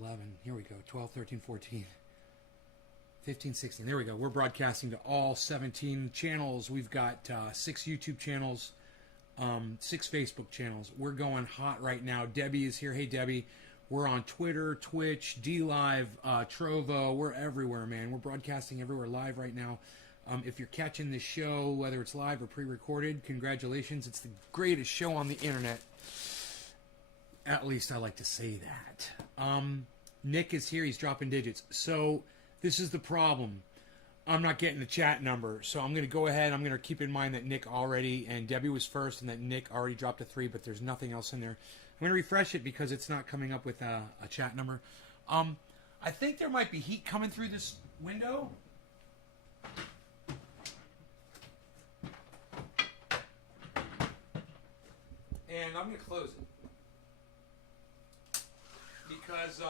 11. Here we go. 12, 13, 14, 15, 16. There we go. We're broadcasting to all 17 channels. We've got 6 YouTube channels, 6 Facebook channels. We're going hot right now. Debbie is here. Hey, Debbie. We're on Twitter, Twitch, DLive, Trovo. We're everywhere, man. We're broadcasting everywhere live right now. If you're catching this show, whether it's live or pre-recorded, congratulations. It's the greatest show on the internet. At least I like to say that. Nick is here. He's dropping digits. So this is the problem. I'm not getting the chat number. So I'm going to go ahead. I'm going to keep in mind that Nick already, and Debbie was first, and that Nick already dropped a 3, but there's nothing else in there. I'm going to refresh it because it's not coming up with a chat number. I think there might be heat coming through this window. And I'm going to close it. Because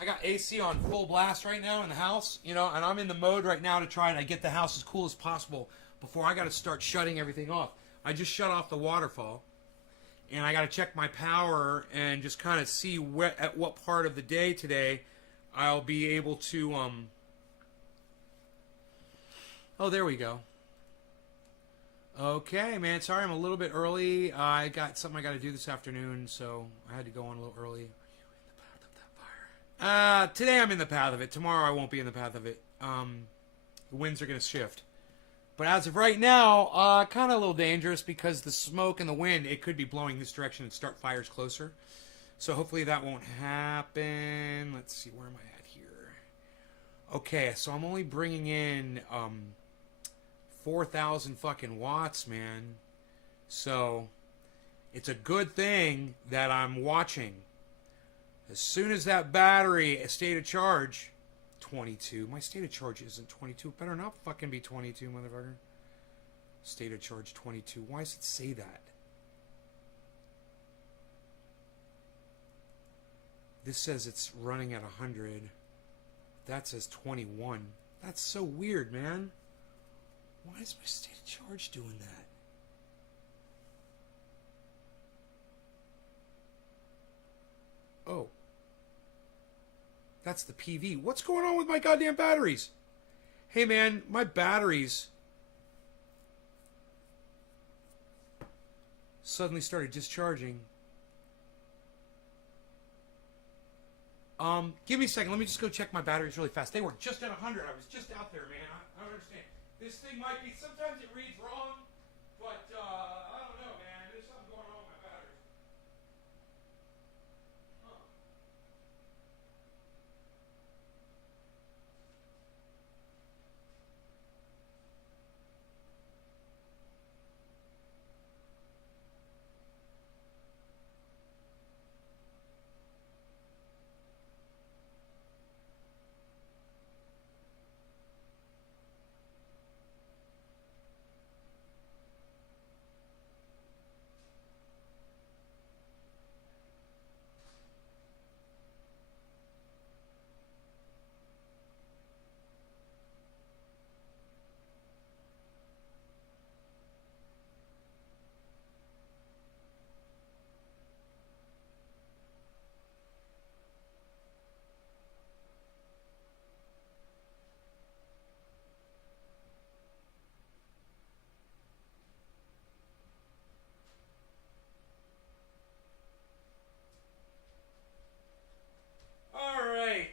I got AC on full blast right now in the house, and I'm in the mode right now to try and get the house as cool as possible before I got to start shutting everything off. I just shut off the waterfall. And I got to check my power and just kind of see at what part of the day today I'll be able to, Oh, there we go. Okay, man. Sorry, I'm a little bit early. I got something I got to do this afternoon, so I had to go on a little early. Are you in the path of that fire? Today I'm in the path of it. Tomorrow I won't be in the path of it. The winds are going to shift. But as of right now, kind of a little dangerous because the smoke and the wind, it could be blowing this direction and start fires closer. So hopefully that won't happen. Let's see, where am I at here? Okay, so I'm only bringing in 4,000 fucking watts, man. So it's a good thing that I'm watching. As soon as that battery state of charge... 22. My state of charge isn't 22. It better not fucking be 22, motherfucker. State of charge 22. Why does it say that? This says it's running at 100. That says 21. That's so weird, man. Why is my state of charge doing that? Oh. That's the PV. What's going on with my goddamn batteries? Hey, man, my batteries suddenly started discharging. Give me a second. Let me just go check my batteries really fast. They were just at 100. I was just out there, man. I don't understand. This thing might be... Sometimes it reads wrong, but, I don't know, man. There's something going on with my batteries.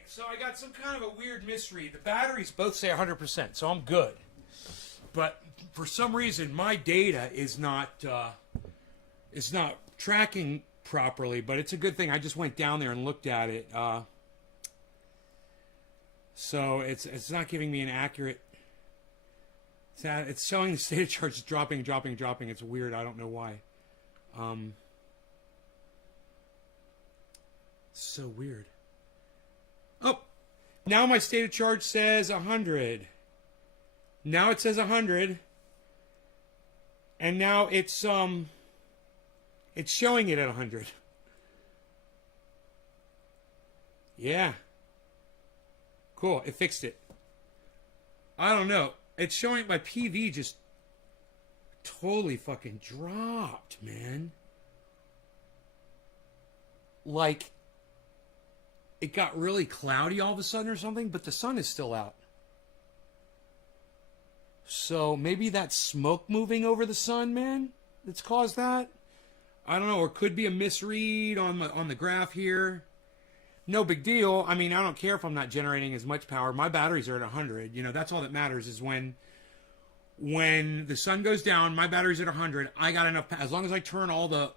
So I got some kind of a weird misread. The batteries both say 100%, so I'm good. But for some reason, my data is not tracking properly. But it's a good thing. I just went down there and looked at it. So it's not giving me an accurate. It's showing the state of charge is dropping. It's weird. I don't know why. So weird. Oh, now my state of charge says 100. Now it says 100. And now it's showing it at 100. Yeah. Cool, it fixed it. I don't know. It's showing my PV just totally fucking dropped, man. Like it got really cloudy all of a sudden or something, but the sun is still out. So maybe that's smoke moving over the sun, man, that's caused that. I don't know, or could be a misread on the graph here. No big deal. I mean, I don't care if I'm not generating as much power. My batteries are at 100. You know, that's all that matters is when the sun goes down, my battery's at 100. I got enough. As long as I turn all the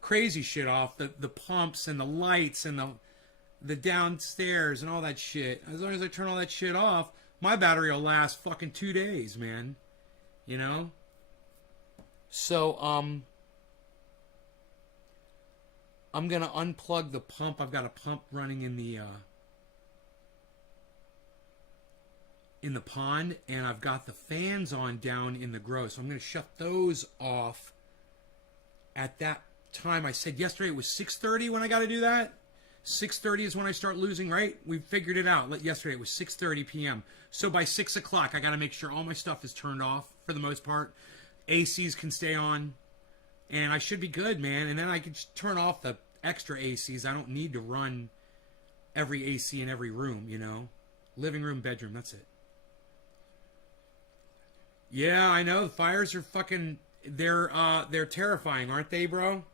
crazy shit off, the pumps and the lights and the downstairs and all that shit. As long as I turn all that shit off, my battery will last fucking 2 days, man. You know? So, I'm going to unplug the pump. I've got a pump running in the pond, and I've got the fans on down in the grow. So I'm going to shut those off at that time. I said yesterday it was 6:30 when I got to do that. 6:30 is when I start losing, right? We figured it out. Yesterday it was 6:30 p.m. So by 6 o'clock, I got to make sure all my stuff is turned off for the most part. ACs can stay on, and I should be good, man. And then I can just turn off the extra ACs. I don't need to run every AC in every room, you know? Living room, bedroom, that's it. Yeah, I know. The fires are fucking... They're terrifying, aren't they, bro?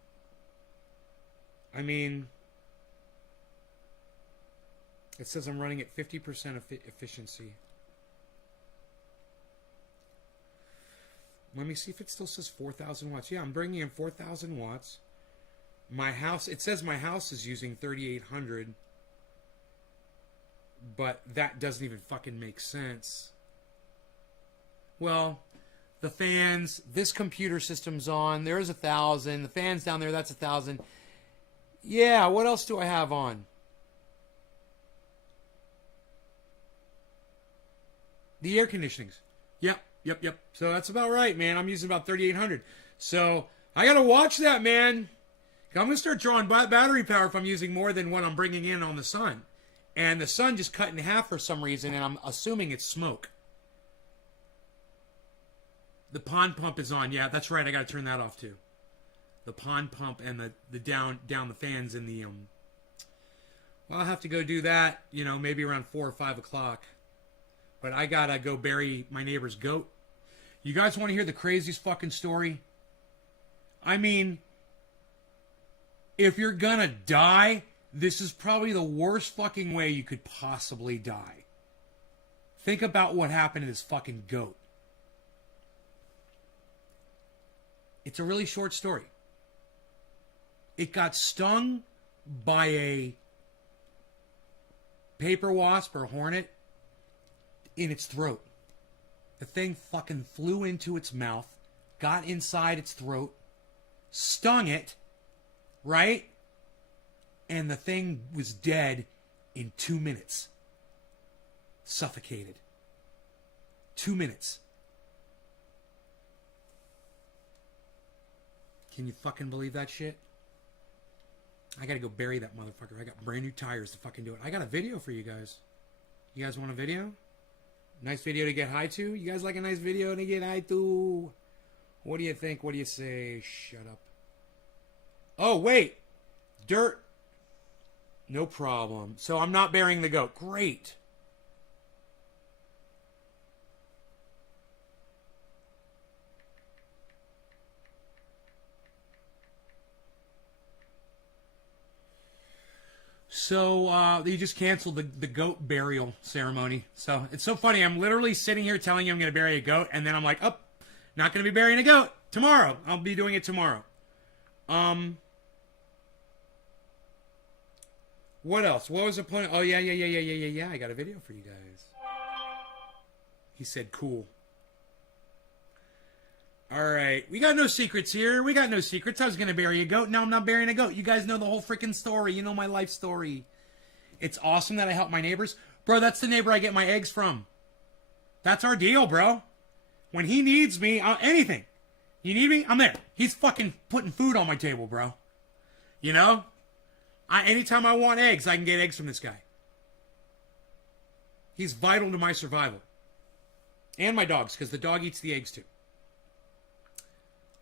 I mean... It says I'm running at 50% efficiency. Let me see if it still says 4,000 watts. Yeah, I'm bringing in 4,000 watts. My house... It says my house is using 3,800. But that doesn't even fucking make sense. Well, the fans, this computer system's on. There's 1,000. The fans down there, that's 1,000. Yeah, what else do I have on? The air conditionings. Yep. So that's about right, man. I'm using about 3,800. So I got to watch that, man. I'm going to start drawing battery power if I'm using more than what I'm bringing in on the sun. And the sun just cut in half for some reason, and I'm assuming it's smoke. The pond pump is on. Yeah, that's right. I got to turn that off too. The pond pump and the down the fans in the Well, I'll have to go do that. You know, maybe around 4 or 5 o'clock. But I gotta go bury my neighbor's goat. You guys want to hear the craziest fucking story? I mean, if you're gonna die, this is probably the worst fucking way you could possibly die. Think about what happened to this fucking goat. It's a really short story. It got stung by a paper wasp or hornet in its throat. The thing fucking flew into its mouth, got inside its throat, stung it, right? And the thing was dead in 2 minutes. Suffocated. 2 minutes. Can you fucking believe that shit? I gotta go bury that motherfucker. I got brand new tires to fucking do it. I got a video for you guys. You guys want a video? Nice video to get high to? You guys like a nice video to get high to? What do you think? What do you say? Shut up. Oh, wait. Dirt. No problem. So I'm not burying the goat. Great. So you just canceled the goat burial ceremony. So it's so funny. I'm literally sitting here telling you I'm going to bury a goat, and then I'm like, oh, not going to be burying a goat tomorrow. I'll be doing it tomorrow. What else? What was the point? Oh, yeah. I got a video for you guys. He said, cool. All right. We got no secrets here. We got no secrets. I was going to bury a goat. Now I'm not burying a goat. You guys know the whole freaking story. You know my life story. It's awesome that I help my neighbors. Bro, that's the neighbor I get my eggs from. That's our deal, bro. When he needs me, anything. You need me? I'm there. He's fucking putting food on my table, bro. You know? Anytime I want eggs, I can get eggs from this guy. He's vital to my survival. And my dog's, because the dog eats the eggs too.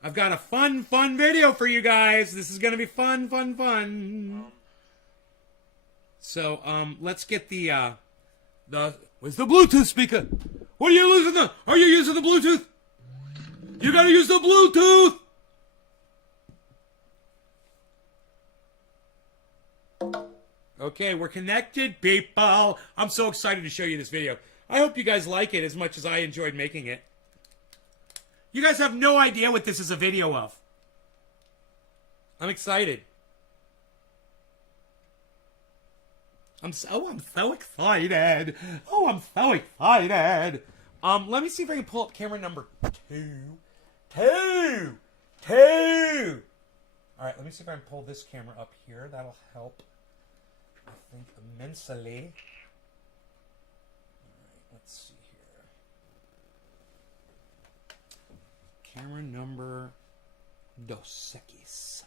I've got a fun video for you guys. This is going to be fun. So let's get the where's the Bluetooth speaker? What are you using the? Are you using the Bluetooth? You gotta use the Bluetooth. Okay, we're connected, people. I'm so excited to show you this video. I hope you guys like it as much as I enjoyed making it. You guys have no idea what this is a video of. I'm excited. I'm so excited. Oh, I'm so excited. Let me see if I can pull up camera number 2. All right, let me see if I can pull this camera up here. That'll help, I think, immensely. All right, let's see here. Camera number Dos Equis.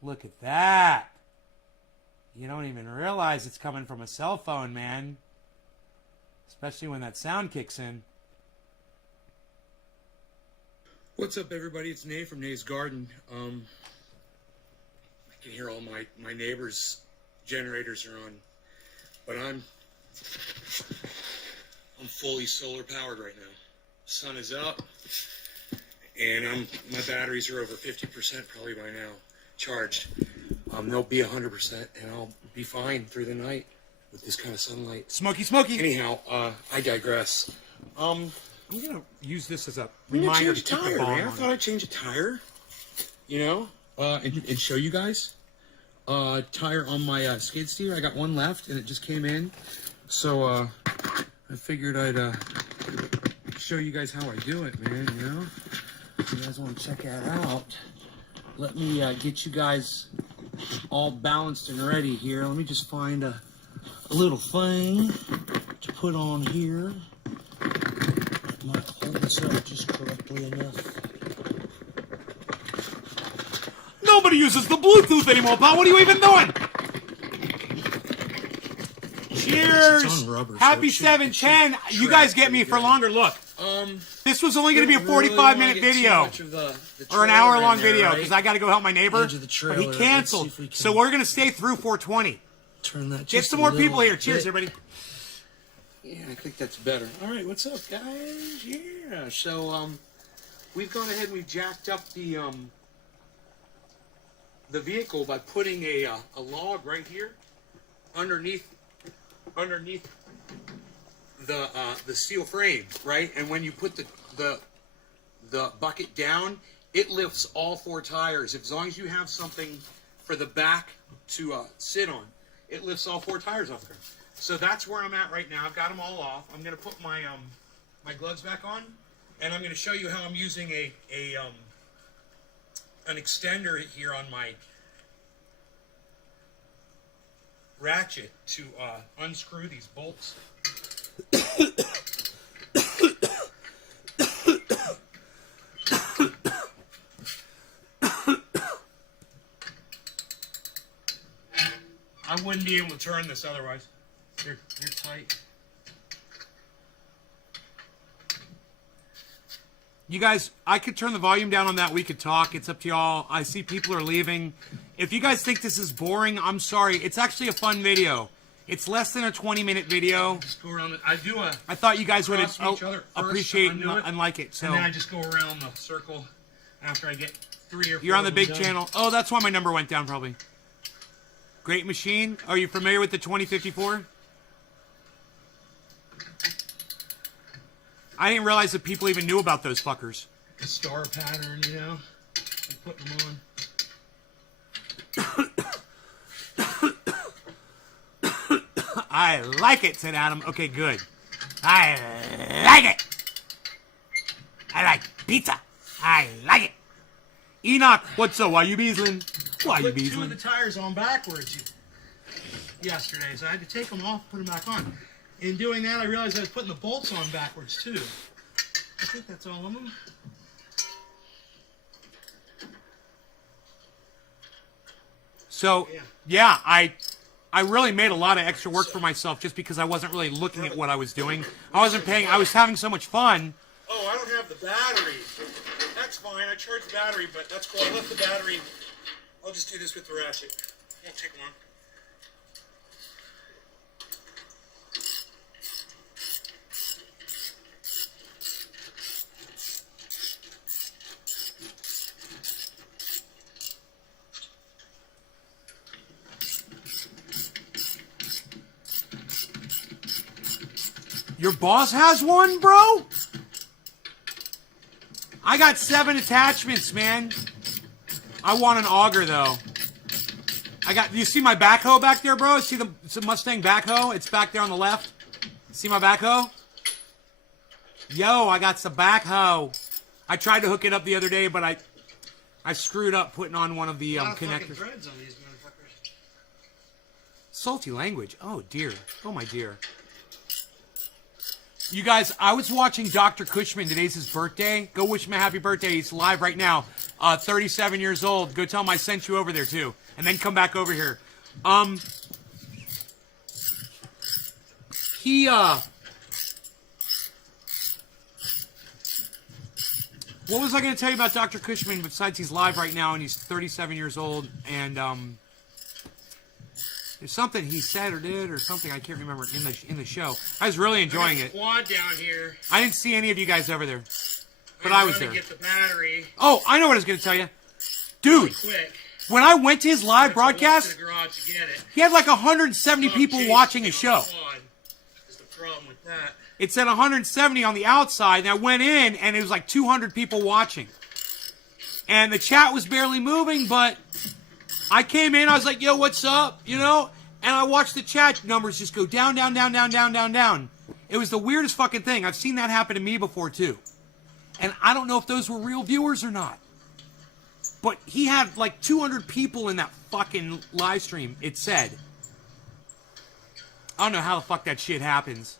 Look at that. You don't even realize it's coming from a cell phone, man. Especially when that sound kicks in. What's up, everybody? It's Nay from Nay's Garden. I can hear all my neighbors' generators are on, but I'm fully solar powered right now. Sun is up, and my batteries are over 50% probably by now, charged. They'll be 100%, and I'll be fine through the night with this kind of sunlight. Smoky. Anyhow, I digress. I'm gonna use this as a reminder to keep the bomb on. I thought I'd change a tire, you know, and show you guys. Tire on my skid steer. I got one left, and it just came in, so I figured I'd show you guys how I do it, man. You know, if you guys want to check that out, let me get you guys all balanced and ready here. Let me just find a little thing to put on here. Might hold this up just correctly enough. Nobody uses the Bluetooth anymore, pal. What are you even doing? Cheers! It's on rubber, Happy 710. You guys get me for longer. Look. This was only going to be a 45-minute video or an hour-long video because I got to go help my neighbor. But he canceled, so we're going to stay through 420. Turn that. Get some more people here. Cheers, everybody. Yeah, I think that's better. All right, what's up, guys? Yeah. So we've gone ahead and we've jacked up the vehicle by putting a log right here underneath the steel frame, right? And when you put the bucket down, it lifts all 4 tires. As long as you have something for the back to sit on, it lifts all 4 tires off there. So that's where I'm at right now. I've got them all off. I'm gonna put my my gloves back on, and I'm gonna show you how I'm using an extender here on my ratchet to unscrew these bolts. I wouldn't be able to turn this otherwise. You're tight. You guys, I could turn the volume down on that. We could talk. It's up to y'all. I see people are leaving. If you guys think this is boring, I'm sorry. It's actually a fun video. It's less than a 20-minute video. Just go around it. I thought you guys would appreciate and like it. So. And then I just go around the circle after I get 3 or 4. You're on the big channel. Oh, that's why my number went down probably. Great machine. Are you familiar with the 2054? I didn't realize that people even knew about those fuckers. The star pattern, you know? I'm putting them on. I like it, said Adam. Okay, good. I like it. I like pizza. I like it. Enoch, what's up? Why you beasling? Why you beasling? 2 of the tires on backwards yesterday, so I had to take them off, put them back on. In doing that, I realized I was putting the bolts on backwards, too. I think that's all of them. So, yeah, I really made a lot of extra work for myself just because I wasn't really looking at what I was doing. I was having so much fun. Oh, I don't have the battery. That's fine. I charged the battery, but that's cool. I left the battery I'll just do this with the ratchet. Won't take long. Your boss has one, bro? I got 7 attachments, man. I want an auger, though. You see my backhoe back there, bro? See the Mustang backhoe? It's back there on the left. See my backhoe? Yo, I got some backhoe. I tried to hook it up the other day, but I screwed up putting on one of the connectors. Threads on these motherfuckers. Salty language. Oh, dear. Oh, my dear. You guys, I was watching Dr. Cushman. Today's his birthday. Go wish him a happy birthday. He's live right now. 37 years old. Go tell him I sent you over there, too. And then come back over here. What was I going to tell you about Dr. Cushman besides he's live right now and he's 37 years old and there's something he said or did or something I can't remember in the show. I was really enjoying it. Quad down here. I didn't see any of you guys over there, but I was there. Get the battery. Oh, I know what I was going to tell you, dude. Quick. When I went to his live broadcast, To the garage to get it. he had like 170 people watching his show. Is the problem with that? It said 170 on the outside, and I went in, and it was like 200 people watching. And the chat was barely moving, but I came in, I was like, yo, what's up? You know? And I watched the chat numbers just go down, down, down, down, down, down, down. It was the weirdest fucking thing. I've seen that happen to me before, too. And I don't know if those were real viewers or not. But he had like 200 people in that fucking live stream, it said. I don't know how the fuck that shit happens.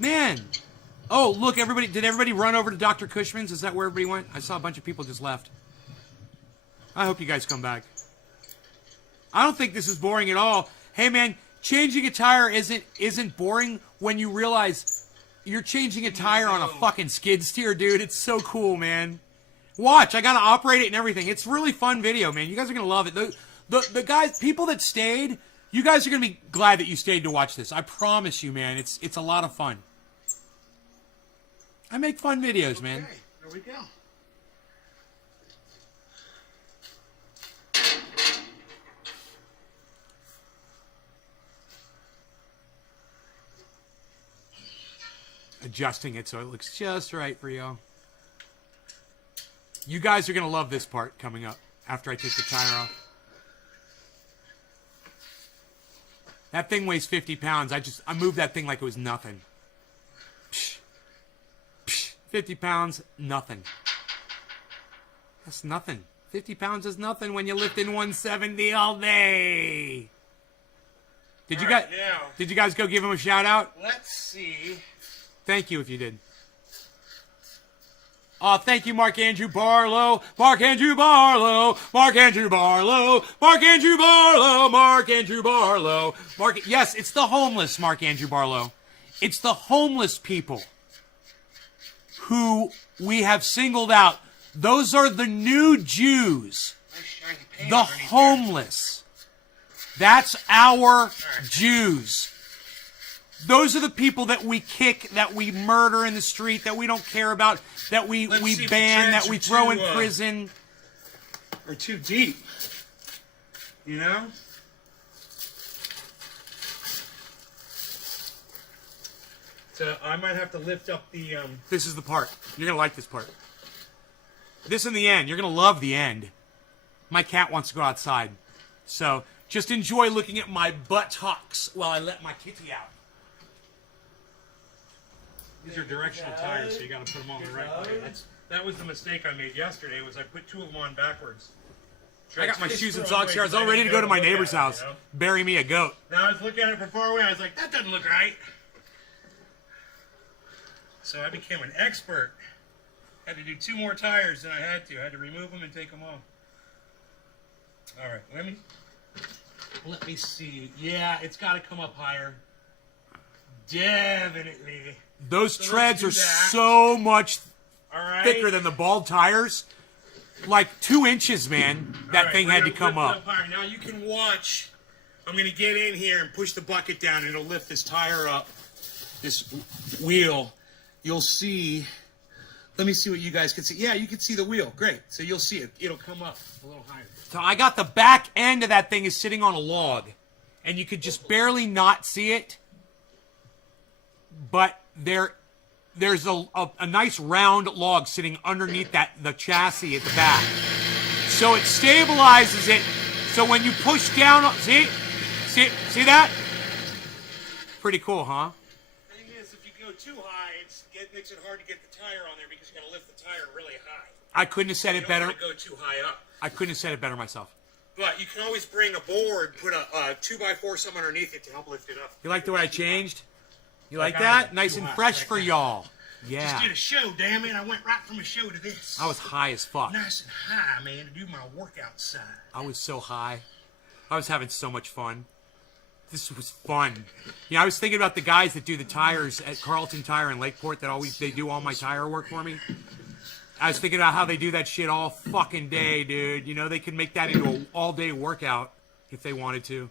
Man. Oh, look, everybody. Did everybody run over to Dr. Cushman's? Is that where everybody went? I saw a bunch of people just left. I hope you guys come back. I don't think this is boring at all. Hey, man, changing a tire isn't boring when you realize you're changing a tire on a fucking skid steer, dude. It's so cool, man. Watch, I gotta operate it and everything. It's really fun video, man. You guys are gonna love it. The guys, people that stayed, you guys are gonna be glad that you stayed to watch this. I promise you, man. It's a lot of fun. I make fun videos, man. Okay, there we go. Adjusting it so it looks just right for you. You guys are going to love this part coming up after I take the tire off. That thing weighs 50 pounds. I moved that thing like it was nothing. Psh. Psh. 50 pounds, nothing. That's nothing. 50 pounds is nothing when you're lifting 170 all day. Did you guys go give him a shout out? Let's see. Thank you if you did. Oh, thank you, Mark Andrew Barlow. Mark Andrew Barlow. Mark Andrew Barlow. Mark Andrew Barlow. Mark Andrew Barlow. Yes, it's the homeless, Mark Andrew Barlow. It's the homeless people who we have singled out. Those are the new Jews. The homeless. That's our Jews. Those are the people that we kick, that we murder in the street, that we don't care about, that we ban, that we throw in prison. Or too deep. You know? So I might have to lift up the... This is the part. You're going to like this part. This in the end. You're going to love the end. My cat wants to go outside. So just enjoy looking at my buttocks while I let my kitty out. These are directional tires, so you got to put them on the right way. That was the mistake I made yesterday. Was I put two of them on backwards. I got my shoes and socks here. I was all ready to go to my neighbor's house. Bury me a goat. Now I was looking at it from far away. I was like, that doesn't look right. So I became an expert. Had to do 2 more tires than I had to. I had to remove them and take them off. All right, let me see. Yeah, it's got to come up higher. Definitely. Those treads are so much thicker than the bald tires. like 2 inches, man. That All thing we're had to gonna come lift up. it higher. Now you can watch. I'm going to get in here and push the bucket down, and it'll lift this tire up, this wheel. You'll see. Let me see what you guys can see. Yeah, you can see the wheel. Great. So you'll see it. It'll come up a little higher. So I got the back end of that thing is sitting on a log, and you could just barely not see it. But there's a nice round log sitting underneath the chassis at the back. So it stabilizes it. So when you push down, see that? Pretty cool, huh? Thing is, if you go too high, it makes it hard to get the tire on there because you got to lift the tire really high. I couldn't have said You it don't better. want to go too high up. I couldn't have said it better myself. But you can always bring a board, put a 2x4 something underneath it to help lift it up. You like the way I changed? You like Like I that? did. Nice Too and hot, fresh like for that. y'all. Just Yeah. did a show, damn it. I went right from a show to this. I was high as fuck. Nice and high, man, to do my workout side. I was so high. I was having so much fun. This was fun. I was thinking about the guys that do the tires at Carlton Tire in Lakeport that they do all my tire work for me. I was thinking about how they do that shit all fucking day, dude. They could make that into an all-day workout if they wanted to.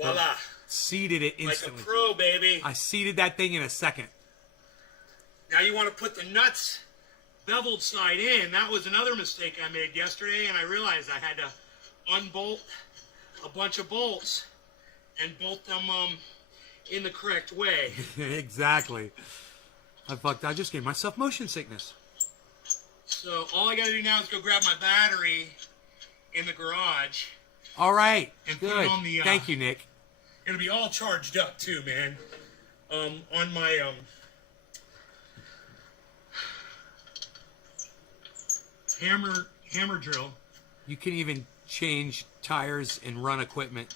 Voila. Seeded it Like a instantly. pro, baby. I seeded that thing in a second. Now you want to put the nuts beveled side in. That was another mistake I made yesterday, and I realized I had to unbolt a bunch of bolts and bolt them in the correct way. Exactly. I just gave myself motion sickness. So all I got to do now is go grab my battery in the garage. All right. And put it Good. on the, Thank you, Nick. It'll be all charged up too, man. On my hammer drill. You can even change tires and run equipment.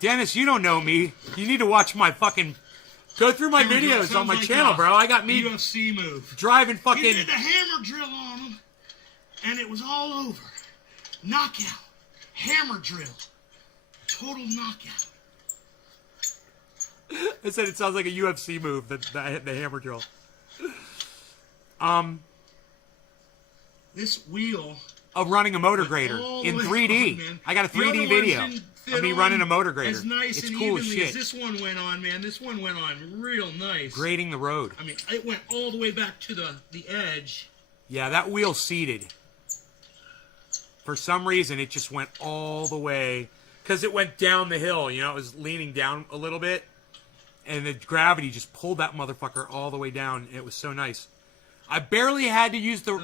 Dennis, you don't know me. You need to watch my fucking... Go through my Hammer drill videos on sounds my like channel, a bro. I got me UFC move. driving He fucking... did the hammer drill on them, and it was all over. Knockout. Hammer drill. Total knockout. I said it sounds like a UFC move, the hammer drill. This wheel... Of running a motor grader all in the way 3D. on, man. I got a The other 3D ones video didn't fit of me on running a motor grader. As nice It's and cool as evenly shit. as this one went on, man. This one went on real nice. Grading the road. I mean, it went all the way back to the edge. Yeah, that wheel seated. For some reason, it just went all the way. Because it went down the hill. It was leaning down a little bit. And the gravity just pulled that motherfucker all the way down. And it was so nice. I barely had to use the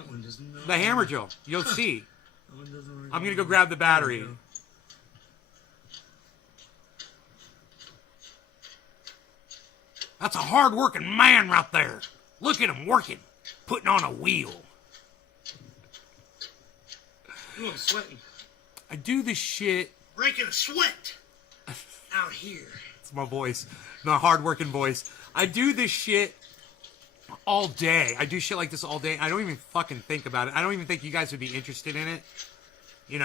hammer drill. You'll see. I'm going to go grab the battery. That's a hard-working man right there. Look at him working. Putting on a wheel. Ooh, I'm sweating. I do this shit. Breaking a sweat out here. It's my voice. My hard-working voice. I do this shit all day. I do shit like this all day. I don't even fucking think about it. I don't even think you guys would be interested in it.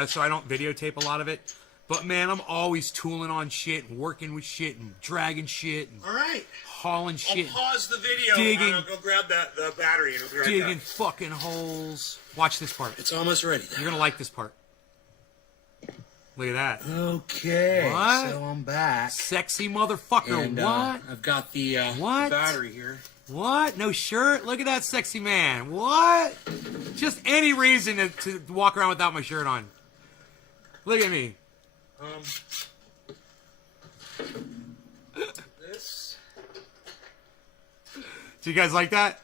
So I don't videotape a lot of it. But, man, I'm always tooling on shit and working with shit and dragging shit and All right. hauling shit. I'll pause the video Digging. and I'll go grab the battery and I'll be right Digging back. fucking holes. Watch this part. It's almost ready. You're going to like this part. Look at that. Okay. What? So I'm back. Sexy motherfucker. And, what? I've got the What? battery here. What? No shirt? Look at that sexy man. What? Just any reason to walk around without my shirt on. Look at me. This. Do you guys like that?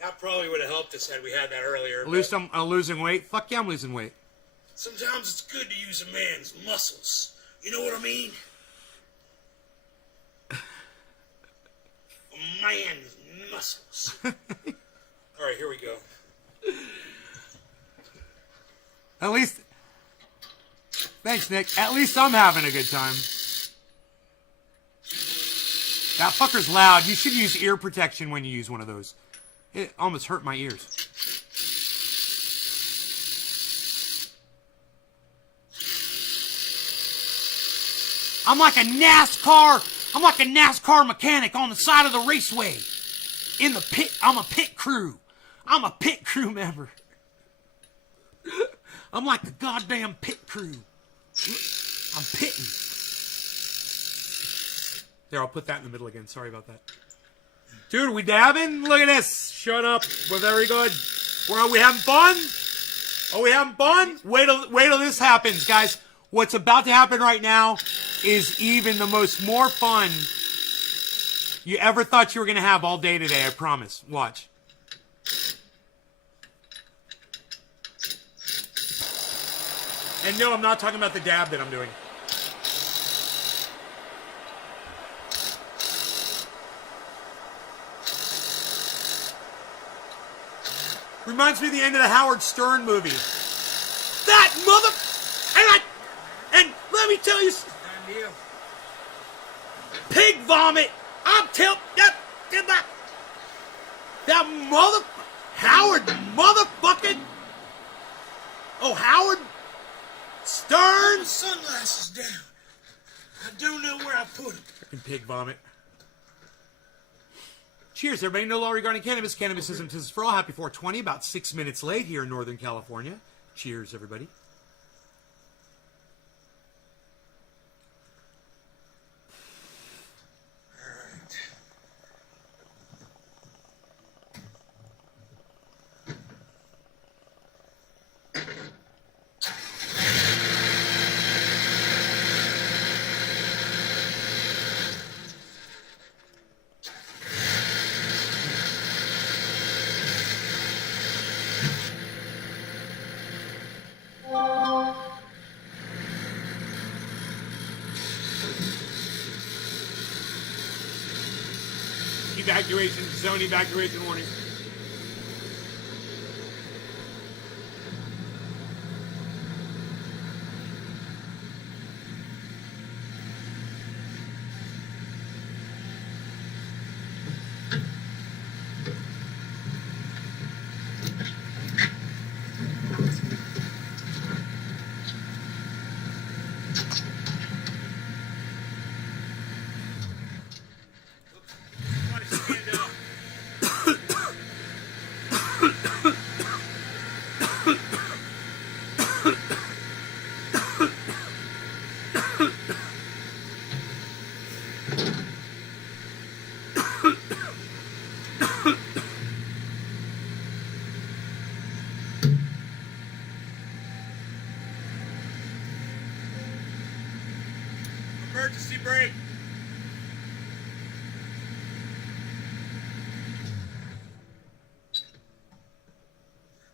That probably would have helped us had we had that earlier. At least I'm losing weight. Fuck yeah, I'm losing weight. Sometimes it's good to use a man's muscles. You know what I mean? A man's muscles. All right, here we go. At least... Thanks, Nick. At least I'm having a good time. That fucker's loud. You should use ear protection when you use one of those. It almost hurt my ears. I'm like a NASCAR mechanic on the side of the raceway. in the pit. I'm a pit crew. I'm a pit crew member. I'm like the goddamn pit crew. I'm pitting. There, I'll put that in the middle again. Sorry about that. Dude, are we dabbing? Look at this. Shut up. We're very good. Are we having fun? Are we having fun? Wait till this happens, guys. What's about to happen right now is even the more fun you ever thought you were going to have all day today, I promise. Watch. And no, I'm not talking about the dab that I'm doing. Reminds me of the end of the Howard Stern movie. That mother... And let me tell you... Pig vomit. I'm telling... That mother... Howard motherfucking... Oh, Howard Stern... Sunglasses down. I don't know where I put them. Freaking pig vomit. Cheers, everybody. No law regarding cannabis. Cannabis is for all. Happy 420. About 6 minutes late here in Northern California. Cheers, everybody. Zone evacuation warning. Emergency brake.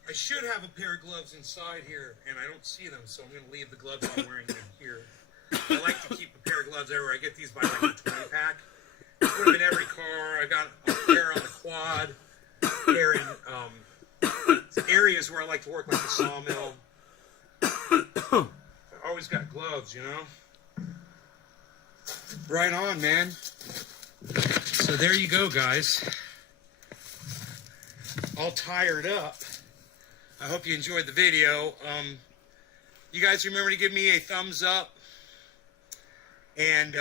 I should have a pair of gloves inside here, and I don't see them, so I'm going to leave the gloves I'm wearing here. I like to keep a pair of gloves everywhere. I get these by like a 20-pack. Put them in every car. I got a pair on the quad. Pair in areas where I like to work, like the sawmill. I always got gloves, you know? Right on, man. So there you go, guys. All tired up. I hope you enjoyed the video. You guys remember to give me a thumbs up. And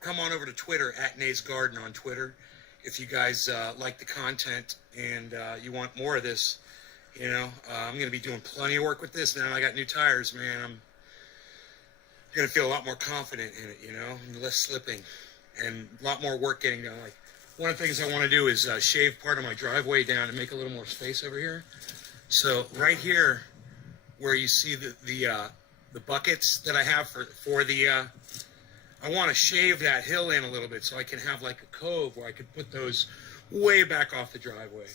come on over to Twitter, @NaysGarden on Twitter. If you guys like the content and you want more of this, you know, I'm going to be doing plenty of work with this. Now I got new tires, man. I'm going to feel a lot more confident in it, you know, and less slipping and a lot more work getting done. Like, one of the things I want to do is shave part of my driveway down and make a little more space over here. So right here, where you see the buckets that I have for the, I want to shave that hill in a little bit so I can have like a cove where I could put those way back off the driveway.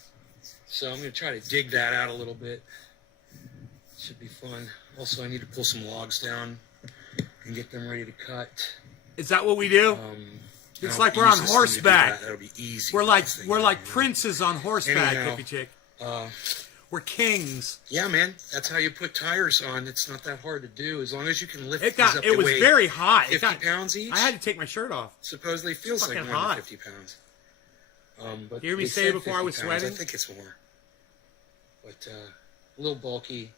So I'm going to try to dig that out a little bit. Should be fun. Also, I need to pull some logs down and get them ready to cut. Is that what we do? It's like we're on horseback. That'll be easy. We're like princes on horseback, hippie chick. We're kings. Yeah, man. That's how you put tires on. It's not that hard to do. As long as you can lift these up. It was very hot. 50 pounds each? I had to take my shirt off. Supposedly feels like more than 50 pounds. But you hear me say before I was sweating? I think it's more. But a little bulky.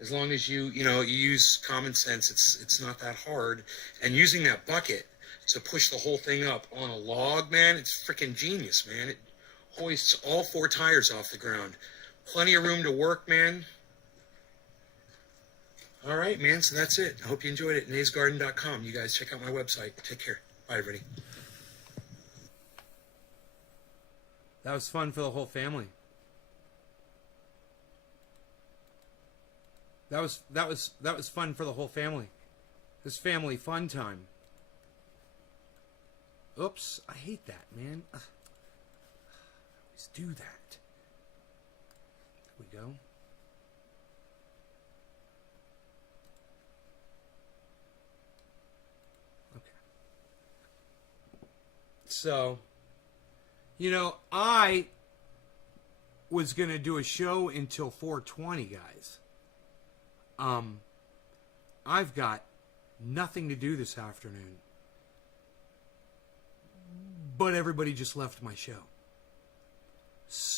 As long as you use common sense, it's not that hard. And using that bucket to push the whole thing up on a log, man, it's freaking genius, man. It hoists all 4 tires off the ground. Plenty of room to work, man. All right, man. So that's it. I hope you enjoyed it. naysgarden.com. You guys check out my website. Take care. Bye, everybody. That was fun for the whole family. That was fun for the whole family. This family fun time. Oops, I hate that, man. Ugh. I always do that. There we go. Okay. So, you know, I was going to do a show until 4:20, guys. I've got nothing to do this afternoon. But everybody just left my show. So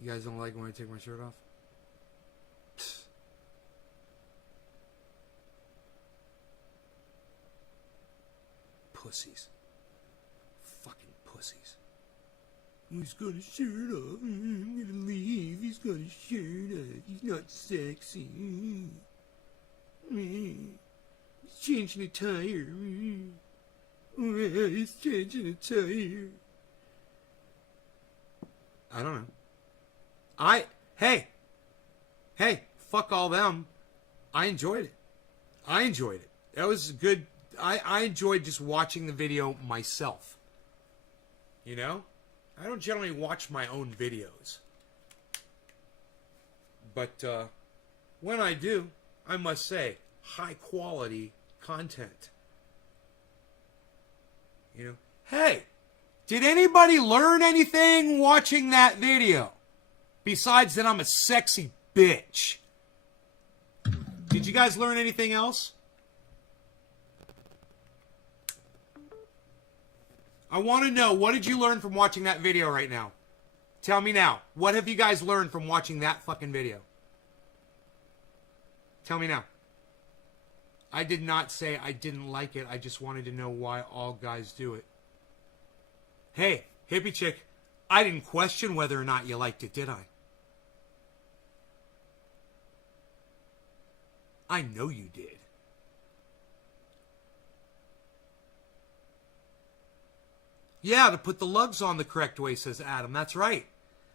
you guys don't like when I take my shirt off? Psst. Pussies. Fucking pussies. He's got a shirt off. I'm gonna leave. He's got a shirt off. He's not sexy. He's changing a tire. He's changing a tire. I don't know. Hey, fuck all them. I enjoyed it. That was good. I enjoyed just watching the video myself. You know? I don't generally watch my own videos. But when I do, I must say, high quality content. You know? Hey, did anybody learn anything watching that video? Besides that I'm a sexy bitch. Did you guys learn anything else? I want to know, what did you learn from watching that video right now? Tell me now. What have you guys learned from watching that fucking video? Tell me now. I did not say I didn't like it. I just wanted to know why all guys do it. Hey, hippie chick, I didn't question whether or not you liked it, did I? I know you did. Yeah, to put the lugs on the correct way, says Adam. That's right.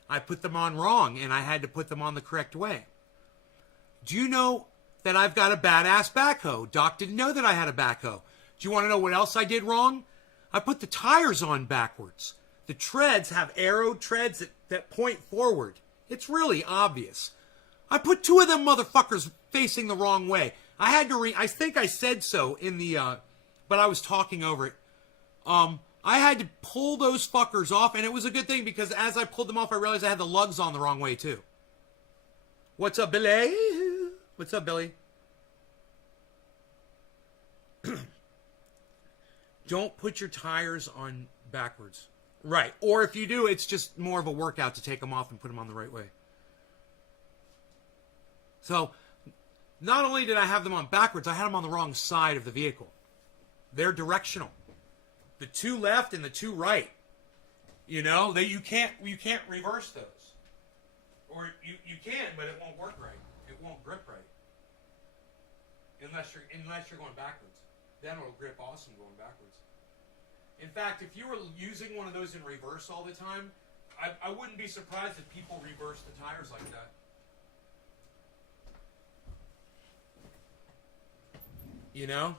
I put them on wrong, and I had to put them on the correct way. Do you know that I've got a badass backhoe? Doc didn't know that I had a backhoe. Do you want to know what else I did wrong? I put the tires on backwards. The treads have arrowed treads that point forward. It's really obvious. I put 2 of them motherfuckers facing the wrong way. I had to I think I said so in the, but I was talking over it. I had to pull those fuckers off, and it was a good thing because as I pulled them off, I realized I had the lugs on the wrong way too. What's up, Billy? What's up, Billy? Don't put your tires on backwards. Right. Or if you do, it's just more of a workout to take them off and put them on the right way. So, not only did I have them on backwards, I had them on the wrong side of the vehicle. They're directional. The 2 left and the 2 right. You know, you can't reverse those. Or you can, but it won't work right. It won't grip right. Unless you're going backwards. Then it'll grip awesome going backwards. In fact, if you were using one of those in reverse all the time, I wouldn't be surprised if people reverse the tires like that. You know?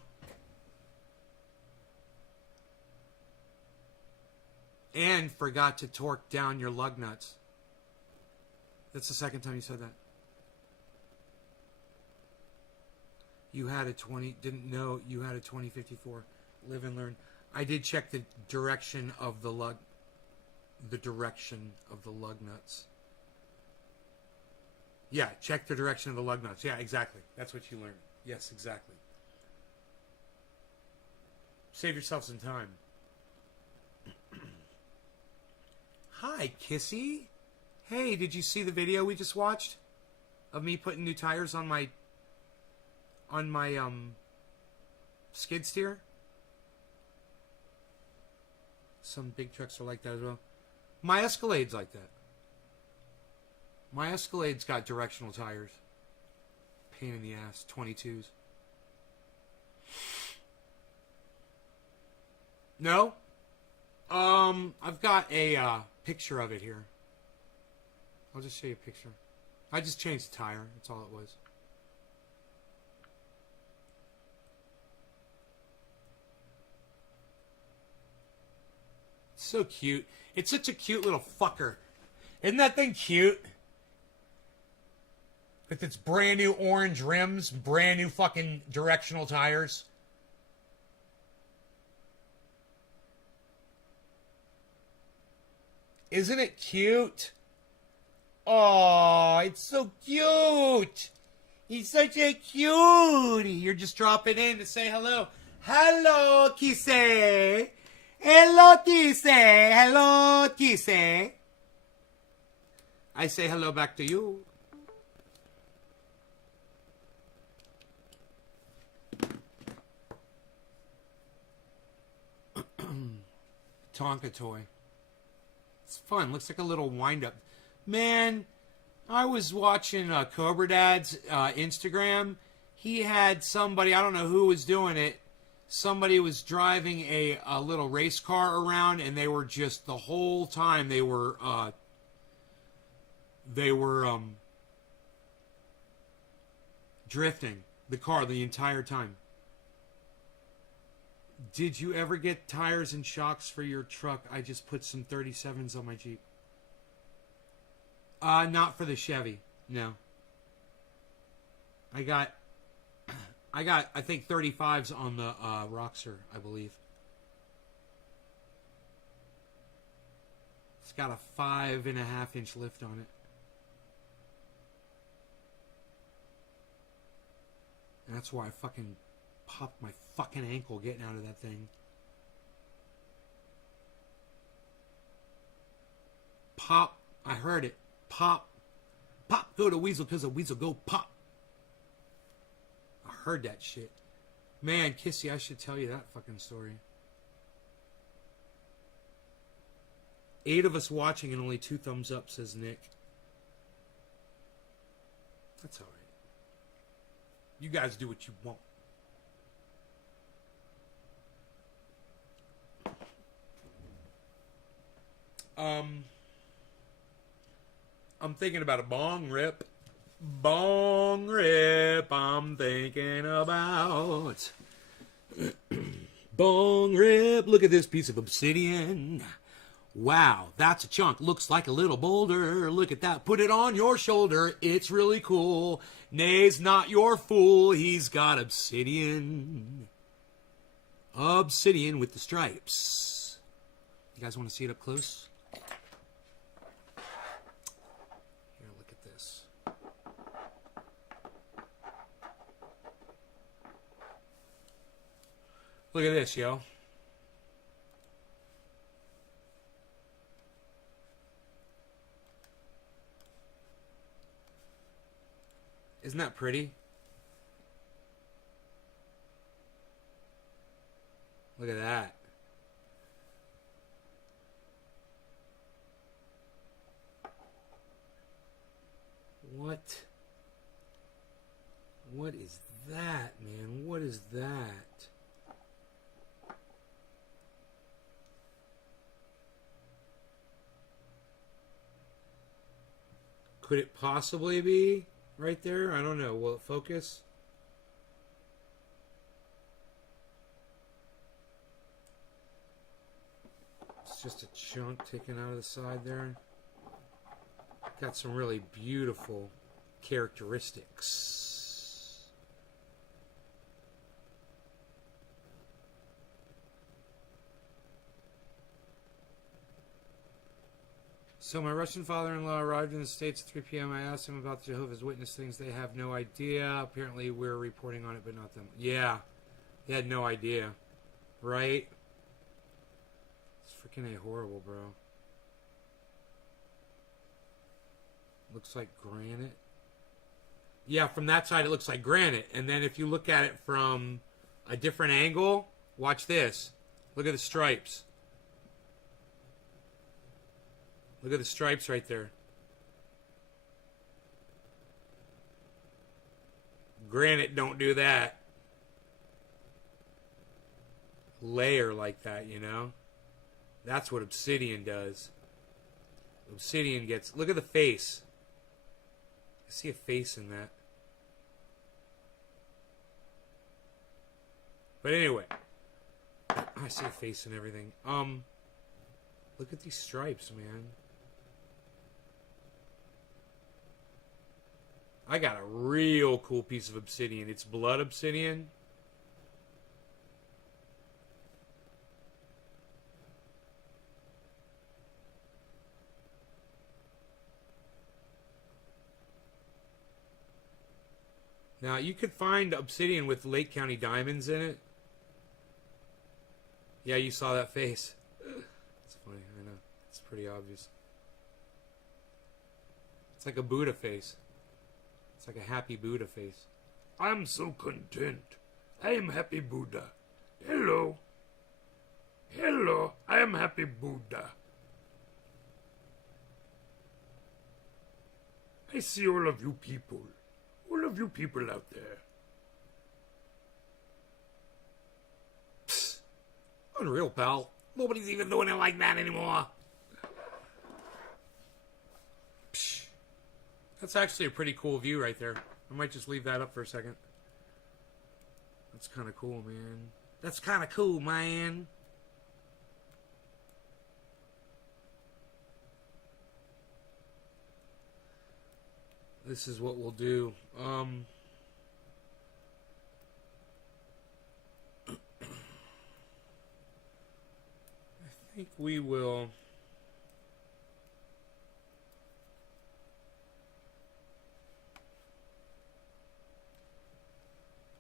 And forgot to torque down your lug nuts. That's the second time you said that. You had a 20, didn't know you had a 2054. Live and learn. I did check the direction of the lug nuts. Yeah, check the direction of the lug nuts. Yeah, exactly. That's what you learned. Yes, exactly. Save yourself some time. Hi, Kissy. Hey, did you see the video we just watched? of me putting new tires on my skid steer? Some big trucks are like that as well. My Escalade's like that. My Escalade's got directional tires. Pain in the ass. 22s. No? I've got a picture of it here. I'll just show you a picture. I just changed the tire. That's all it was. So cute. It's such a cute little fucker. Isn't that thing cute? With its brand new orange rims, brand new fucking directional tires. Isn't it cute? Oh, it's so cute. He's such a cutie. You're just dropping in to say hello. Hello, Kissy. Hello, Kissy. Hello, Kissy. I say hello back to you. Tonka toy. It's fun. Looks like a little wind-up. Man, I was watching Cobra Dad's Instagram. He had somebody, I don't know who was doing it. Somebody was driving a little race car around, and they were just the whole time they were drifting the car the entire time. Did you ever get tires and shocks for your truck? I just put some 37s on my Jeep. Not for the Chevy. No. I got I think 35s on the Roxor, I believe. It's got a 5.5-inch lift on it. And that's why I fucking popped my fucking ankle getting out of that thing. Pop. I heard it. Pop. Pop. Go to Weasel because a Weasel go pop. I heard that shit. Man, Kissy, I should tell you that fucking story. 8 of us watching and only 2 thumbs up, says Nick. That's alright. You guys do what you want. I'm thinking about a bong rip. Bong rip, I'm thinking about. Bong rip, look at this piece of obsidian. Wow, that's a chunk. Looks like a little boulder. Look at that. Put it on your shoulder. It's really cool. Nay's not your fool. He's got obsidian. Obsidian with the stripes. You guys want to see it up close? Here, look at this. Look at this, yo. Isn't that pretty? Look at that. What? What is that, man? What is that? Could it possibly be right there? I don't know. Will it focus? It's just a chunk taken out of the side there. Got some really beautiful characteristics. So my Russian father-in-law arrived in the States at 3 p.m. I asked him about the Jehovah's Witness things. They have no idea. Apparently we're reporting on it, but not them. Yeah. They had no idea. Right? It's freaking horrible, bro. Looks like granite. Yeah, from that side it looks like granite. And then if you look at it from a different angle, watch this. Look at the stripes. Look at the stripes right there. Granite don't do that. Layer like that, you know? That's what obsidian does. Obsidian gets... Look at the face. I see a face in that. But anyway. I see a face in everything. Look at these stripes, man. I got a real cool piece of obsidian. It's blood obsidian. Now, you could find obsidian with Lake County diamonds in it. Yeah, you saw that face. It's funny, I know. It's pretty obvious. It's like a Buddha face. It's like a happy Buddha face. I'm so content. I am happy Buddha. Hello. Hello. I am happy Buddha. I see all of you people. All of you people out there. Psst. Unreal, pal. Nobody's even doing it like that anymore. Psh. That's actually a pretty cool view right there. I might just leave that up for a second. That's kind of cool, man. That's kind of cool, man. This is what we'll do. I think we will...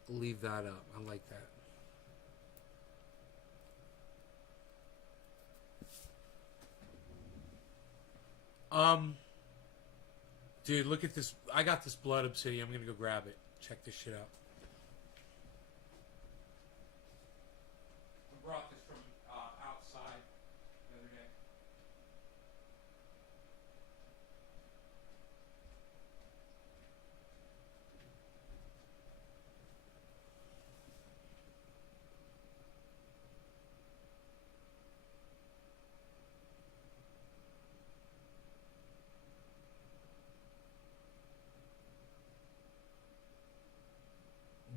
leave that up. I like that. Dude, look at this. I got this blood obsidian. I'm gonna go grab it. Check this shit out. I brought this from outside the other day.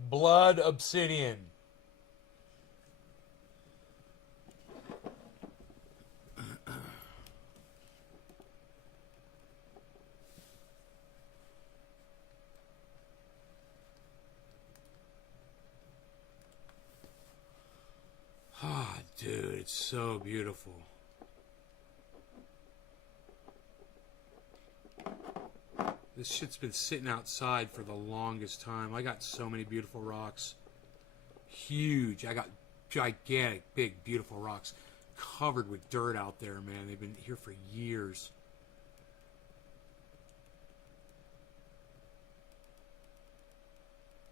Blood obsidian. Ah, dude, it's so beautiful. This shit's been sitting outside for the longest time. I got so many beautiful rocks. Huge. I got gigantic, big, beautiful rocks covered with dirt out there, man. They've been here for years.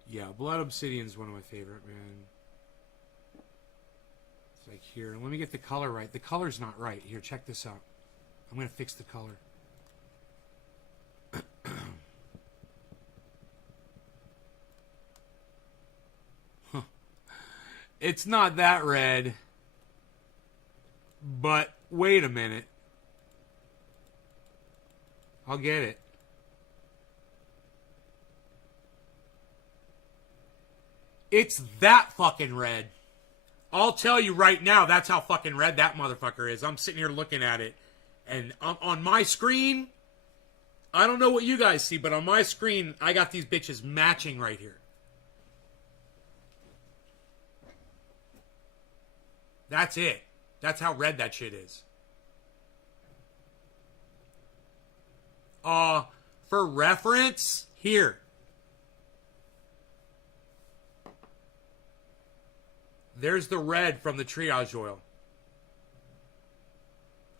Yeah, blood obsidian is one of my favorite, man. It's like here. Let me get the color right. The color's not right. Here, check this out. I'm going to fix the color. It's not that red. But wait a minute. I'll get it. It's that fucking red. I'll tell you right now, that's how fucking red that motherfucker is. I'm sitting here looking at it. And on my screen, I don't know what you guys see, but on my screen, I got these bitches matching right here. That's it. That's how red that shit is. For reference, here. There's the red from the triage oil.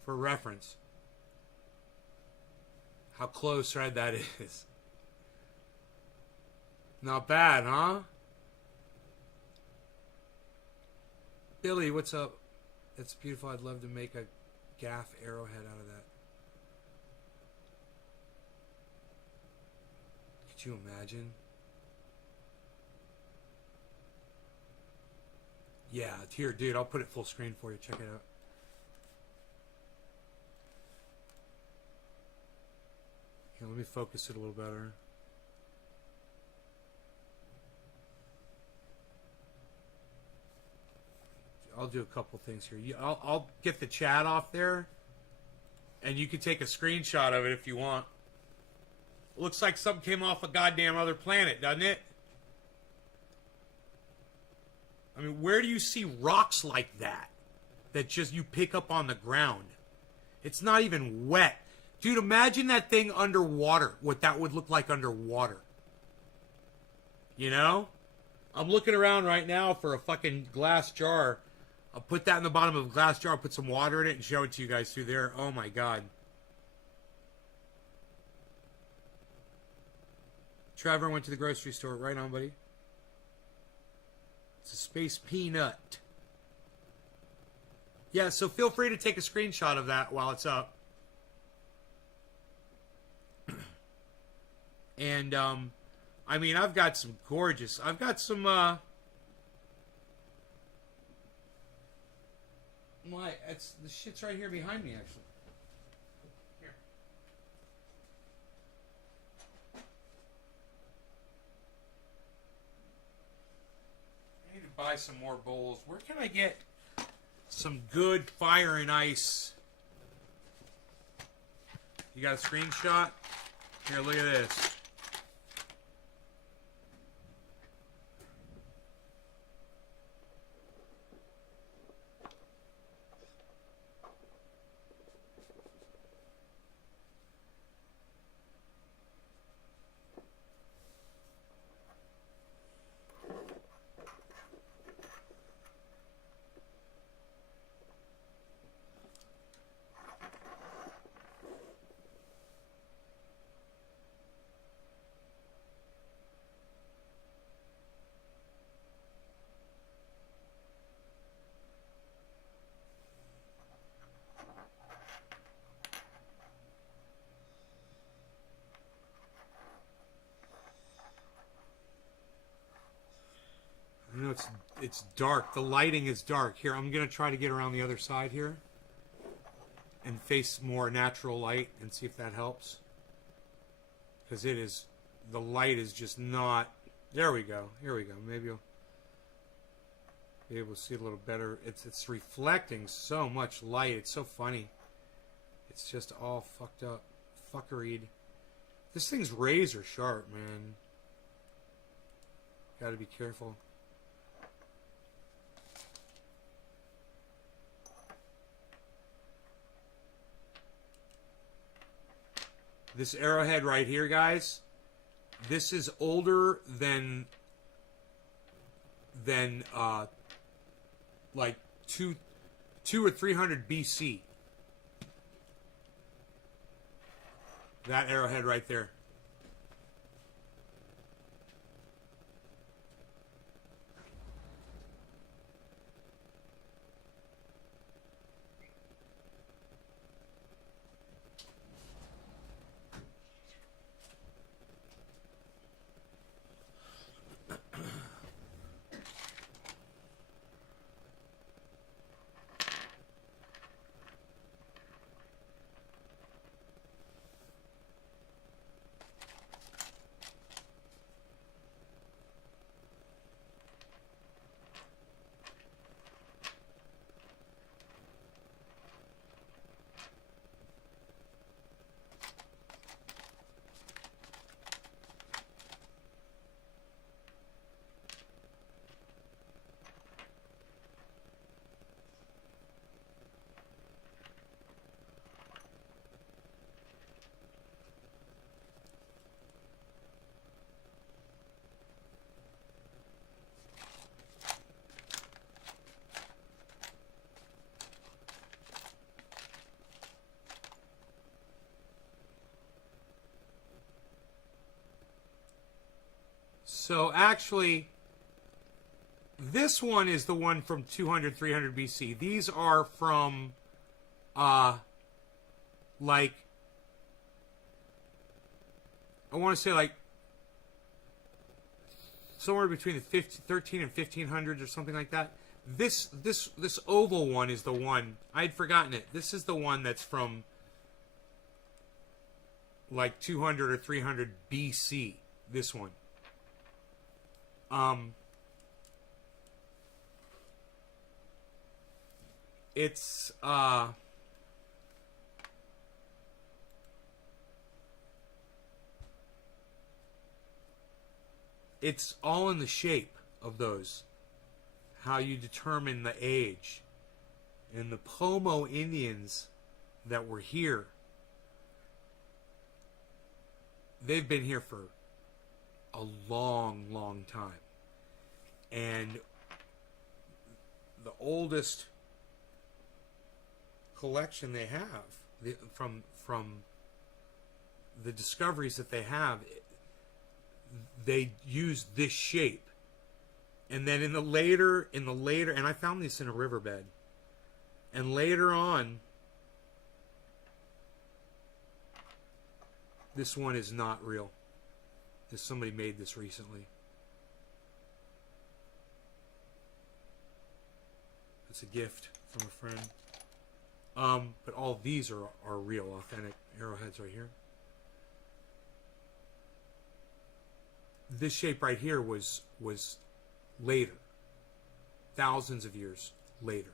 For reference. How close red that is. Not bad, huh? Billy, what's up? That's beautiful. I'd love to make a gaff arrowhead out of that. Could you imagine? Yeah, here, dude, I'll put it full screen for you. Check it out. Here, let me focus it a little better. I'll do a couple things here. I'll get the chat off there, and you can take a screenshot of it if you want. Looks like something came off a goddamn other planet, doesn't it? I mean, where do you see rocks like that? That just you pick up on the ground. It's not even wet. Dude, imagine that thing underwater. What that would look like underwater. You know? I'm looking around right now for a fucking glass jar. I'll put that in the bottom of a glass jar, put some water in it, and show it to you guys through there. Oh my god. Trevor went to the grocery store. Right on, buddy. It's a space peanut. Yeah, so feel free to take a screenshot of that while it's up. And, I mean, I've got some gorgeous... I've got some, the shit's right here behind me, actually. Here. I need to buy some more bowls. Where can I get some good fire and ice? You got a screenshot? Here, look at this. I know it's dark. The lighting is dark. Here, I'm going to try to get around the other side here and face more natural light and see if that helps. Because it is, the light is just not, there we go. Here we go. Maybe you'll be able to see a little better. It's reflecting so much light. It's so funny. It's just all fucked up. Fuckeried. This thing's razor sharp, man. Gotta be careful. This arrowhead right here, guys, this is older than like two or 300 BC. That arrowhead right there. So actually, this one is the one from 200, 300 BC. These are from, like, I want to say like somewhere between the 13 and 1500s or something like that. This oval one is the one I'd forgotten it. This is the one that's from like 200 or 300 BC. This one. It's it's all in the shape of those. How you determine the age. And the Pomo Indians that were here, they've been here for a long, long time. And the oldest collection they have, from the discoveries that they have, they use this shape. And then in the later, and I found this in a riverbed. And later on, this one is not real. Somebody made this recently. It's a gift from a friend. But all these are real, authentic arrowheads right here. This shape right here was later, thousands of years later,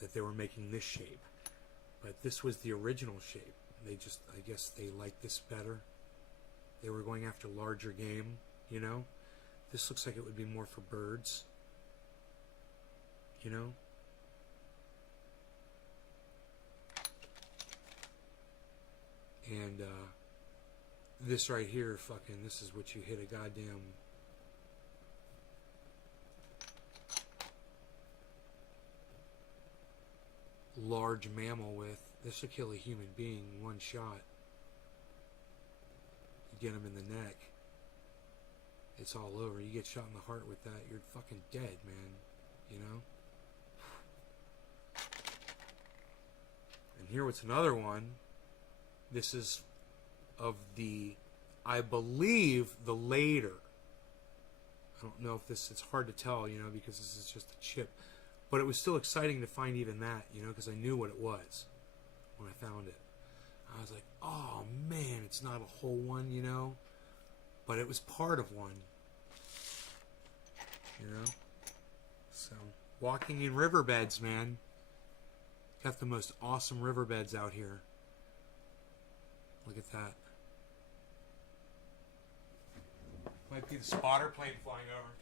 that they were making this shape. But this was the original shape. They just, I guess they liked this better. They were going after larger game, you know. This looks like it would be more for birds, you know. And this right here, fucking, this is what you hit a goddamn large mammal with. This will kill a human being in one shot. You get him in the neck, it's all over. You get shot in the heart with that, you're fucking dead, man. You know? And here was another one. This is of the, I believe, the later. I don't know if this, it's hard to tell, you know, because this is just a chip. But it was still exciting to find even that, you know, because I knew what it was when I found it. I was like, oh man, it's not a whole one, you know, but it was part of one, you know. So, walking in riverbeds, man. Got the most awesome riverbeds out here. Look at that. Might be the spotter plane flying over.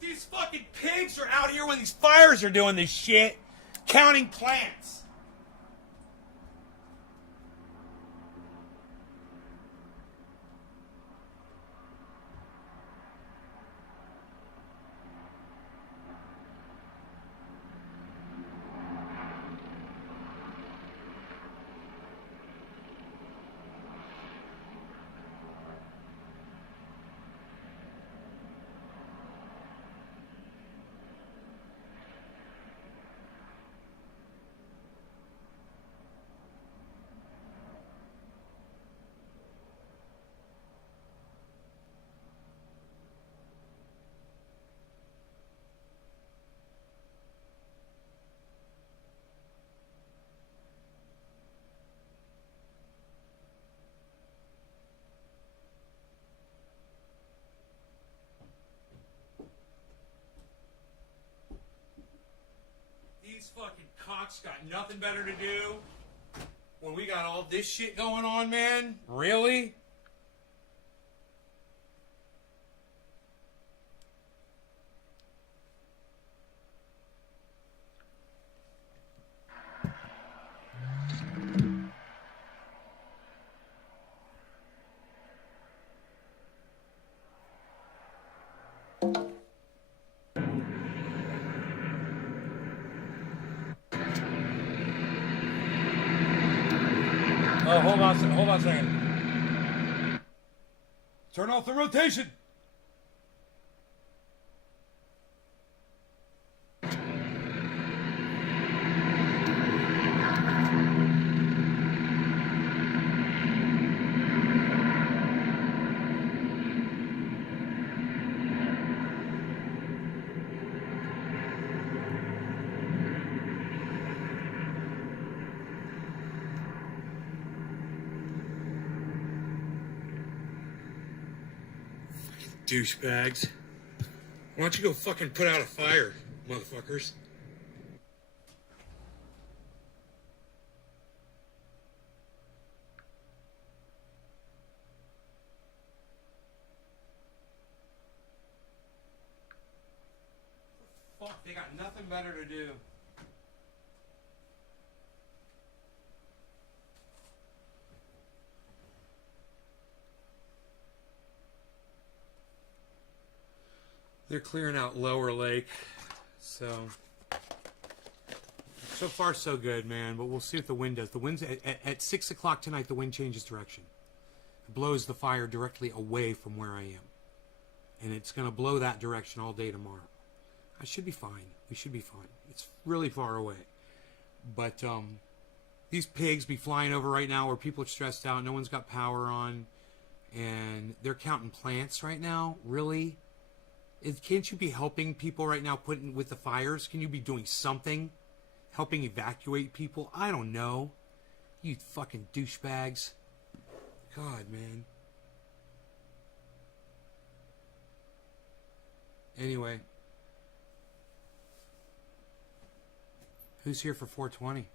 These fucking pigs are out here when these fires are doing this shit, counting plants. These fucking cocks got nothing better to do when we got all this shit going on, man. Really? Oh, hold on a second. Turn off the rotation. Douchebags. Why don't you go fucking put out a fire, motherfuckers? Fuck, they got nothing better to do. They're clearing out Lower Lake, so far so good, man. But we'll see what the wind does. The wind's at 6 o'clock tonight. The wind changes direction. It blows the fire directly away from where I am, and it's going to blow that direction all day tomorrow. I should be fine. We should be fine. It's really far away, but these pigs be flying over right now where people are stressed out. No one's got power on, and they're counting plants right now. Really? Can't you be helping people right now putting with the fires? Can you be doing something? Helping evacuate people? I don't know. You fucking douchebags. God, man. Anyway. Who's here for 420?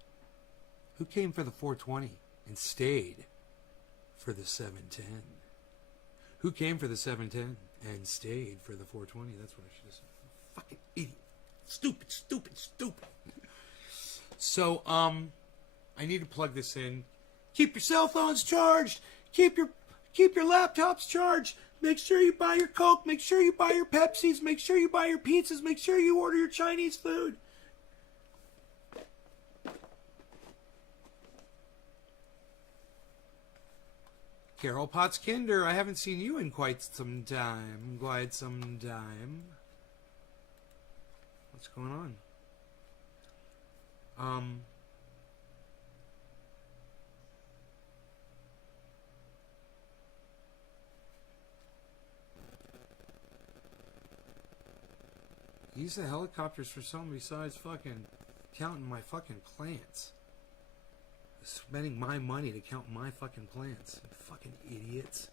Who came for the 420 and stayed for the 710? Who came for the 710 and stayed for the 420? That's what I should have said. Fucking idiot. Stupid, stupid, stupid. So, I need to plug this in. Keep your cell phones charged. Keep your laptops charged. Make sure you buy your Coke. Make sure you buy your Pepsis. Make sure you buy your pizzas. Make sure you order your Chinese food. Carol Potts Kinder, I haven't seen you in quite some time. What's going on? Use the helicopters for something besides fucking counting my fucking plants. Spending my money to count my fucking plants. Fucking idiots.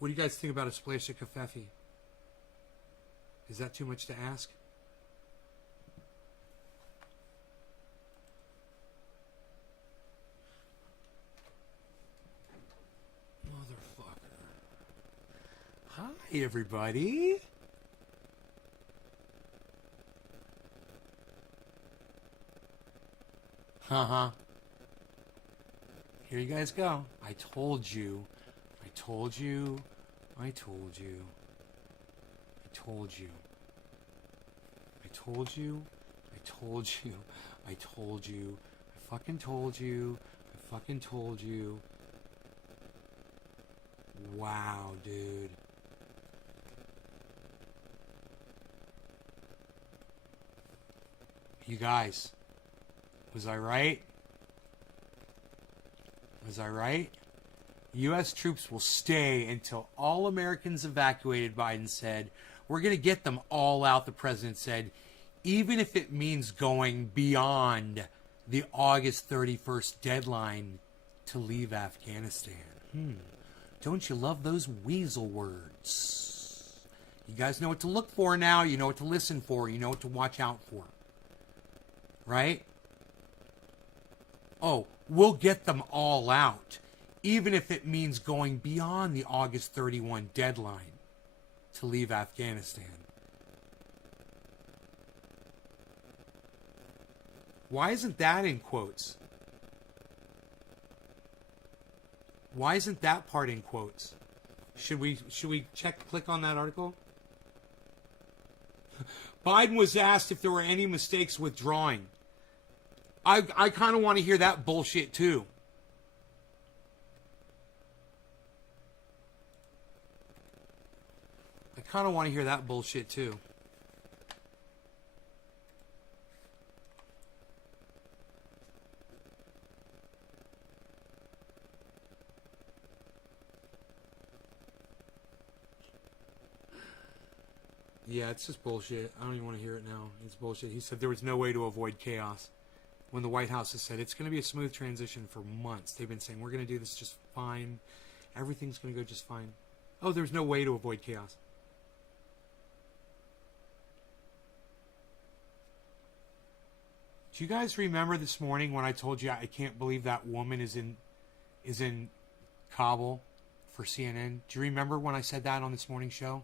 What do you guys think about a splash of Covfefe? Is that too much to ask? Motherfucker. Hi, everybody. Haha. Here you guys go. I told you. I told you. I told you. I told you. I told you. I told you. I told you. I fucking told you. I fucking told you. Wow, dude. You guys, was I right? Was I right? U.S. troops will stay until all Americans evacuated, Biden said. We're going to get them all out, the president said, even if it means going beyond the August 31st deadline to leave Afghanistan. Don't you love those weasel words? You guys know what to look for now. You know what to listen for. You know what to watch out for. Right? Oh, we'll get them all out, even if it means going beyond the August 31 deadline to leave Afghanistan. Why isn't that in quotes? Why isn't that part in quotes? Should we click on that article? Biden was asked if there were any mistakes withdrawing. I kind of want to hear that bullshit too. I kind of want to hear that bullshit too. Yeah, it's just bullshit. I don't even want to hear it now. It's bullshit. He said there was no way to avoid chaos. When the White House has said it's going to be a smooth transition for months. They've been saying we're going to do this just fine. Everything's going to go just fine. Oh, there's no way to avoid chaos. Do you guys remember this morning when I told you I can't believe that woman is in Kabul for CNN? Do you remember when I said that on this morning show?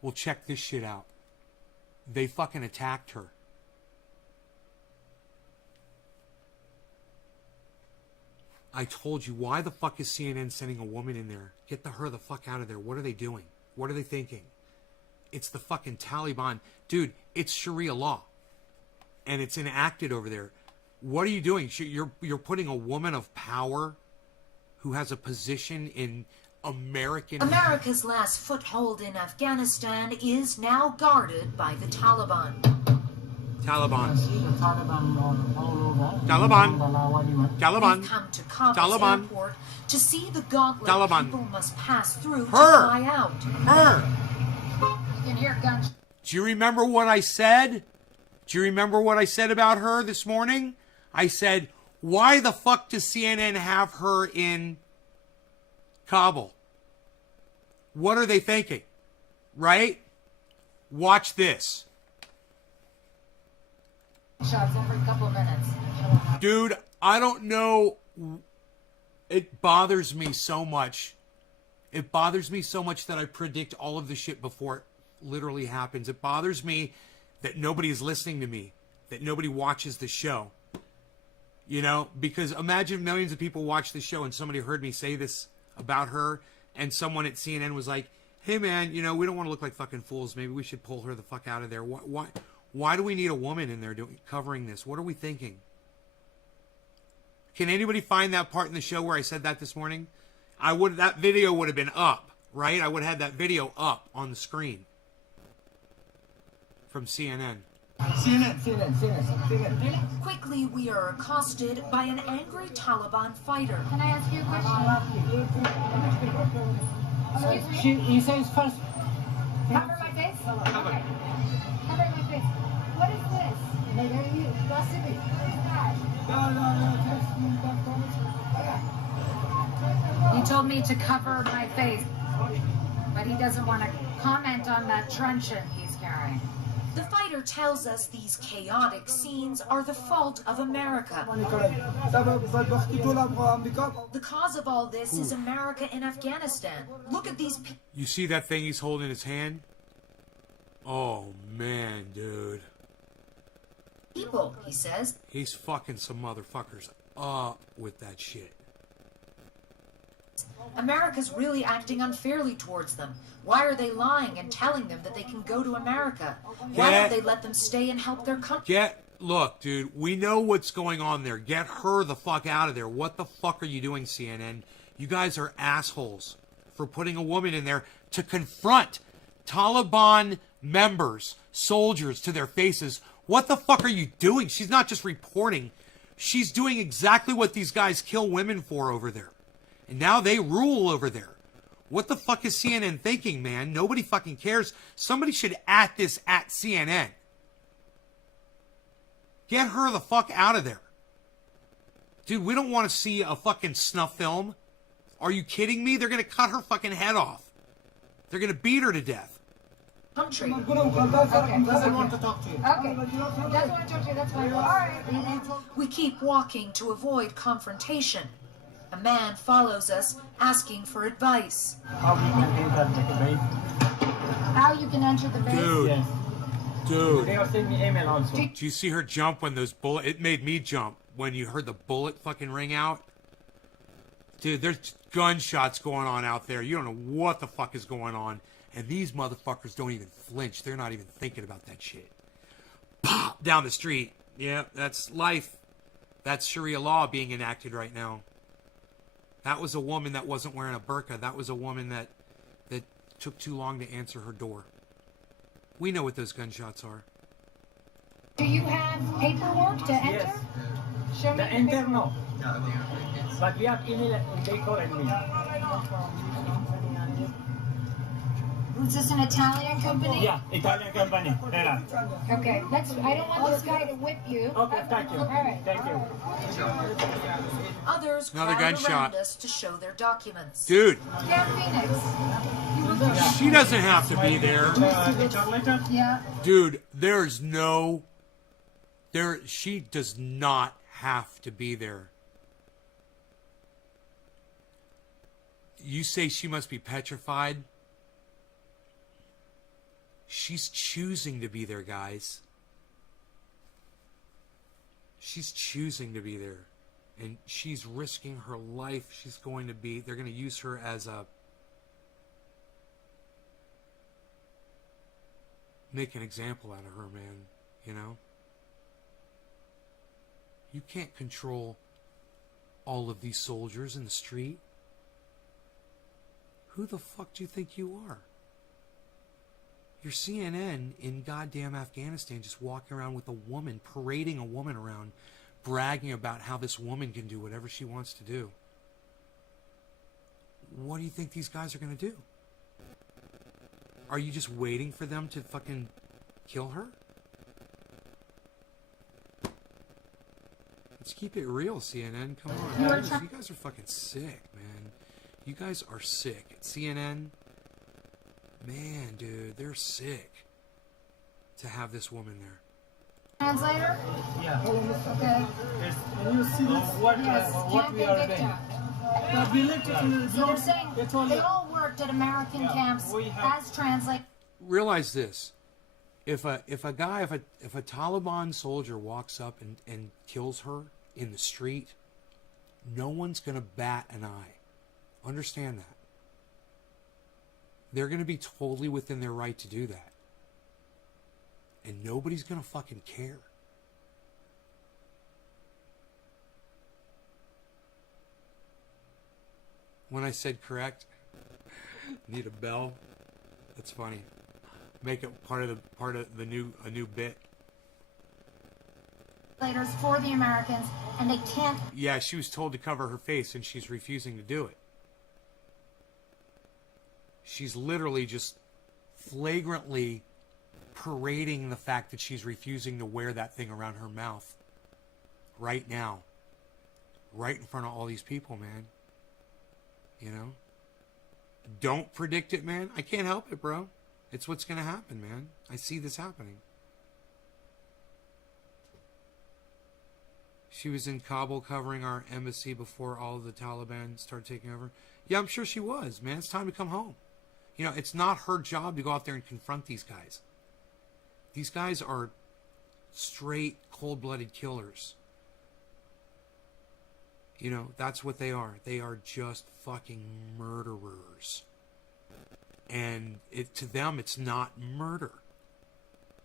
Well, check this shit out. They fucking attacked her. I told you, why the fuck is CNN sending a woman in there? Get her the fuck out of there. What are they doing? What are they thinking? It's the fucking Taliban. Dude, it's Sharia law. And it's enacted over there. What are you doing? You're putting a woman of power who has a position in America's last foothold in Afghanistan is now guarded by the Taliban. Taliban. They've come to Kabul's airport to see the gauntlet people must pass through to fly out. You can hear guns. Do you remember what I said? Do you remember what I said about her this morning? I said, why the fuck does CNN have her in Kabul? What are they thinking? Right? Watch this. Shots every couple of minutes. Dude, I don't know. It bothers me so much. It bothers me so much that I predict all of the shit before it literally happens. It bothers me that nobody is listening to me, that nobody watches the show. You know, because imagine millions of people watch the show and somebody heard me say this about her, and someone at CNN was like, hey man, you know, we don't want to look like fucking fools. Maybe we should pull her the fuck out of there. Why do we need a woman in there covering this? What are we thinking? Can anybody find that part in the show where I said that this morning? That video would have been up, right? I would have had that video up on the screen from CNN. Quickly, we are accosted by an angry Taliban fighter. Can I ask you a question? He says first. Cover my face? Okay. Cover my face. What is this? What is that? He told me to cover my face, but he doesn't want to comment on that truncheon he's carrying. The fighter tells us these chaotic scenes are the fault of America. The cause of all this is America in Afghanistan. Look at these people. You see that thing he's holding in his hand? Oh, man, dude. people, he says. He's fucking some motherfuckers up with that shit. America's really acting unfairly towards them. Why are they lying and telling them that they can go to America? Why don't they let them stay and help their country? Look, dude, we know what's going on there. Get her the fuck out of there. What the fuck are you doing, CNN? You guys are assholes for putting a woman in there to confront Taliban members, soldiers, to their faces. What the fuck are you doing? She's not just reporting. She's doing exactly what these guys kill women for over there. And now they rule over there. What the fuck is CNN thinking, man? Nobody fucking cares. Somebody should at this at CNN. Get her the fuck out of there. Dude, we don't want to see a fucking snuff film. Are you kidding me? They're going to cut her fucking head off. They're going to beat her to death. Country. Okay. Doesn't want to talk to you. Okay. Doesn't want to talk to you. That's fine. All right. We keep walking to avoid confrontation. A man follows us, asking for advice. How you can enter the base? Dude. Yes. Dude. They will send me email also. Do you see her jump when those bullet... It made me jump when you heard the bullet fucking ring out. Dude, there's gunshots going on out there. You don't know what the fuck is going on. And these motherfuckers don't even flinch. They're not even thinking about that shit. Pop! Down the street. Yeah, that's life. That's Sharia law being enacted right now. That was a woman that wasn't wearing a burqa. That was a woman that took too long to answer her door. We know what those gunshots are. Do you have paperwork to enter? Yes. Show me the enter, no. But we have email, they call me. Is this an Italian company? Yeah, Italian company. Era. Okay. I don't want this guy to whip you. Okay, thank you. All right. Thank you. Others Another crowd gunshot. around us to show their documents. Dude, Yeah, Phoenix. she doesn't have to be there. HR letter? Yeah. Dude, she does not have to be there. You say she must be petrified? She's choosing to be there, guys. She's choosing to be there. And she's risking her life. They're going to use her as make an example out of her, man. You know? You can't control all of these soldiers in the street. Who the fuck do you think you are? You're CNN in goddamn Afghanistan just walking around with a woman, parading a woman around, bragging about how this woman can do whatever she wants to do. What do you think these guys are going to do? Are you just waiting for them to fucking kill her? Let's keep it real, CNN. Come on. You guys are fucking sick, man. You guys are sick. CNN... Man, dude, they're sick to have this woman there. Translator? Yeah. Okay. Yes. Can you see this? What we are doing? So they're saying they all worked at American camps as translators. Realize this: if a Taliban soldier walks up and kills her in the street, no one's gonna bat an eye. Understand that. They're going to be totally within their right to do that. And nobody's going to fucking care. When I said correct, need a bell. That's funny. Make it part of a new bit. For the Americans, and they can't. Yeah, she was told to cover her face, and she's refusing to do it. She's literally just flagrantly parading the fact that she's refusing to wear that thing around her mouth right now. Right in front of all these people, man. You know? Don't predict it, man. I can't help it, bro. It's what's going to happen, man. I see this happening. She was in Kabul covering our embassy before all of the Taliban started taking over. Yeah, I'm sure she was, man. It's time to come home. You know, it's not her job to go out there and confront these guys. These guys are straight, cold-blooded killers. You know, that's what they are. They are just fucking murderers. And to them, it's not murder.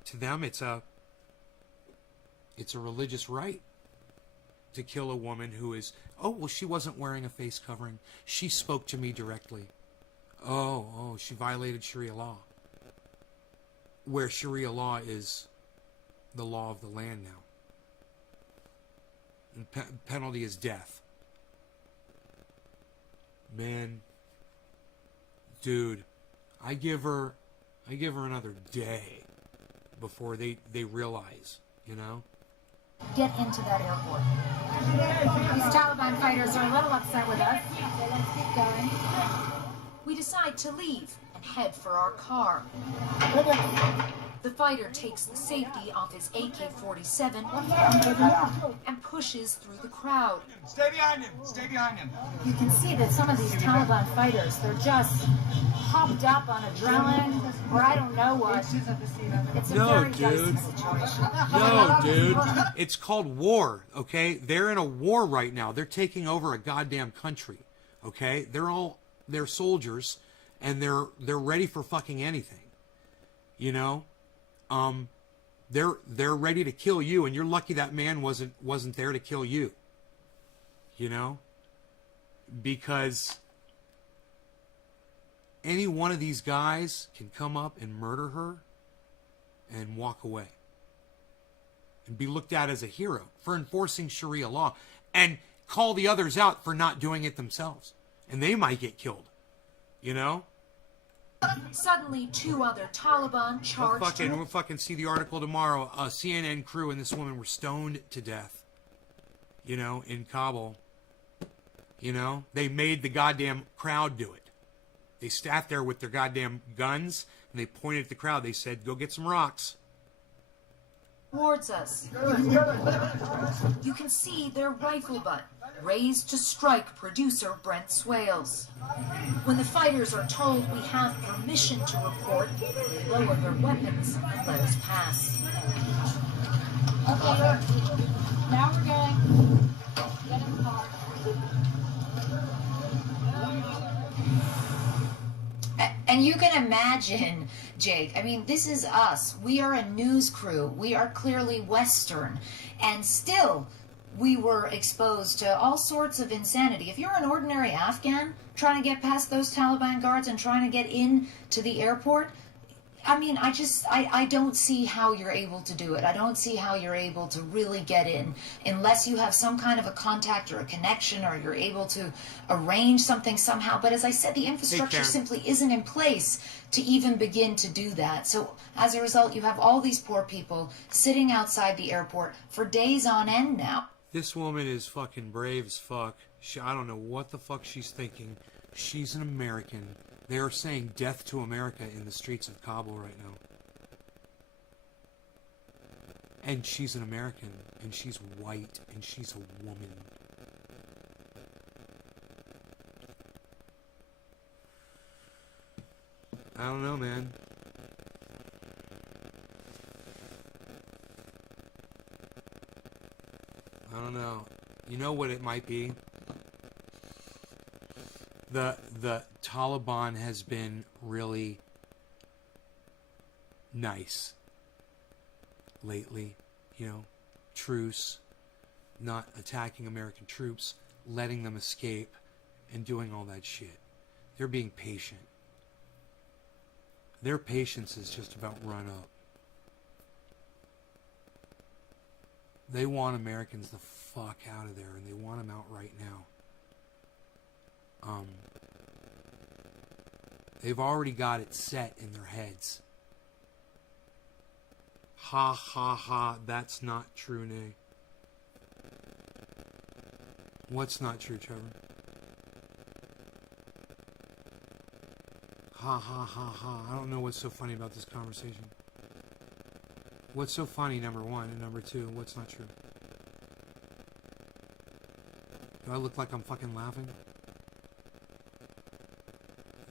To them, it's a religious right to kill a woman who is, oh, well, she wasn't wearing a face covering. She spoke to me directly. Oh, she violated Sharia law. Where Sharia law is the law of the land now. And penalty is death. Man, dude, I give her another day before they realize, you know? Get into that airport. These Taliban fighters are a little upset with us. So let's keep going. We decide to leave and head for our car. The fighter takes the safety off his AK-47 and pushes through the crowd. Stay behind him. Stay behind him. You can see that some of these Taliban fighters, they're just hopped up on adrenaline, or I don't know what. It's a very dicey situation. No, dude. It's called war, okay? They're in a war right now. They're taking over a goddamn country, okay? They're soldiers, and they're ready for fucking anything, you know? They're ready to kill you, and you're lucky that man wasn't there to kill you, you know? Because any one of these guys can come up and murder her and walk away and be looked at as a hero for enforcing Sharia law and call the others out for not doing it themselves. And they might get killed, you know? Suddenly, two other Taliban charged. We'll fucking see the article tomorrow. A CNN crew and this woman were stoned to death, you know, in Kabul. You know, they made the goddamn crowd do it. They sat there with their goddamn guns and they pointed at the crowd. They said, go get some rocks. Towards us. You can see their rifle butt raised to strike producer Brent Swales. When the fighters are told we have permission to report, they lower their weapons and let us pass. Okay, now we're going. Get in the car. And you can imagine, Jake, I mean, this is us. We are a news crew. We are clearly Western. And still, we were exposed to all sorts of insanity. If you're an ordinary Afghan trying to get past those Taliban guards and trying to get in to the airport, I mean, I don't see how you're able to do it. I don't see how you're able to really get in unless you have some kind of a contact or a connection or you're able to arrange something somehow. But as I said, the infrastructure simply isn't in place to even begin to do that. So as a result, you have all these poor people sitting outside the airport for days on end now. This woman is fucking brave as fuck. I don't know what the fuck she's thinking. She's an American. They are saying death to America in the streets of Kabul right now. And she's an American, and she's white, and she's a woman. I don't know, man. I don't know. You know what it might be? The Taliban has been really nice lately, you know, truce, not attacking American troops, letting them escape, and doing all that shit. They're being patient. Their patience is just about run up. They want Americans the fuck out of there, and they want them out right now. They've already got it set in their heads. Ha ha ha, that's not true, Nay. What's not true, Trevor? Ha ha ha ha. I don't know what's so funny about this conversation. What's so funny, number one, and number two, what's not true? Do I look like I'm fucking laughing?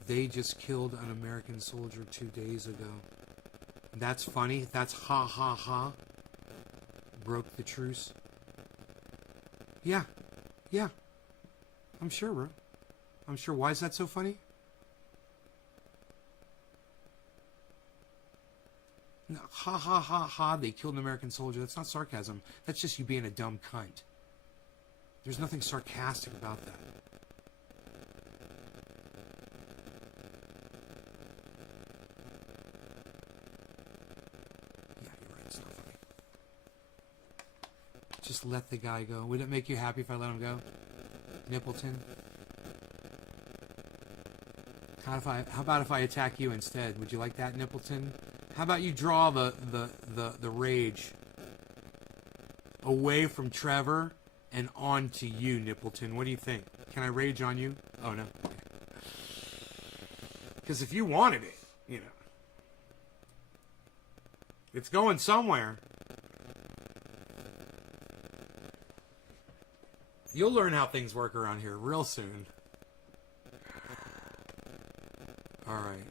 They just killed an American soldier 2 days ago. That's funny? That's ha ha ha? broke the truce. Yeah. Yeah. I'm sure, bro. I'm sure. Why is that so funny? No, ha ha ha ha, they killed an American soldier. That's not sarcasm. That's just you being a dumb cunt. There's nothing sarcastic about that. Yeah, you're right. It's not funny. Just let the guy go. Would it make you happy if I let him go? Nippleton? How about if I attack you instead? Would you like that, Nippleton? How about you draw the rage away from Trevor and onto you, Nippleton? What do you think? Can I rage on you? Oh, no. Because if you wanted it, you know, it's going somewhere. You'll learn how things work around here real soon. All right.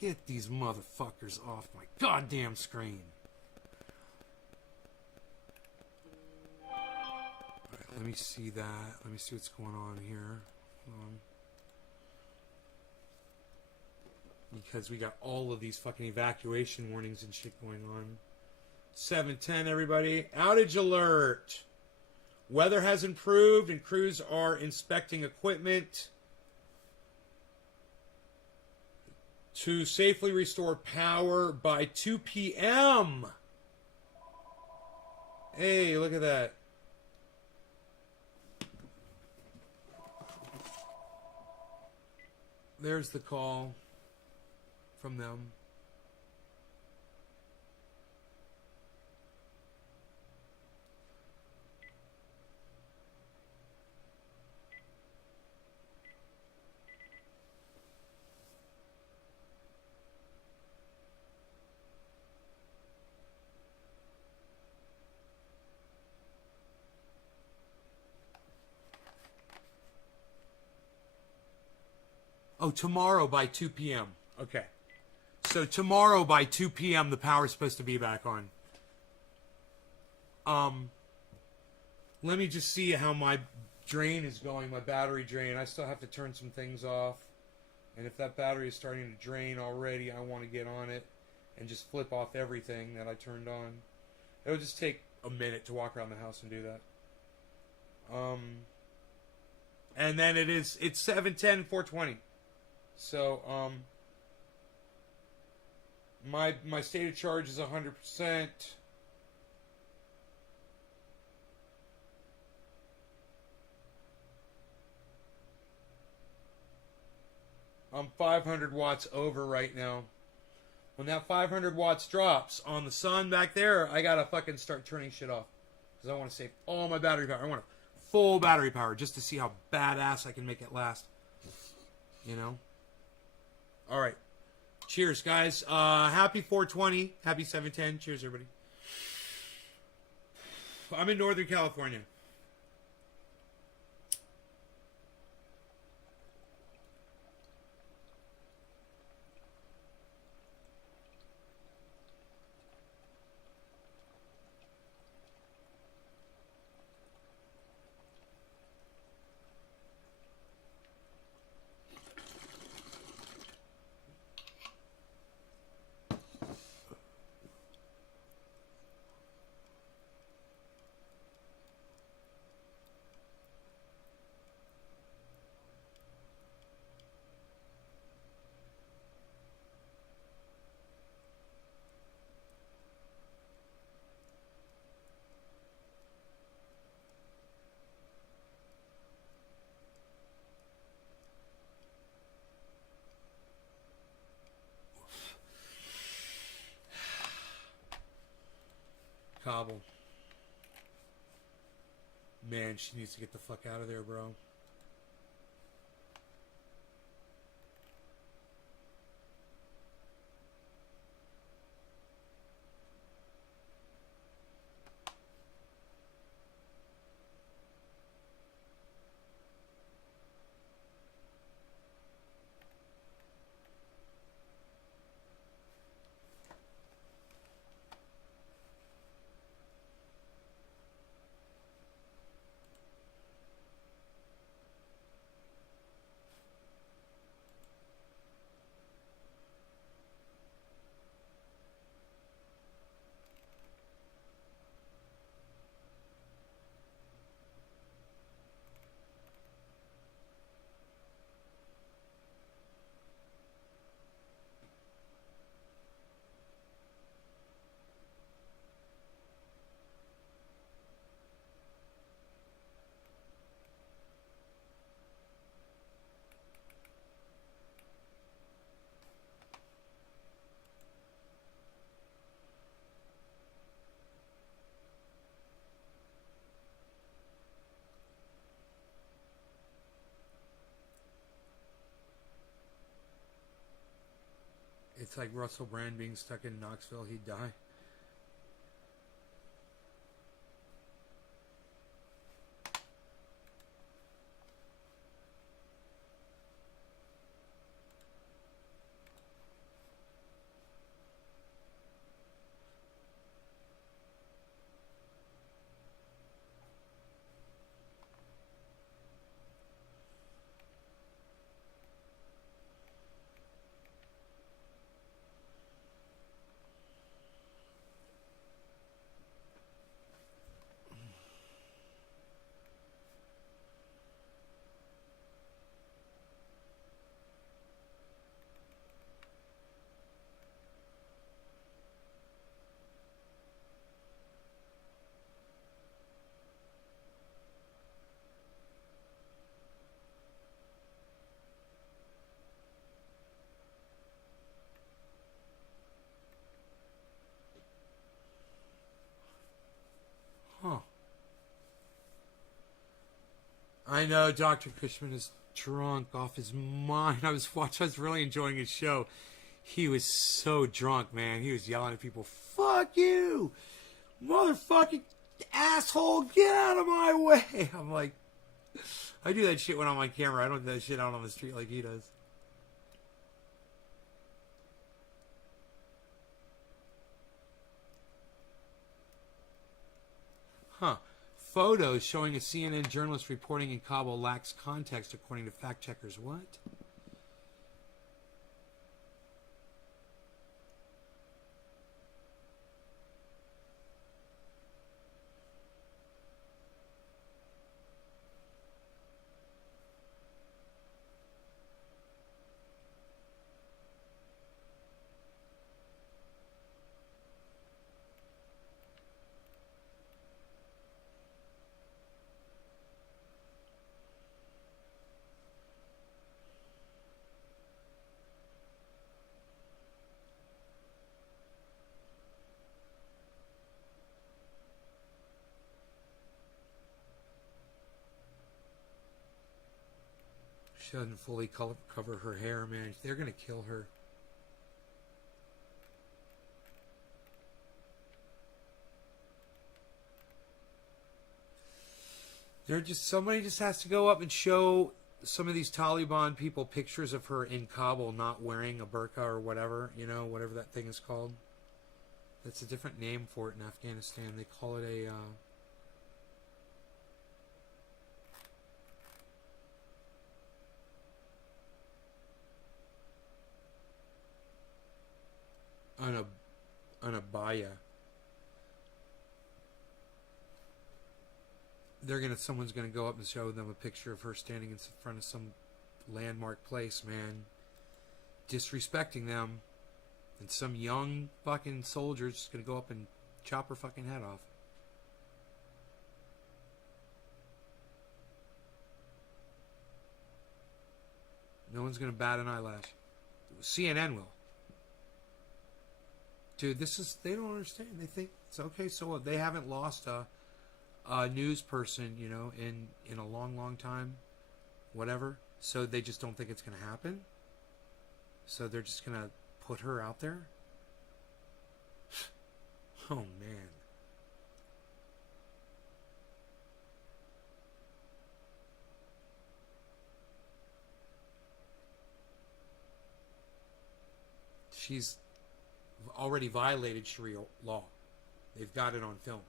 Get these motherfuckers off my goddamn screen. Alright, let me see that. Let me see what's going on here. Hold on. Because we got all of these fucking evacuation warnings and shit going on. 7:10, everybody. Outage alert. Weather has improved and crews are inspecting equipment to safely restore power by 2 p.m. Hey, look at that. There's the call from them. Oh, tomorrow by 2 p.m. Okay. So tomorrow by 2 p.m. the power's supposed to be back on. Let me just see how my drain is going, my battery drain. I still have to turn some things off. And if that battery is starting to drain already, I want to get on it and just flip off everything that I turned on. It'll just take a minute to walk around the house and do that. And then it's 7:10, 4:20. So, my state of charge is 100%. I'm 500 watts over right now. When that 500 watts drops on the sun back there, I gotta fucking start turning shit off. Because I want to save all my battery power. I want full battery power just to see how badass I can make it last. You know? Alright. Cheers, guys. Happy 420. Happy 710. Cheers, everybody. I'm in Northern California. Cobble. Man, she needs to get the fuck out of there, bro. It's like Russell Brand being stuck in Knoxville. He'd die. Huh. I know Dr. Cushman is drunk off his mind. I was really enjoying his show. He was so drunk, man. He was yelling at people, "Fuck you! Motherfucking asshole, get out of my way!" I'm like, I do that shit when I'm on camera. I don't do that shit out on the street like he does. Huh. Photos showing a CNN journalist reporting in Kabul lacks context, according to fact checkers. What? She doesn't fully cover her hair, man. They're going to kill her. Somebody just has to go up and show some of these Taliban people pictures of her in Kabul not wearing a burqa or whatever, whatever that thing is called. That's a different name for it in Afghanistan. They call it a... an abaya. Someone's gonna go up and show them a picture of her standing in front of some landmark place, man, disrespecting them, and some young fucking soldier's just gonna go up and chop her fucking head off. No one's gonna bat an eyelash. CNN will. Dude, they don't understand. They think it's okay. So what? They haven't lost a news person, in a long, long time, whatever. So they just don't think it's going to happen. So they're just going to put her out there. Oh, man. She's already violated Sharia law. They've got it on film,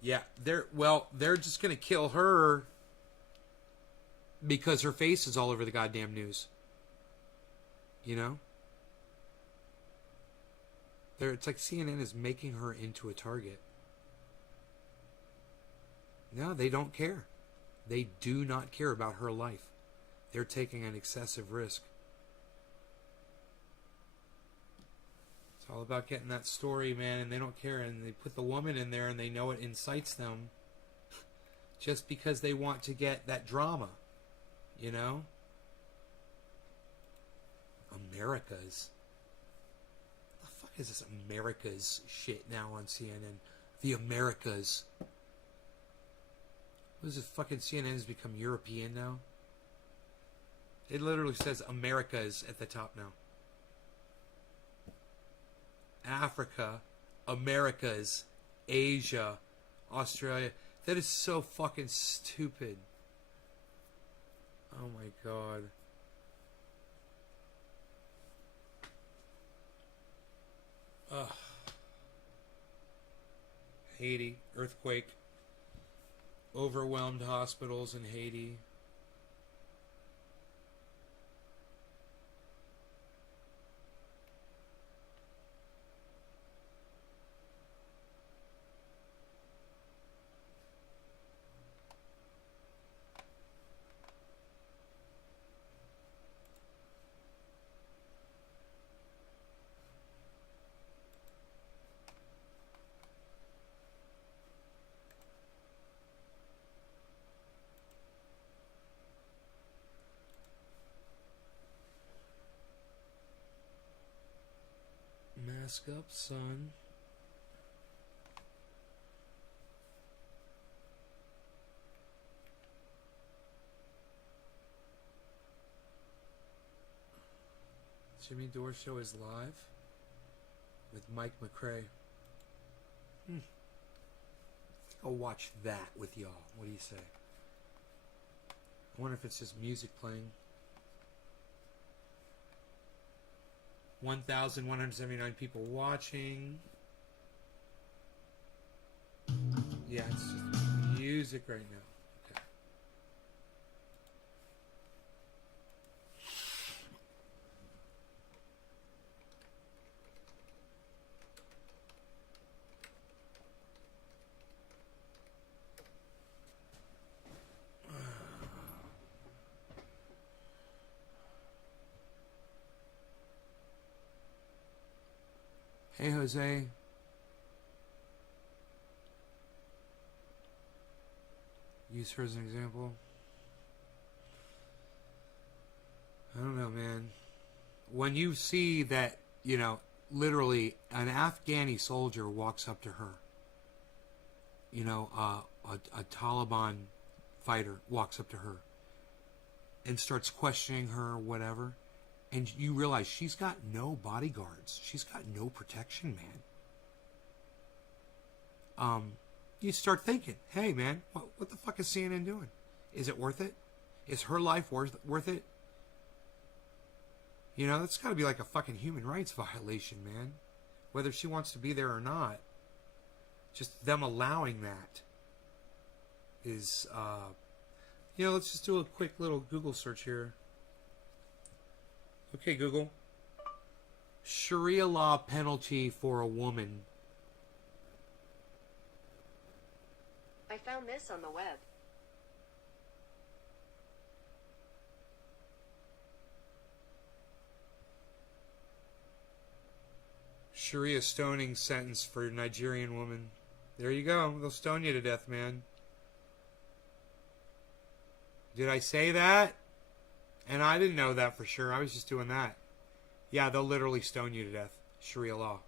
Yeah, they're just going to kill her because her face is all over the goddamn news. It's like CNN is making her into a target. No, they don't care. They do not care about her life. They're taking an excessive risk. It's all about getting that story, man, and they don't care. And they put the woman in there and they know it incites them just because they want to get that drama, America's. The fuck is this America's shit now on CNN? The Americas. What is this fucking CNN has become European now? It literally says Americas at the top now. Africa, Americas, Asia, Australia. That is so fucking stupid. Oh my god. Ugh. Haiti, earthquake. Overwhelmed hospitals in Haiti. Mask up, son. Jimmy Dore Show is live with Mike McRae. I'll watch that with y'all. What do you say? I wonder if it's just music playing. 1,179 people watching. Yeah, it's just music right now. Okay. Hey, Jose. Use her as an example. I don't know, man. When you see that, you know, literally an Afghani soldier walks up to her, you know, a Taliban fighter walks up to her and starts questioning her, whatever. And you realize she's got no bodyguards. She's got no protection, man. You start thinking, hey, man, what the fuck is CNN doing? Is it worth it? Is her life worth it? You know, that's got to be like a fucking human rights violation, man. Whether she wants to be there or not. Just them allowing that is, you know, let's just do a quick little Google search here. Okay, Google. Sharia law penalty for a woman. I found this on the web. Sharia stoning sentence for Nigerian woman. There you go. They'll stone you to death, man. Did I say that? And I didn't know that for sure. I was just doing that. Yeah, they'll literally stone you to death. Sharia law.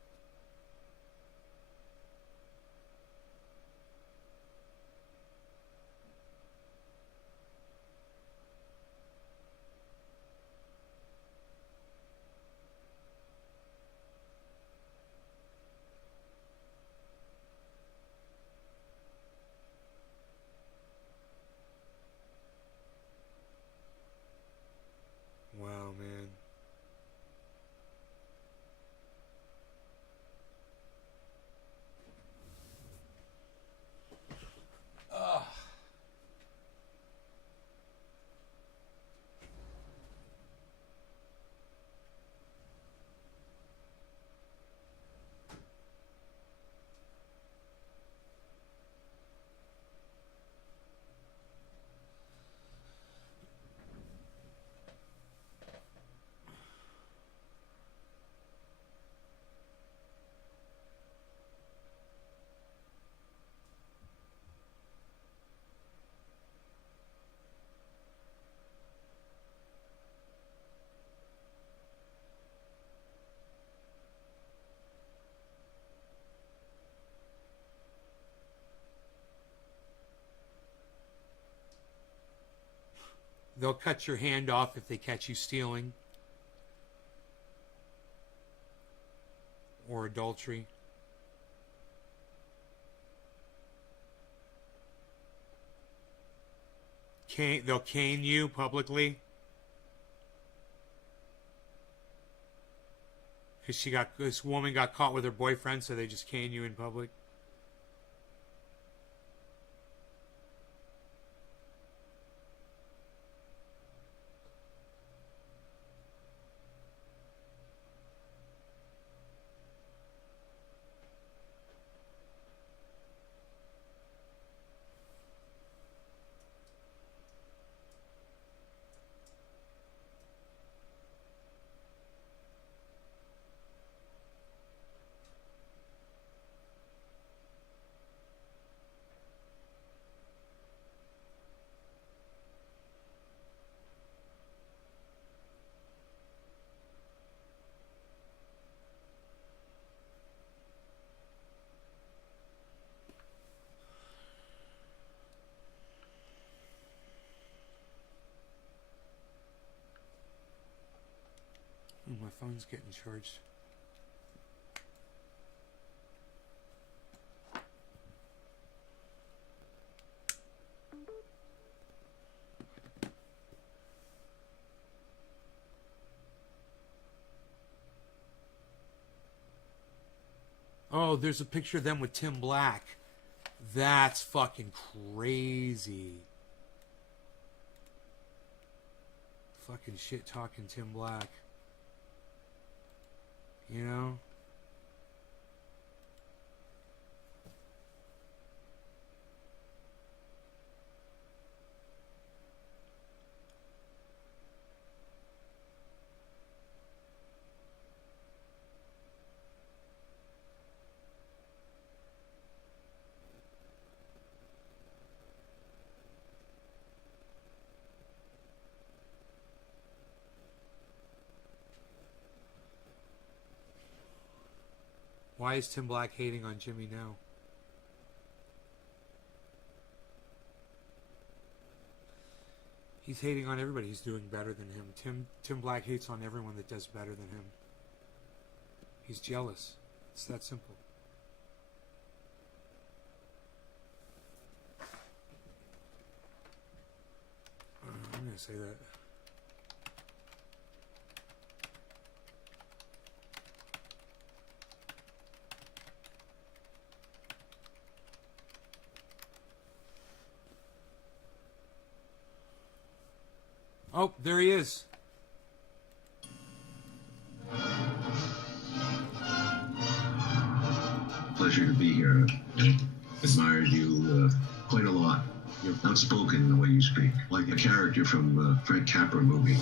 Wow, man. They'll cut your hand off if they catch you stealing or adultery. They'll cane you publicly because this woman got caught with her boyfriend, so they just cane you in public. My phone's getting charged. Oh, there's a picture of them with Tim Black. That's fucking crazy. Fucking shit talking Tim Black. You know? Why is Tim Black hating on Jimmy now? He's hating on everybody who's doing better than him. Tim Black hates on everyone that does better than him. He's jealous. It's that simple. I'm going to say that. Oh, there he is. Pleasure to be here. Admired you quite a lot. You're outspoken in the way you speak, like a character from Frank Capra movie.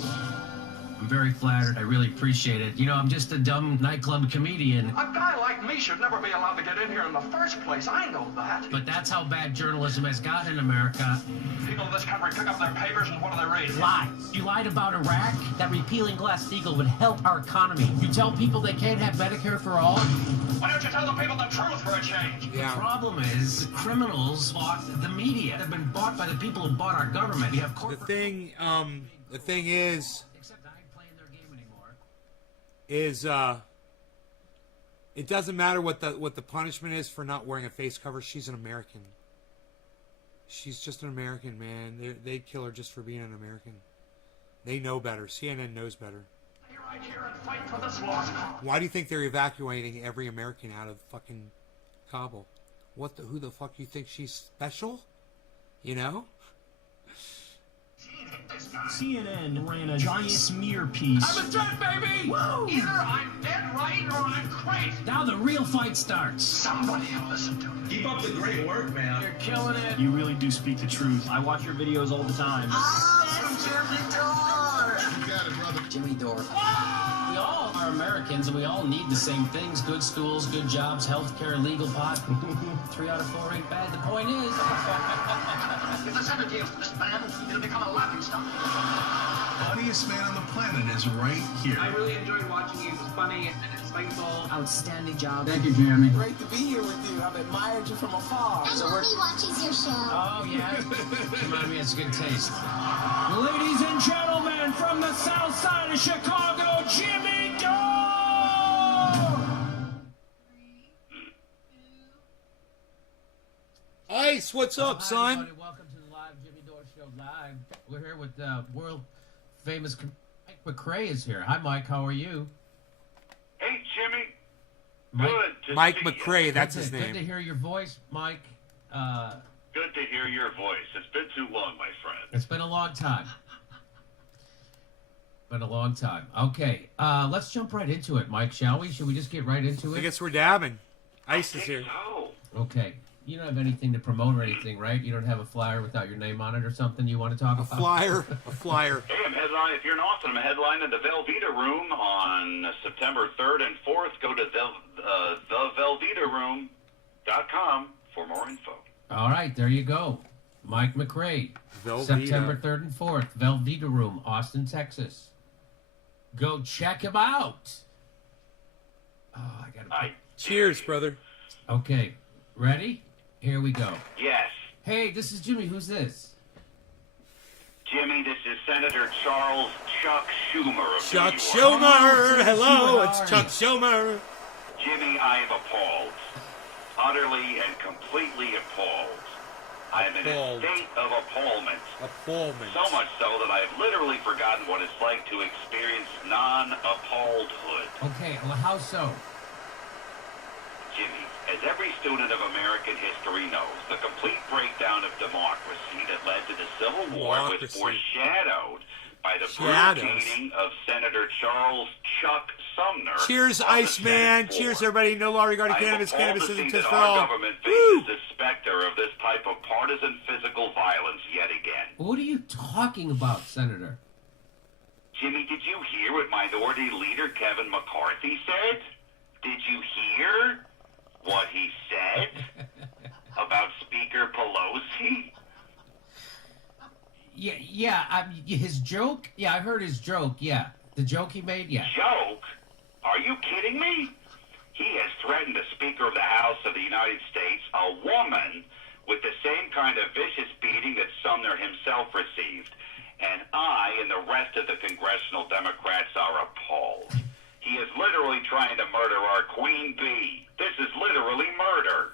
I'm very flattered. I really appreciate it. You know, I'm just a dumb nightclub comedian. A guy like me should never be allowed to get in here in the first place. I know that. But that's how bad journalism has gotten in America. People in this country pick up their papers and what do they read? Lies. You lied about Iraq, that repealing Glass-Steagall would help our economy. You tell people they can't have Medicare for all. Why don't you tell the people the truth for a change? Yeah. The problem is, the criminals bought the media. They've been bought by the people who bought our government. We have corporate... The thing is... it doesn't matter what the punishment is for not wearing a face cover. She's an American. She's just an American, man. They'd kill her just for being an American. They know better. CNN knows better. Stay right here and fight for this lost cause. Why do you think they're evacuating every American out of fucking Kabul? Who the fuck you think she's special? You know? CNN ran a giant smear piece. I'm a dead baby! Whoa! Either I'm dead right or I'm crazy. Now the real fight starts. Somebody will listen to me. Keep up the great work, man. You're killing it. You really do speak the truth. I watch your videos all the time. I'm Jimmy Dore! You got it, brother. Jimmy Dore. We all are Americans and we all need the same things. Good schools, good jobs, health care, legal pot. 3 out of 4 ain't bad. The point is... If there's ever deals with this man, it'll become a laughing stock. Funniest man on the planet is right here. I really enjoyed watching you. It was funny and insightful. Outstanding job. Thank you, Jeremy. Great to be here with you. I've admired you from afar. And Mommy watches your show. Oh, yeah? Remind me, it's good taste. Ladies and and gentlemen, from the south side of Chicago, Jimmy Dore! Ice, what's up, Hi, son? everybody. Welcome to the live Jimmy Dore Show live. We're here with world famous Mike McRae is here. Hi, Mike. How are you? Hey, Jimmy. Mike, Good to Mike see McRae, you. that's his Good name. to hear your voice, Mike. Good to hear your voice. It's been too long, my friend. It's been a long time. Been a long time. Okay, let's jump right into it, Mike, shall we? Should we just get right into it? I guess we're dabbing. Ice is here. Okay. You don't have anything to promote or anything, right? You don't have a flyer without your name on it or something you want to talk about? A flyer. Hey, I'm headline. If you're in Austin, I'm headlining the Velveeta Room on September 3rd and 4th. Go to thevelveetaroom.com for more info. All right, there you go. Mike McRae. Velveeta. September 3rd and 4th. Velveeta Room, Austin, Texas. Go check him out. Oh, I gotta. Cheers, brother. Okay, ready? Here we go. Yes. Hey, this is Jimmy. Who's this? Jimmy, this is Senator Charles Chuck Schumer of Chuck New York. Schumer. Hello, How it's are Chuck you? Schumer. Jimmy, I am appalled. Utterly and completely appalled. I am in a Appalled. state of appallment. Appallment. So much so that I have literally forgotten what it's like to experience non-appalledhood. Okay, well, how so? Jimmy, as every student of American history knows, the complete breakdown of democracy that led to the Civil War was Democracy. foreshadowed by the Shadows. brutalizing of Senator Charles Chuck Sumner. Cheers, on the Iceman. Senate floor. Cheers, everybody. No law regarding I am cannabis. appalled Cannabis to isn't see just that for our all. government Woo! faces the specter of this type of partisan physical violence yet again. What are you talking about, Senator? Jimmy, did you hear what Minority Leader Kevin McCarthy said? Did you hear what he said about Speaker Pelosi? Yeah. His joke. Yeah, I heard his joke. Yeah, the joke he made. Yeah. Joke? Are you kidding me? He has threatened the Speaker of the House of the United States, a woman, with the same kind of vicious beating that Sumner himself received. And I and the rest of the congressional Democrats are appalled. He is literally trying to murder our Queen Bee. This is literally murder.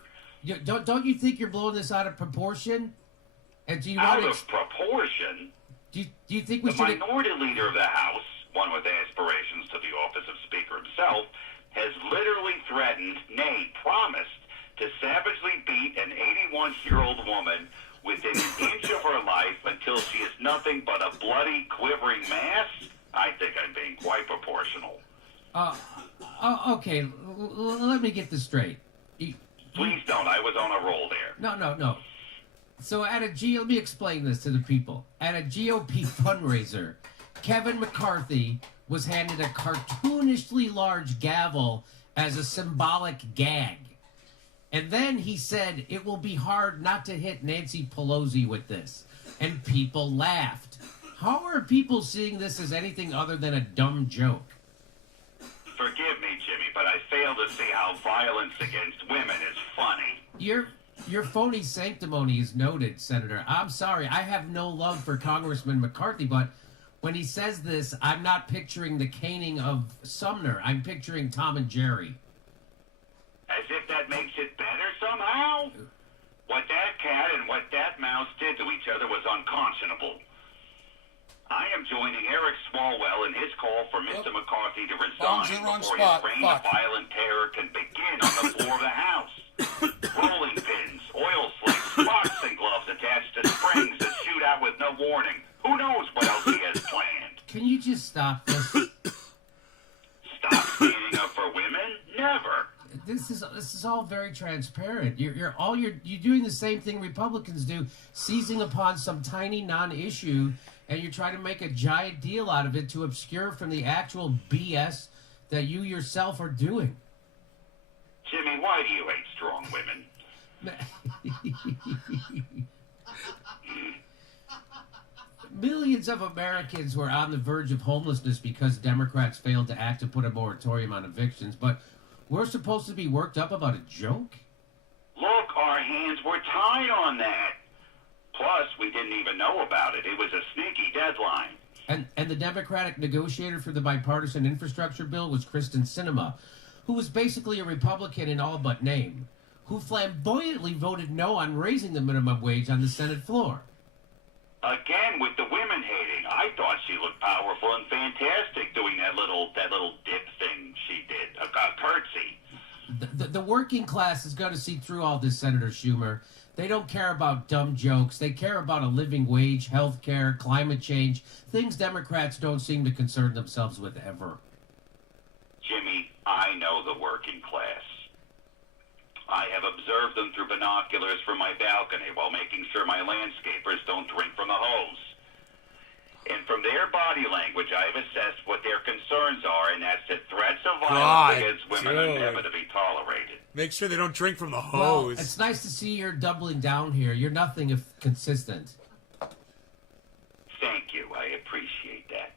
Don't you think you're blowing this out of proportion? And do you Out want of proportion, do you think we the should? minority leader of the House, one with aspirations to the office of Speaker himself, has literally threatened, nay, promised, to savagely beat an 81-year-old woman within an inch of her life until she is nothing but a bloody, quivering mass? I think I'm being quite proportional. Okay, let me get this straight. Please don't. I was on a roll there. No. So let me explain this to the people. At a GOP fundraiser, Kevin McCarthy was handed a cartoonishly large gavel as a symbolic gag. And then he said it will be hard not to hit Nancy Pelosi with this. And people laughed. How are people seeing this as anything other than a dumb joke? Forgive me, Jimmy, but I fail to see how violence against women is funny. Your phony sanctimony is noted, Senator. I'm sorry, I have no love for Congressman McCarthy, but when he says this, I'm not picturing the caning of Sumner. I'm picturing Tom and Jerry. As if that makes it better somehow? What that cat and what that mouse did to each other was unconscionable. I am joining Eric Swalwell in his call for Mr. McCarthy to resign before his reign of violent terror can begin on the floor of the House. Rolling pins, oil slicks, boxing gloves attached to springs that shoot out with no warning. Who knows what else he has planned? Can you just stop this? Stop standing up for women? Never. This is all very transparent. You're doing the same thing Republicans do, seizing upon some tiny non-issue, and you're trying to make a giant deal out of it to obscure from the actual BS that you yourself are doing. Jimmy, why do you hate strong women? Millions of Americans were on the verge of homelessness because Democrats failed to act to put a moratorium on evictions, but we're supposed to be worked up about a joke? Look, our hands were tied on that. Plus, we didn't even know about it. It was a sneaky deadline. And the Democratic negotiator for the bipartisan infrastructure bill was Kristen Sinema, who was basically a Republican in all but name, who flamboyantly voted no on raising the minimum wage on the Senate floor. Again, with the women hating, I thought she looked powerful and fantastic doing that little dip thing she did, a curtsy. The working class is going to see through all this, Senator Schumer. They don't care about dumb jokes. They care about a living wage, health care, climate change, things Democrats don't seem to concern themselves with ever. Jimmy, I know the working class. I have observed them through binoculars from my balcony while making sure my landscapers don't drink from the hose. And from their body language, I have assessed what their concerns are, and that's that threats of violence against women are never to be tolerated. Make sure they don't drink from the Well, hose. it's nice to see you're doubling down here. You're nothing if consistent. Thank you. I appreciate that.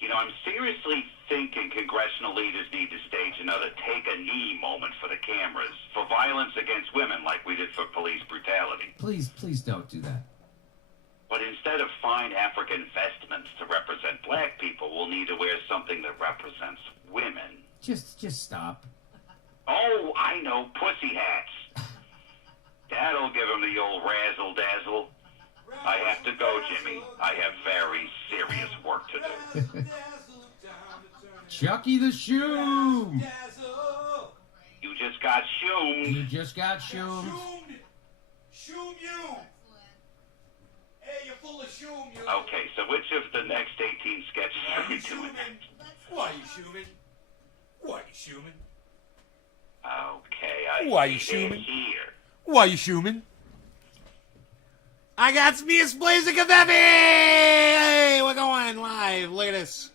You know, I'm seriously thinking congressional leaders need to stage another take-a-knee moment for the cameras for violence against women like we did for police brutality. Please don't do that. But instead of fine African vestments to represent black people, we'll need to wear something that represents women. Just stop. Oh, I know, pussy hats. That'll give them the old razzle-dazzle. I have to go, Jimmy. I have very serious work to do. Chucky the Shoom! You just got shoomed. You just got shoomed. Shoom you! Hey, you're full of shoom, you! Okay, so which of the next 18 sketches are we doing next? Why you shooming? Why you shooming? Okay, Why you see it shooming? here. Why you shooming? I got Smears Blazing Kavevi! Hey, we're going live. Look at this.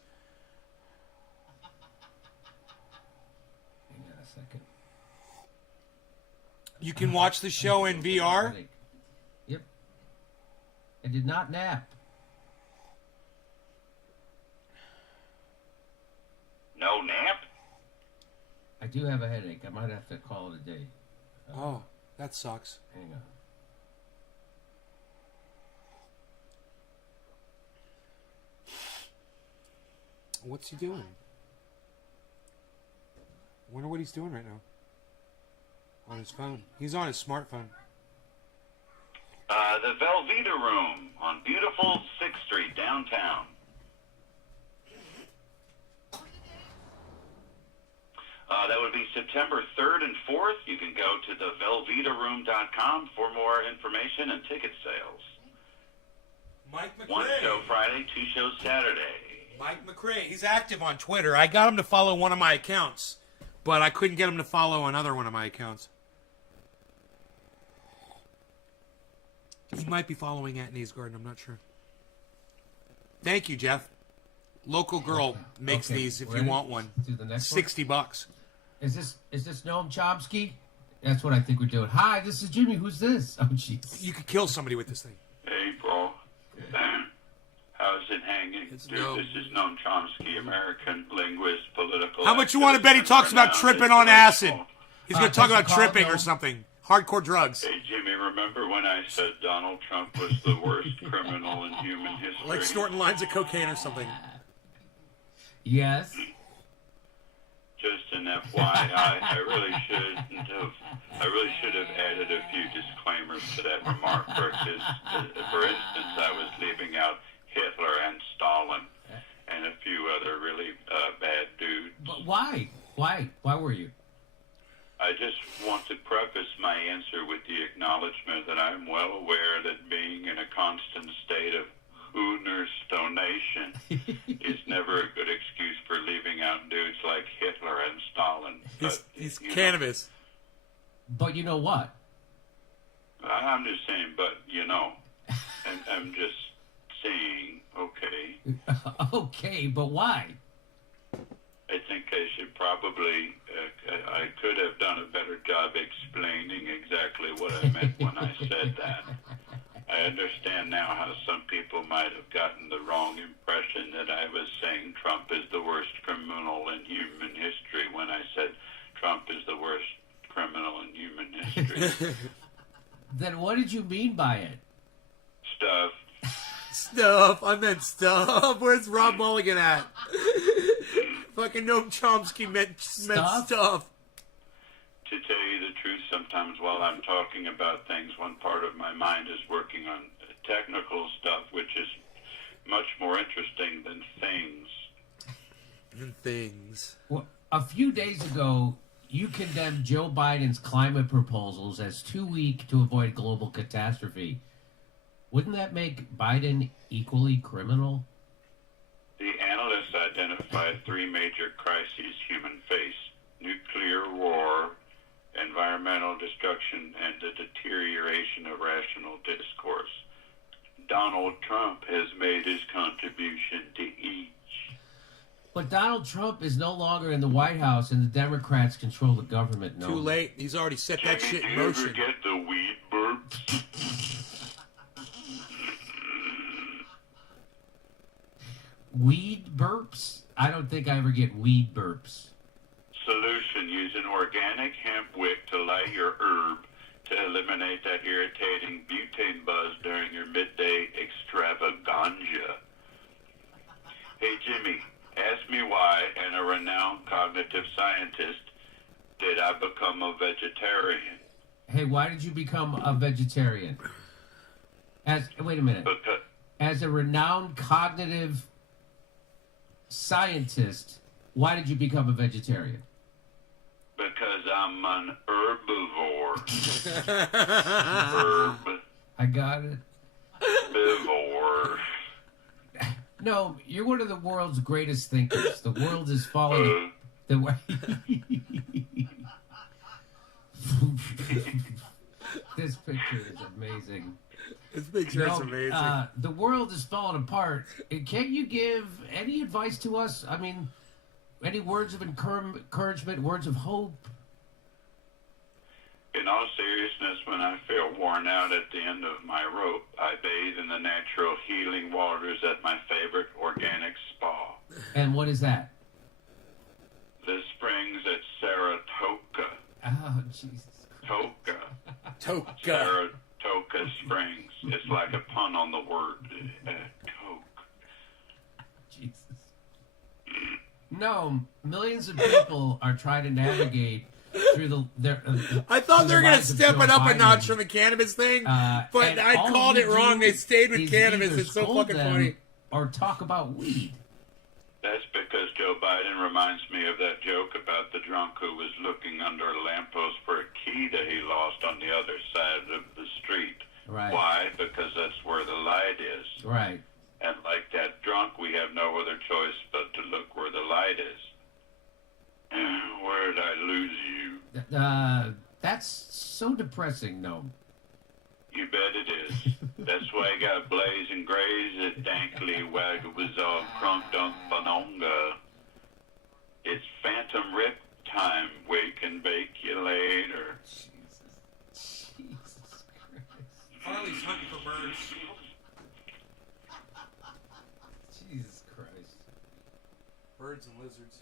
Hang on a second. You can watch the show in VR. Yep. I did not nap. No nap? I do have a headache. I might have to call it a day. Oh, that sucks. Hang on. What's he doing? I wonder what he's doing right now. On his phone. He's on his smartphone. The Velveeta Room on beautiful 6th Street downtown. That would be September 3rd and 4th. You can go to thevelveetaroom.com for more information and ticket sales. Mike McRae. One show Friday, 2 shows Saturday. Mike McRae. He's active on Twitter. I got him to follow one of my accounts, but I couldn't get him to follow another one of my accounts. He might be following Atney's Garden. I'm not sure. Thank you, Jeff. Local girl makes these if you want one. Do the next $60. Is this Noam Chomsky? That's what I think we're doing. Hi, this is Jimmy. Who's this? Oh, jeez. You could kill somebody with this thing. Hey, bro. How's it hanging? Dude, this is Noam Chomsky, American linguist, political... How much you want to bet he talks about tripping on acid? He's going to talk about tripping or something. Hardcore drugs. Hey, Jimmy, remember when I said Donald Trump was the worst criminal in human history? Like snorting lines of cocaine or something. Yes. Just an FYI, I really should have added a few disclaimers to that remark. For instance, I was leaving out Hitler and Stalin and a few other really bad dudes. But why? Why were you? I just want to preface my answer with the acknowledgement that I'm well aware that being in a constant state of Hooners donation is never a good excuse for leaving out dudes like Hitler and Stalin. He's cannabis. But you know what? I'm just saying, but you know. I'm just saying, okay. Okay, but why? I think I should probably, I could have done a better job explaining exactly what I meant when I said that. I understand now how some people might have gotten the wrong impression that I was saying Trump is the worst criminal in human history when I said Trump is the worst criminal in human history. Then what did you mean by it? Stuff. Stuff. I meant stuff. Where's Rob Mulligan at? Fucking Noam Chomsky meant stuff. To tell you the truth, sometimes while I'm talking about things, one part of my mind is working on technical stuff, which is much more interesting than things. Well, a few days ago, you condemned Joe Biden's climate proposals as too weak to avoid global catastrophe. Wouldn't that make Biden equally criminal? The analysts identified three major crises human face: nuclear war, environmental destruction, and the deterioration of rational discourse. Donald Trump has made his contribution to each. But Donald Trump is no longer in the White House, and the Democrats control the government. No. Too late. He's already set that shit in Do you ever motion. get the weed burps? Weed burps? I don't think I ever get weed burps. Solution: use an organic hemp wick to light your herb to eliminate that irritating butane buzz during your midday extravaganza. Hey Jimmy, ask me why, and a renowned cognitive scientist, did I become a vegetarian? Hey, why did you become a vegetarian? Wait a minute. Because As a renowned cognitive scientist, why did you become a vegetarian? I'm an herbivore. I got it. Herbivore. No, you're one of the world's greatest thinkers. The world is falling the way. This picture is amazing. This picture is amazing. The world is falling apart. Can't you give any advice to us? I mean, any words of encouragement, words of hope? In all seriousness, when I feel worn out at the end of my rope, I bathe in the natural healing waters at my favorite organic spa. And what is that? The springs at Saratoga. Oh, Jesus. Toka. Saratoga Springs. It's like a pun on the word Coke. Jesus. No, millions of people are trying to navigate through I thought they were going to step it up Biden. a notch from the cannabis thing, but I called it wrong. They stayed with cannabis. It's so fucking funny. Or talk about weed. That's because Joe Biden reminds me of that joke about the drunk who was looking under a lamppost for a key that he lost on the other side of the street. Right. Why? Because that's where the light is. Right. And like that drunk, we have no other choice but to look where the light is. Where did I lose you? That's so depressing, no. You bet it is. That's why I got blazing grays at Dankly Wagawazov Crunk Dunk Banonga. It's Phantom Rip time. Wake and bake you later. Jesus Christ. Harley's hunting for birds. Jesus Christ. Birds and lizards.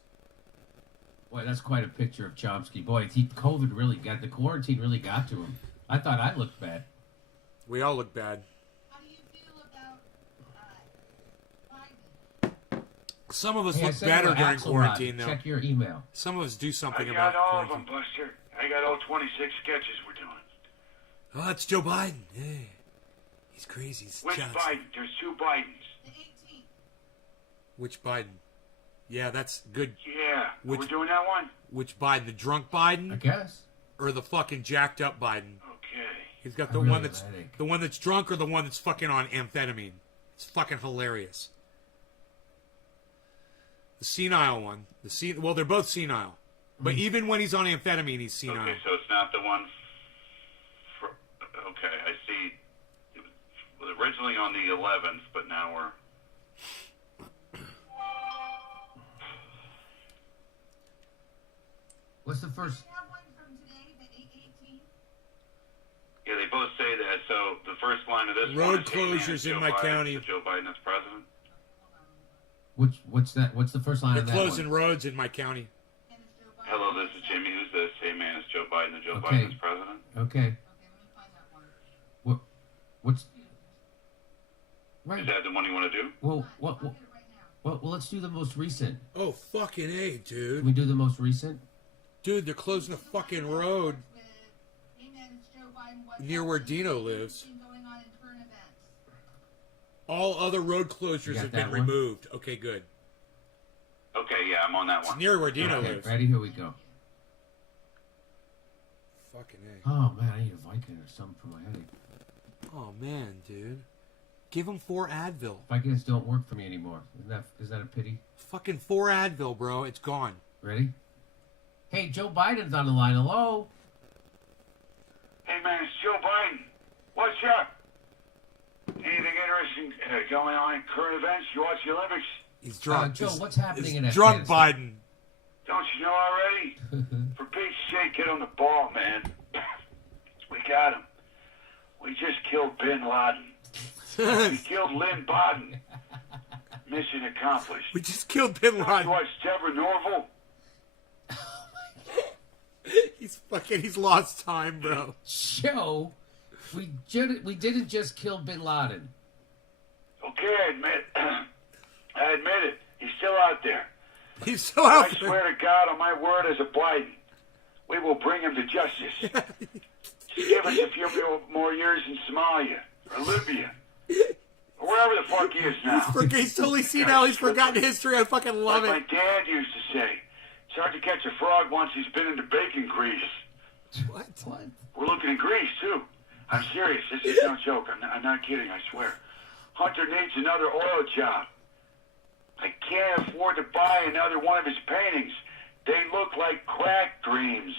Boy, that's quite a picture of Chomsky. Boy, COVID really got, the quarantine really got to him. I thought I looked bad. We all look bad. How do you feel about Biden? Some of us Hey, look better during quarantine, though. Check your email. Some of us do something I about got all of quarantine. them, Buster. I got all 26 sketches we're doing. Oh, it's Joe Biden. Hey. He's crazy. He's Which jealous. Biden? There's two Bidens. Which Biden? Yeah, that's good. Yeah. Which, we're doing that one? Which Biden? The drunk Biden? I guess. Or the fucking jacked up Biden? Okay. He's got the one that's drunk or the one that's fucking on amphetamine. It's fucking hilarious. The senile one. Well, they're both senile. But even when he's on amphetamine, he's senile. Okay, so it's not the one. Okay, I see. It was originally on the 11th, but now we're. What's the first? Yeah, they both say that. So the first line of this Road one is, closures in my county. Joe Biden as president. What's that? What's the first line They're of that closing one? roads in my county. Hello, this is Jimmy. Who's this? Hey, man, it's Joe Biden. Is Joe Okay. Biden as president? Okay. What's Right. Is that the one you want to do? Well, well, let's do the most recent. Oh, fucking A, dude. Can we do the most recent? Dude, they're closing the fucking road near where Dino lives. All other road closures have been removed. Okay, good. Okay, yeah, I'm on that one. It's near where Dino Okay, lives. ready? Here we go. Fucking A. Oh man, I need a Vicodin or something for my headache. Oh man, dude. Give him 4 Advil. Vicodins don't work for me anymore. Is that a pity? Fucking 4 Advil, bro. It's gone. Ready? Hey, Joe Biden's on the line. Hello. Hey, man, it's Joe Biden. What's up? Anything interesting going on in current events? You watch the Olympics? He's drunk. Joe, what's happening in drunk Afghanistan? Biden. Don't you know already? For Pete's sake, get on the ball, man. We got him. We just killed Bin Laden. We killed Lynn Baden. Mission accomplished. We just killed Bin Laden. You watch Deborah Norville? He's lost time, bro. Joe, we didn't just kill Bin Laden. Okay, I admit it. He's still out there. He's still out I there. swear to God, on my word as a Biden, we will bring him to justice. Just give us a few more years in Somalia or Libya or wherever the fuck he is now. He's totally senile. He's forgotten history. I fucking love like it. my dad used to say, it's hard to catch a frog once he's been into bacon grease. What? We're looking in Greece, too. I'm serious. This is no joke. I'm not kidding, I swear. Hunter needs another oil job. I can't afford to buy another one of his paintings. They look like crack dreams.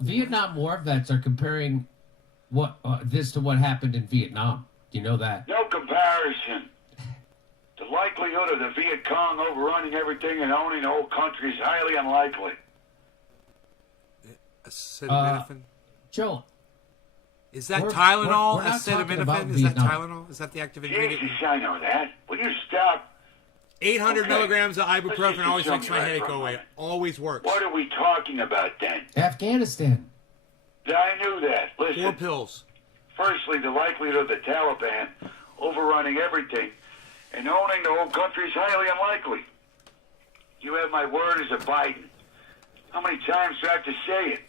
Vietnam War vets are comparing this to what happened in Vietnam. Do you know that? No comparison. The likelihood of the Viet Cong overrunning everything and owning the whole country is highly unlikely. Acetaminophen? Joe. Is that we're Tylenol? not talking about Acetaminophen? Is that Vietnam. Tylenol? Is that the active ingredient? Jesus, I know that. Will you stop? 800 Okay. milligrams of Let's ibuprofen just always assume makes my you're right headache for a go away. moment. Always works. What are we talking about then? Afghanistan. I knew that. Listen. 4 pills. Firstly, the likelihood of the Taliban overrunning everything and owning the whole country is highly unlikely. You have my word as a Biden. How many times do I have to say it?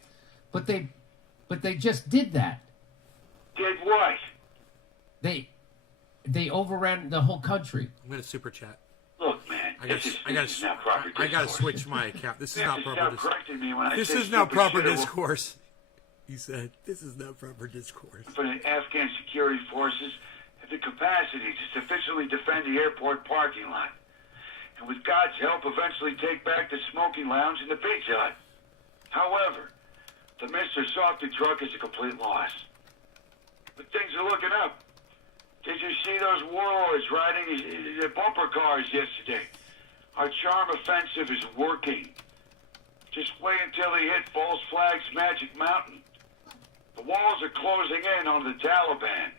But they just did that. Did what? They overran the whole country. I'm going to super chat. Look, man, this is not proper discourse. I got to switch my account. This is You have not to proper stop discourse. correcting me when I This say is not stupid proper shit or discourse. He said, this is not proper discourse. For the Afghan security forces have the capacity to sufficiently defend the airport parking lot. And with God's help, eventually take back the smoking lounge and the pizza hut. However, the Mr. Softy truck is a complete loss. But things are looking up. Did you see those warlords riding the bumper cars yesterday? Our charm offensive is working. Just wait until they hit False Flag's Magic Mountain. The walls are closing in on the Taliban.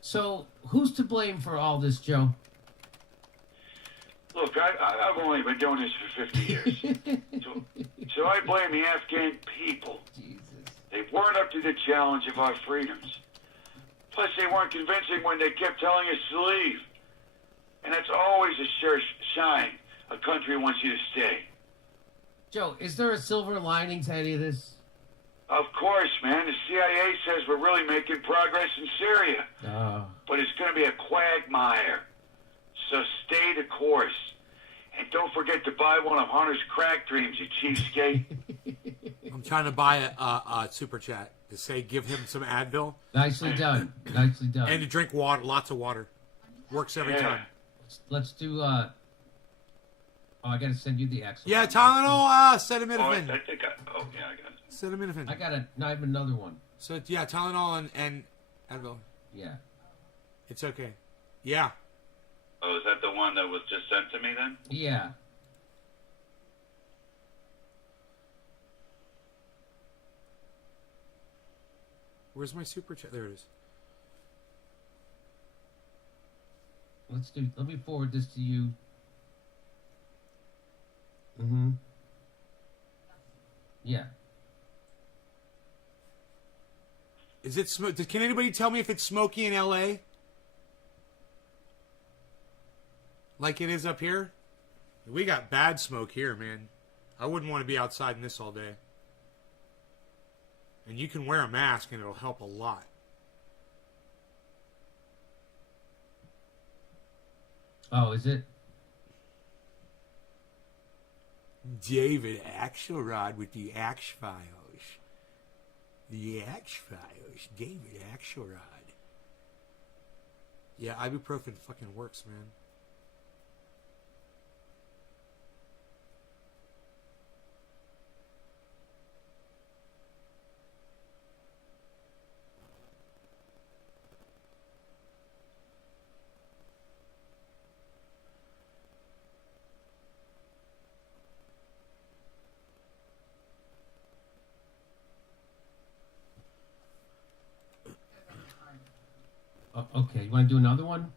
So who's to blame for all this, Joe? Look, I've only been doing this for 50 years. so I blame the Afghan people. Jesus. They weren't up to the challenge of our freedoms. Plus, they weren't convincing when they kept telling us to leave. And that's always a sure sign a country wants you to stay. Joe, is there a silver lining to any of this? Of course, man. The CIA says we're really making progress in Syria. But it's going to be a quagmire. So stay the course. And don't forget to buy one of Hunter's crack dreams, you cheapskate. I'm trying to buy a super chat to say give him some Advil. Nicely done. Nicely done. And to drink water, lots of water. Works every time. Let's do, oh, I gotta send you the X. Yeah, Tylenol, acetaminophen. I think I got it. Acetaminophen. I have another one. So, yeah, Tylenol and Advil. Yeah. It's okay. Yeah. Oh, is that the one that was just sent to me then? Yeah. Where's my super chat? There it is. Let me forward this to you. Mm-hmm. Yeah. Is it can anybody tell me if it's smoky in LA? Like it is up here? We got bad smoke here, man. I wouldn't want to be outside in this all day. And you can wear a mask and it'll help a lot. Oh, is it? David Axelrod with the Axe Files. The Axe Files. David Axelrod. Yeah, ibuprofen fucking works, man. Okay, you want to do another one?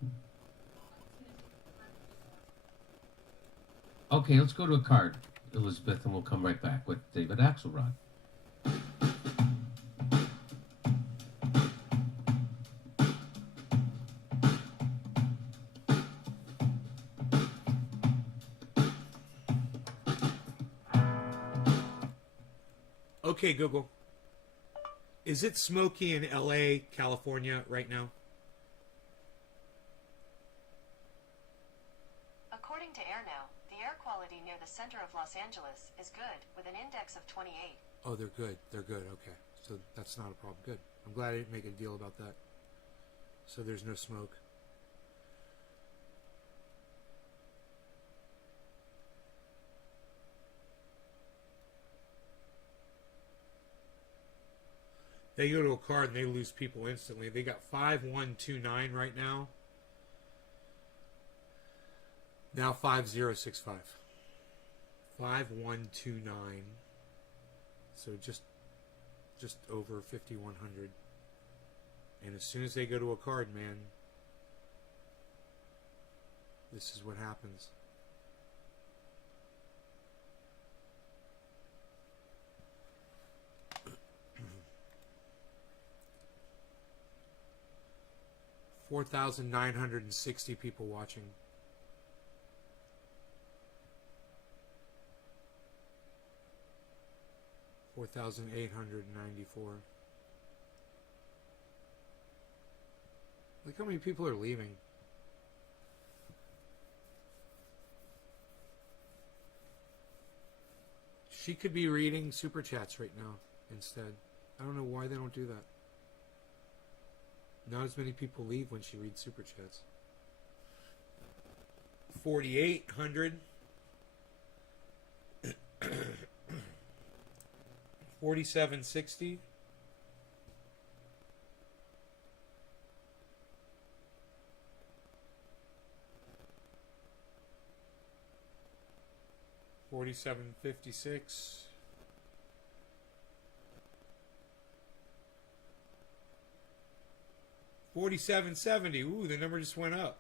Okay, let's go to a card, Elizabeth, and we'll come right back with David Axelrod. Okay, Google. Is it smoky in LA, California right now? According to AirNow, the air quality near the center of Los Angeles is good, with an index of 28. Oh, they're good. They're good. Okay. So that's not a problem. Good. I'm glad I didn't make a deal about that. So there's no smoke. They go to a card and they lose people instantly. They got 5129 right now. Now 5065. 5129. So just over 5100. And as soon as they go to a card, man, this is what happens. $4,960 people watching. $4,894. Look how many people are leaving. She could be reading super chats right now instead. I don't know why they don't do that. Not as many people leave when she reads super chats. 4,800. 4760. 4756. 4770. Ooh, the number just went up.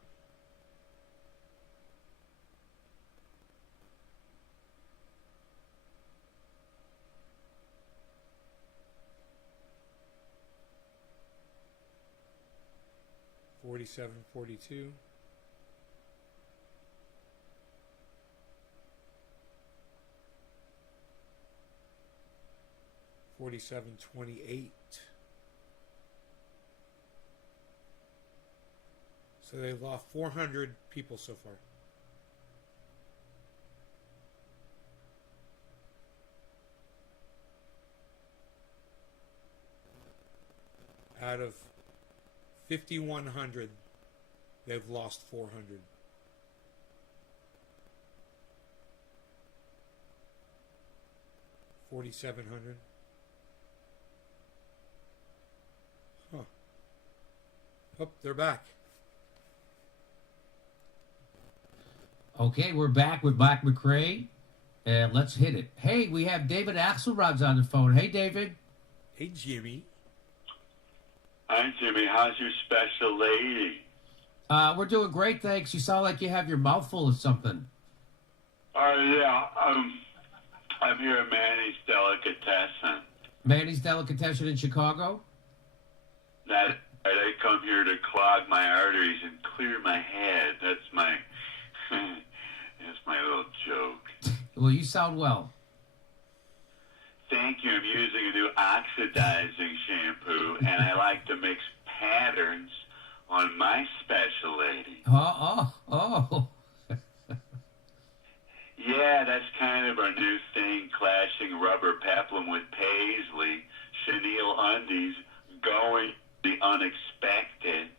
$47.42. $47.28. So they've lost 400 people so far. Out of 5,100, they've lost 400. $4,700. Huh. Oh, they're back. Okay, we're back with Black McRae. Let's hit it. Hey, we have David Axelrod's on the phone. Hey, David. Hey, Jimmy. Hi, Jimmy. How's your special lady? We're doing great, thanks. You sound like you have your mouth full of something. Yeah. I'm here at Manny's Delicatessen. Manny's Delicatessen in Chicago? That I come here to clog my arteries and clear my head. That's my little joke. Well, you sound well. Thank you. I'm using a new oxidizing shampoo, and I like to mix patterns on my special lady. Oh. Yeah, that's kind of our new thing, clashing rubber peplum with paisley, chenille undies, going the unexpected.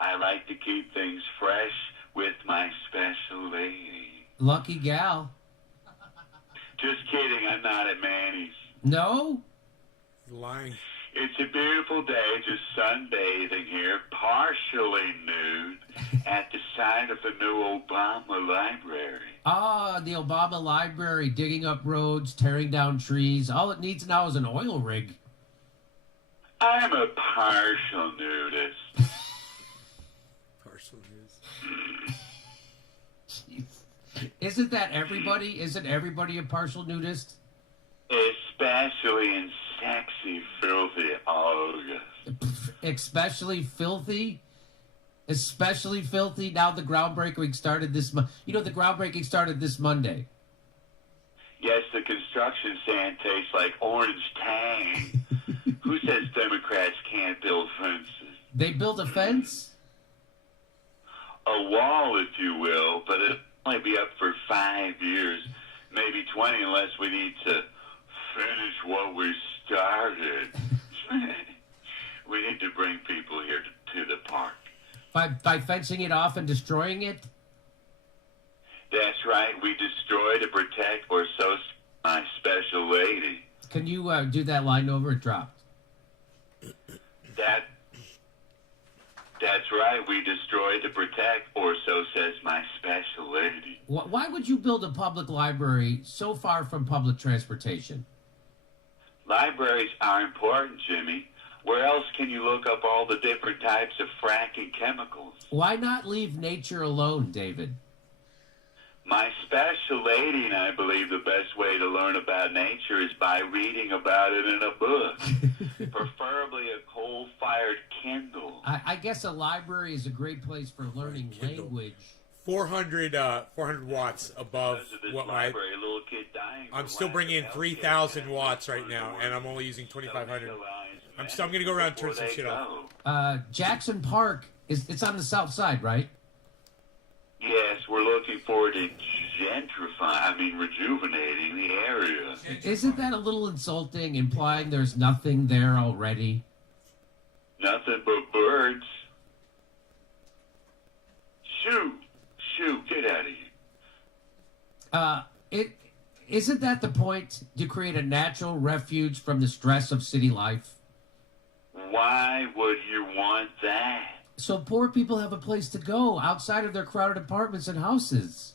I like to keep things fresh with my special lady. Lucky gal. Just kidding, I'm not at Manny's. No? Lying. It's a beautiful day, just sunbathing here, partially nude, at the side of the new Obama library. Ah, the Obama library, digging up roads, tearing down trees. All it needs now is an oil rig. I'm a partial nudist. Partial Jeez. Isn't that everybody? Isn't everybody a partial nudist? Especially in sexy, filthy August. Especially filthy? Especially filthy? Now the groundbreaking started this month. You know, the groundbreaking started this Monday. Yes, the construction sand tastes like orange tang. Who says Democrats can't build fences? They built a fence? A wall, if you will, but it'll only be up for 5 years, maybe 20, unless we need to finish what we started. We need to bring people here to the park. By fencing it off and destroying it? That's right. We destroy to protect, or so my special lady. Can you do that line over? It dropped. That's right. We destroy to protect, or so says my special lady. Why would you build a public library so far from public transportation? Libraries are important, Jimmy. Where else can you look up all the different types of fracking chemicals? Why not leave nature alone, David? My special lady and I believe the best way to learn about nature is by reading about it in a book, preferably a coal-fired Kindle. I guess a library is a great place for learning language. 400 watts above what my... library, a little kid dying. I'm still bringing in 3,000 watts right now, and I'm only using 2,500. I'm going to go around and turn some shit off. Jackson Park, it's on the south side, right? Yes, we're looking forward to rejuvenating the area. Isn't that a little insulting, implying there's nothing there already? Nothing but birds. Shoo, get out of here. Isn't that the point, to create a natural refuge from the stress of city life? Why would you want that? So poor people have a place to go outside of their crowded apartments and houses.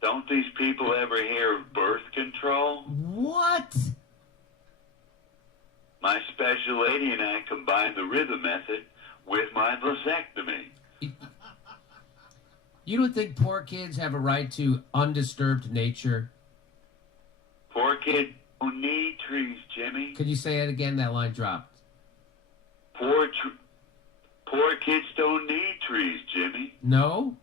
Don't these people ever hear of birth control? What? My special lady and I combined the rhythm method with my vasectomy. You don't think poor kids have a right to undisturbed nature? Poor kids don't need trees, Jimmy. Could you say it again? That line dropped. Poor kids don't need trees, Jimmy. No?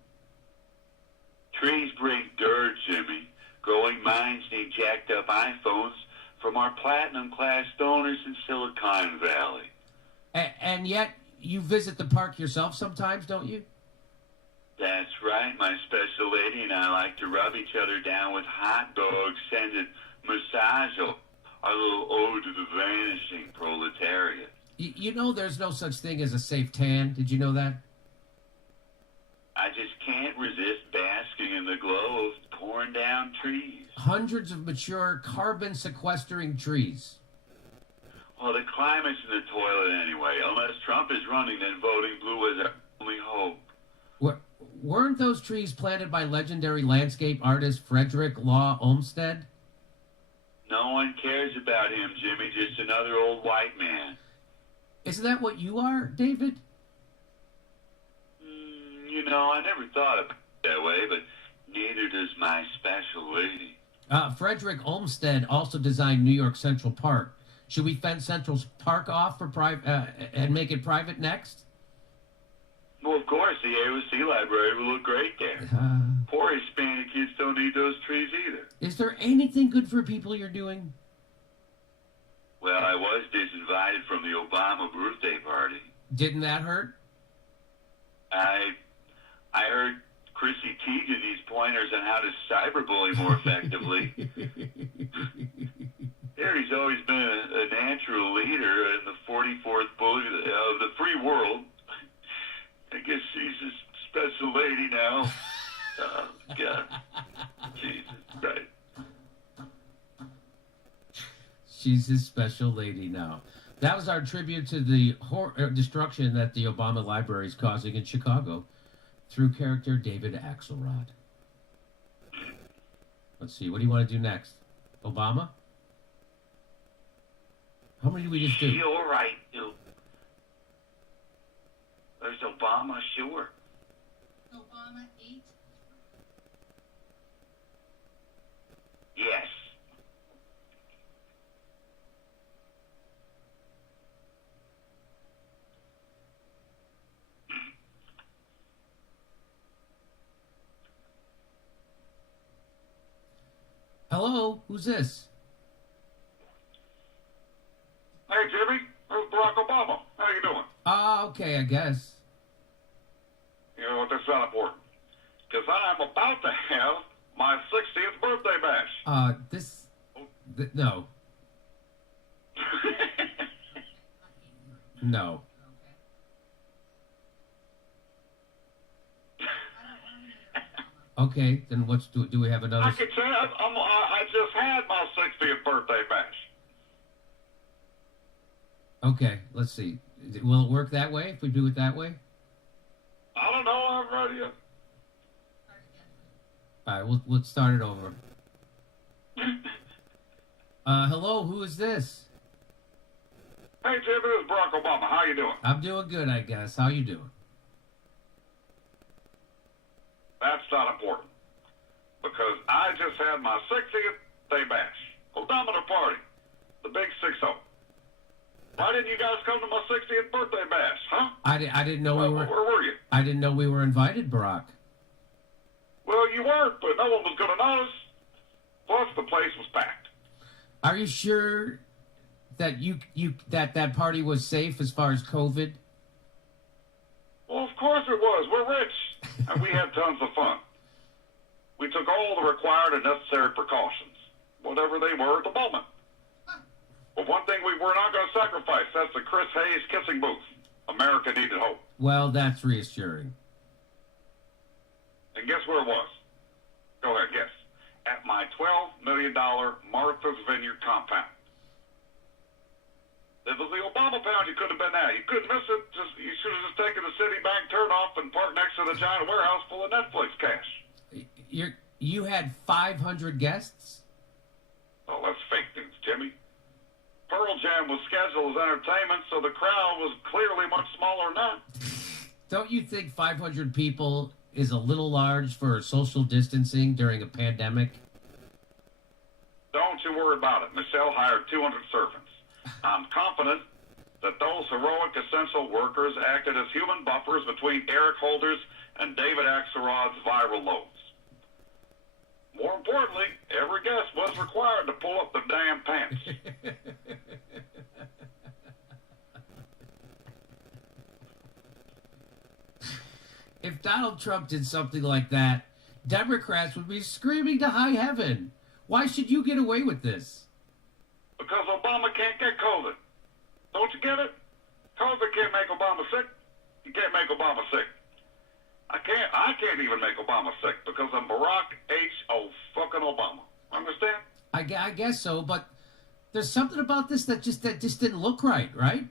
Trees bring dirt, Jimmy. Growing minds need jacked up iPhones from our platinum class donors in Silicon Valley. And yet you visit the park yourself sometimes, don't you? That's right. My special lady and I like to rub each other down with hot dogs, scented massage, our little ode to the vanishing proletariat. You know there's no such thing as a safe tan. Did you know that? I just can't resist basking in the glow of torn down trees. Hundreds of mature carbon-sequestering trees. Well, the climate's in the toilet anyway. Unless Trump is running, then voting blue is our only hope. Weren't those trees planted by legendary landscape artist Frederick Law Olmsted? No one cares about him, Jimmy. Just another old white man. Isn't that what you are, David? You know, I never thought of it that way, but neither does my special lady. Frederick Olmsted also designed New York Central Park. Should we fence Central Park off for and make it private next? Well, of course, the AOC library will look great there. Poor Hispanic kids don't need those trees either. Is there anything good for people you're doing? Well, I was disinvited from the Obama birthday party. Didn't that hurt? I heard Chrissy Teigen needs pointers on how to cyberbully more effectively. Harry's always been a natural leader in the 44th bully of the free world. I guess she's a special lady now. Oh, God. Jesus Christ. She's his special lady now. That was our tribute to the destruction that the Obama Library is causing in Chicago through character David Axelrod. Let's see. What do you want to do next? Obama? How many did we just do? You're right, dude. There's Obama, sure. Obama 8? Yes. Hello? Who's this? Hey, Jimmy. There's Barack Obama. How you doing? Okay, I guess. You know what? That's not important. Because I'm about to have my 60th birthday bash. No. No. Okay, then do we have another? I could say I just had my 60th birthday bash. Okay, let's see. Will it work that way if we do it that way? I don't know. I haven't read it yet. All right, let's start it over. Hello, who is this? Hey, Jimmy, this is Barack Obama. How you doing? I'm doing good, I guess. How you doing? That's not important. Because I just had my 60th day bash. Odometer party. The big 6-0. Why didn't you guys come to my 60th birthday bash, huh? I didn't know we were. Where were you? I didn't know we were invited, Barack. Well, you weren't, but no one was going to notice. Plus, the place was packed. Are you sure that that party was safe as far as COVID? Well, of course it was. We're rich, and we had tons of fun. We took all the required and necessary precautions, whatever they were at the moment. But one thing we were not going to sacrifice, that's the Chris Hayes kissing booth. America needed hope. Well, that's reassuring. And guess where it was? Go ahead, guess. At my $12 million Martha's Vineyard compound. It was the Obama pound. You couldn't have been there. You couldn't miss it. You should have just taken the Citibank turnoff and parked next to the giant warehouse full of Netflix cash. You had 500 guests? Oh, that's fake news, Jimmy. Pearl Jam was scheduled as entertainment, so the crowd was clearly much smaller than that. Don't you think 500 people is a little large for social distancing during a pandemic? Don't you worry about it. Michelle hired 200 servants. I'm confident that those heroic essential workers acted as human buffers between Eric Holder's and David Axelrod's viral loads. More importantly, every guest was required to pull up their damn pants. If Donald Trump did something like that, Democrats would be screaming to high heaven. Why should you get away with this? Because Obama can't get COVID. Don't you get it? COVID can't make Obama sick. You can't make Obama sick. I can't even make Obama sick because I'm Barack H. fucking Obama. Understand? I guess so, but there's something about this that just didn't look right, right?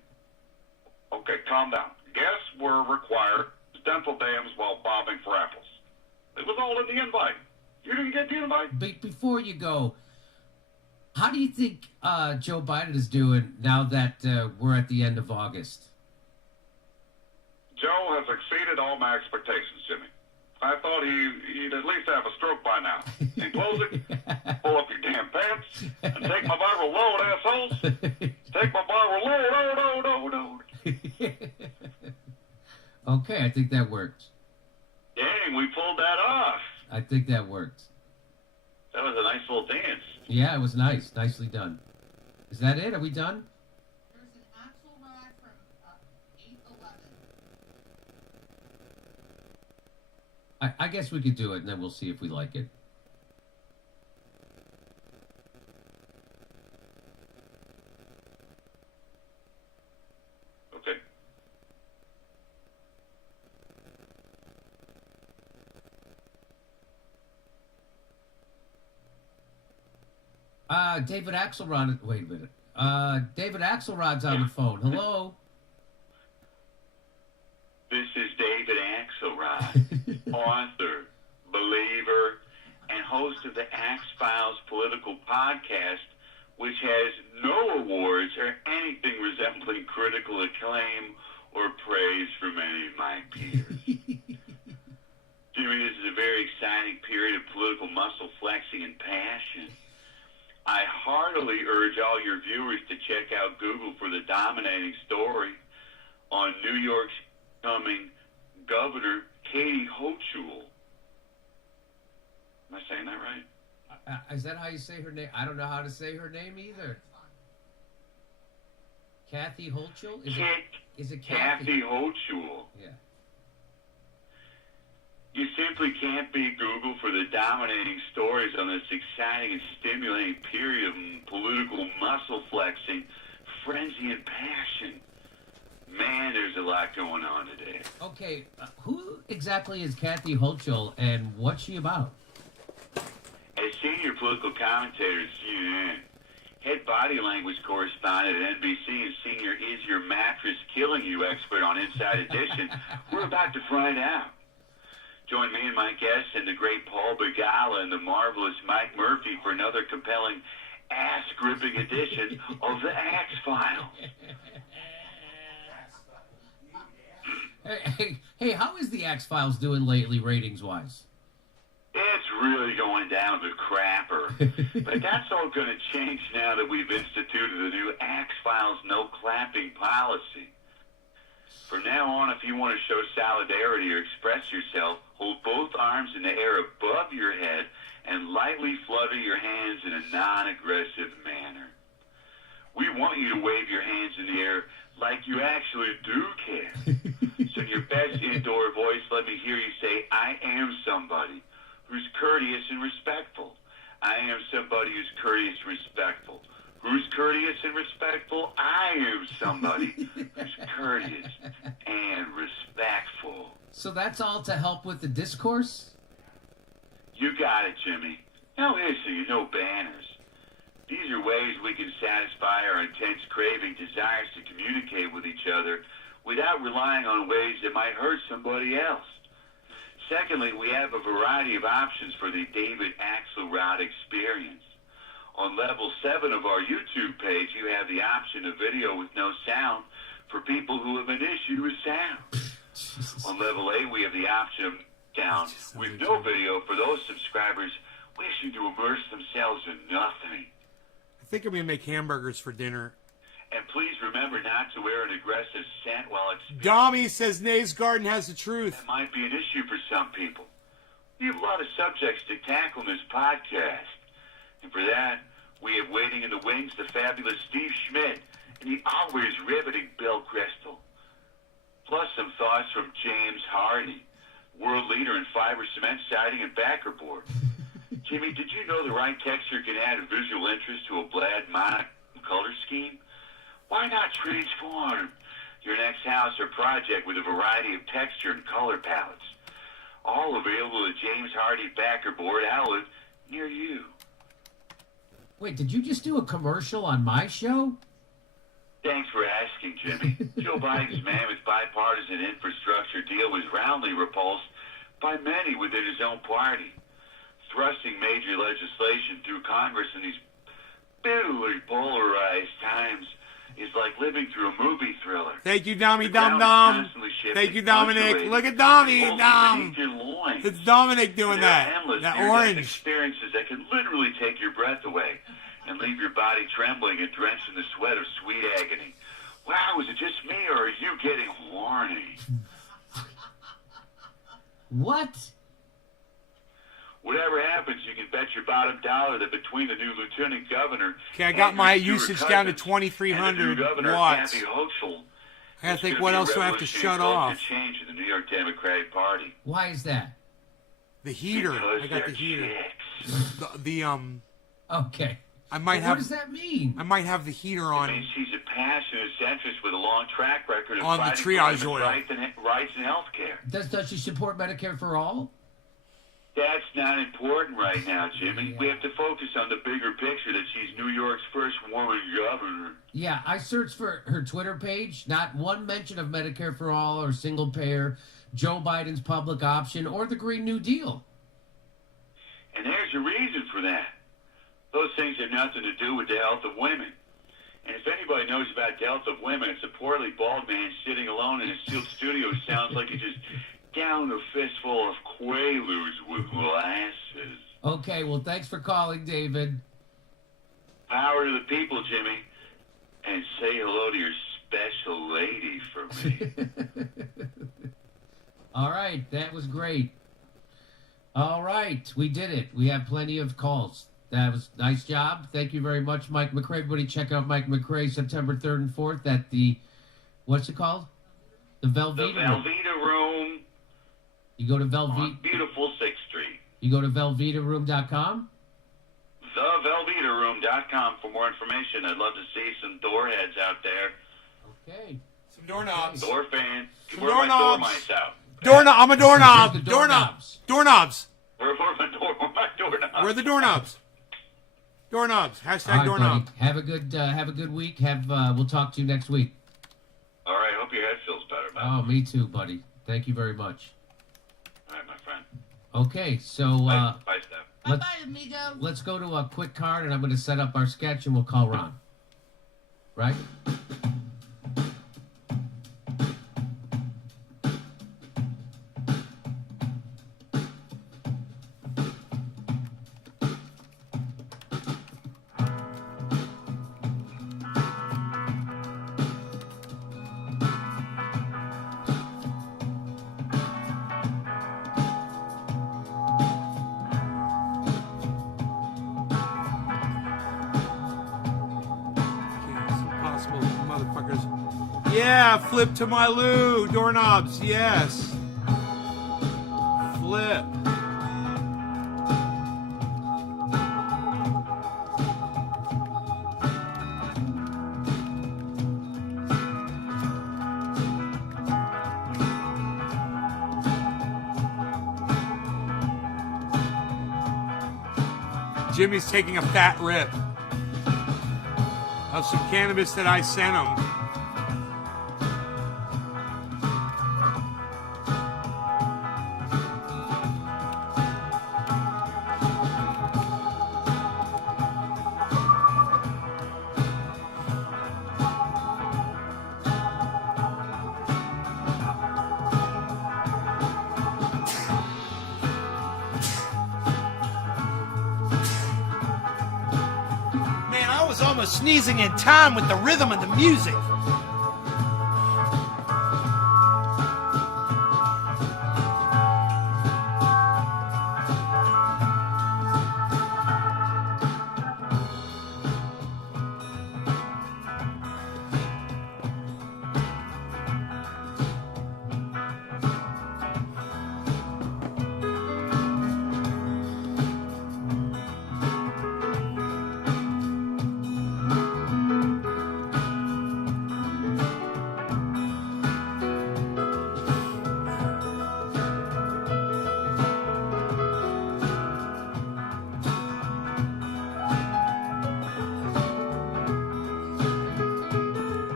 Okay, calm down. Guests were required dental dams while bobbing for apples. It was all in the invite. You didn't get the invite? Before you go, how do you think Joe Biden is doing now that we're at the end of August? Joe has exceeded all my expectations, Jimmy. I thought he'd at least have a stroke by now. In closing, pull up your damn pants and take my viral load, assholes. Okay, I think that worked. Dang, we pulled that off. I think that worked. That was a nice little dance. Yeah, it was nice. Nicely done. Is that it? Are we done? There's an axle rod from 811. I guess we could do it, and then we'll see if we like it. Okay. David Axelrod. Wait a minute. David Axelrod's on the phone. Hello. This is David Axelrod, author, believer, and host of the Axe Files Political Podcast, which has no awards or anything resembling critical acclaim or praise from any of my peers. Jimmy, this is a very exciting period of political muscle flexing and passion. I heartily urge all your viewers to check out Google for the dominating story on New York's coming Governor Katie Hochul. Am I saying that right? Is that how you say her name? I don't know how to say her name either. Kathy Hochul? Is it Kathy Hochul. Yeah. You simply can't beat Google for the dominating stories on this exciting and stimulating period of political muscle flexing, frenzy, and passion. Man, there's a lot going on today. Okay, who exactly is Kathy Hochul, and what's she about? As senior political commentator at CNN, head body language correspondent at NBC, and senior Is Your Mattress Killing You expert on Inside Edition, we're about to find out. Join me and my guests and the great Paul Begala and the marvelous Mike Murphy for another compelling, ass-gripping edition of the Axe Files. Hey, how is the Axe Files doing lately, ratings-wise? It's really going down the crapper. But that's all going to change now that we've instituted the new Axe Files no clapping policy. From now on, if you want to show solidarity or express yourself, hold both arms in the air above your head and lightly flutter your hands in a non-aggressive manner. We want you to wave your hands in the air like you actually do care. So in your best indoor voice, let me hear you say, I am somebody who's courteous and respectful. I am somebody who's courteous and respectful. Who's courteous and respectful? I am somebody who's courteous and respectful. So that's all to help with the discourse? You got it, Jimmy. Now listen, no banners. These are ways we can satisfy our intense craving desires to communicate with each other without relying on ways that might hurt somebody else. Secondly, we have a variety of options for the David Axelrod experience. On level 7 of our YouTube page, you have the option of video with no sound for people who have an issue with sound. On level 8, we have the option of sound with no video for those subscribers wishing to immerse themselves in nothing. I think I'm going to make hamburgers for dinner. And please remember not to wear an aggressive scent while it's... Dommy says Nays Garden has the truth. That might be an issue for some people. We have a lot of subjects to tackle in this podcast. And for that, we have waiting in the wings the fabulous Steve Schmidt and the always riveting Bill Crystal. Plus some thoughts from James Hardy, world leader in fiber cement siding and backer board. Jimmy, did you know the right texture can add a visual interest to a bland monochrome color scheme? Why not transform your next house or project with a variety of texture and color palettes? All available at James Hardy backer board outlet near you. Wait, did you just do a commercial on my show? Thanks for asking, Jimmy. Joe Biden's mammoth bipartisan infrastructure deal was roundly repulsed by many within his own party. Thrusting major legislation through Congress in these bitterly polarized times is like living through a movie thriller. Thank you, Dommy Dum Dum. Thank you, Dominic. Look at Dommy Dum. It's Dominic doing that. That orange. Experiences that can literally take your breath away and leave your body trembling and drenched in the sweat of sweet agony. Wow, is it just me or are you getting horny? What? Whatever happens, you can bet your bottom dollar that between the new lieutenant governor, Okay, I got my Andrew usage Stewart down to Cousins, 2,300 and the new governor, watts. Kathy Hochul, I gotta it's think gonna what be a else do I have to revolutionary shut off. culture change in the New York Democratic Party. Why is that? The heater. Because I got the they're heater. chicks. Okay. I might What have. does that mean? I might have the heater It on. means she's a passionate centrist with a long track record of On the fighting for triage women's oil. rights and health care. Does she support Medicare for all? That's not important right now, Jimmy. We have to focus on the bigger picture that she's New York's first woman governor. Yeah, I searched for her Twitter page. Not one mention of Medicare for all or single payer, Joe Biden's public option, or the Green New Deal. And there's a reason for that. Those things have nothing to do with the health of women. And if anybody knows about the health of women, it's a poorly bald man sitting alone in a sealed studio who sounds like he just downed a fistful of Quaaludes with glasses. Okay, well, thanks for calling, David. Power to the people, Jimmy. And say hello to your special lady for me. All right, that was great. All right, we did it. We have plenty of calls. That was nice job. Thank you very much, Mike McRae. Everybody check out Mike McRae September 3rd and 4th at the, what's it called? The Velveeta The Velveeta Room You go to on beautiful 6th Street. You go to velveetaroom.com? TheVelveetaRoom.com for more information. I'd love to see some door heads out there. Okay. Some doorknobs. Door fans. Some Where are my door doorknobs. mice out? I'm a doorknob. Where's the Doorknobs. Doorknobs. Where are my doorknobs? Where are the doorknobs? Doorknobs. Hashtag All right, doorknob. buddy. Have a good week. We'll talk to you next week. All right. Hope your head feels better, man. Oh, me too, buddy. Thank you very much. All right, my friend. Okay, so Bye, Steph. let's, Bye, amigo. let's go to a quick card, and I'm going to set up our sketch, and we'll call Ron. Right? Possible motherfuckers. Yeah, flip to my loo. Doorknobs. Yes. Flip. Jimmy's taking a fat rip of some cannabis that I sent him. Man, I was almost sneezing in time with the rhythm of the music.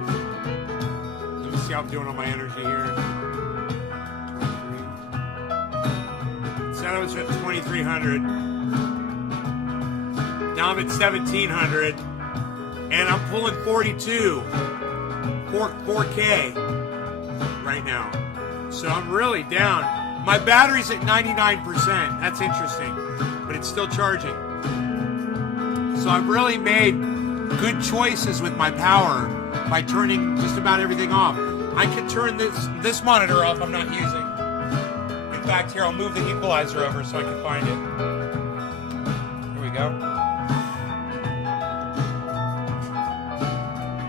Let me see how I'm doing on my energy here. Said I was at 2,300. Now I'm at 1,700. And I'm pulling 42. 4K right now. So I'm really down. My battery's at 99%. That's interesting. But it's still charging. So I've really made good choices with my power by turning just about everything off. I can turn this monitor off I'm not using. And In fact, here, I'll move the equalizer over so I can find it. Here we go.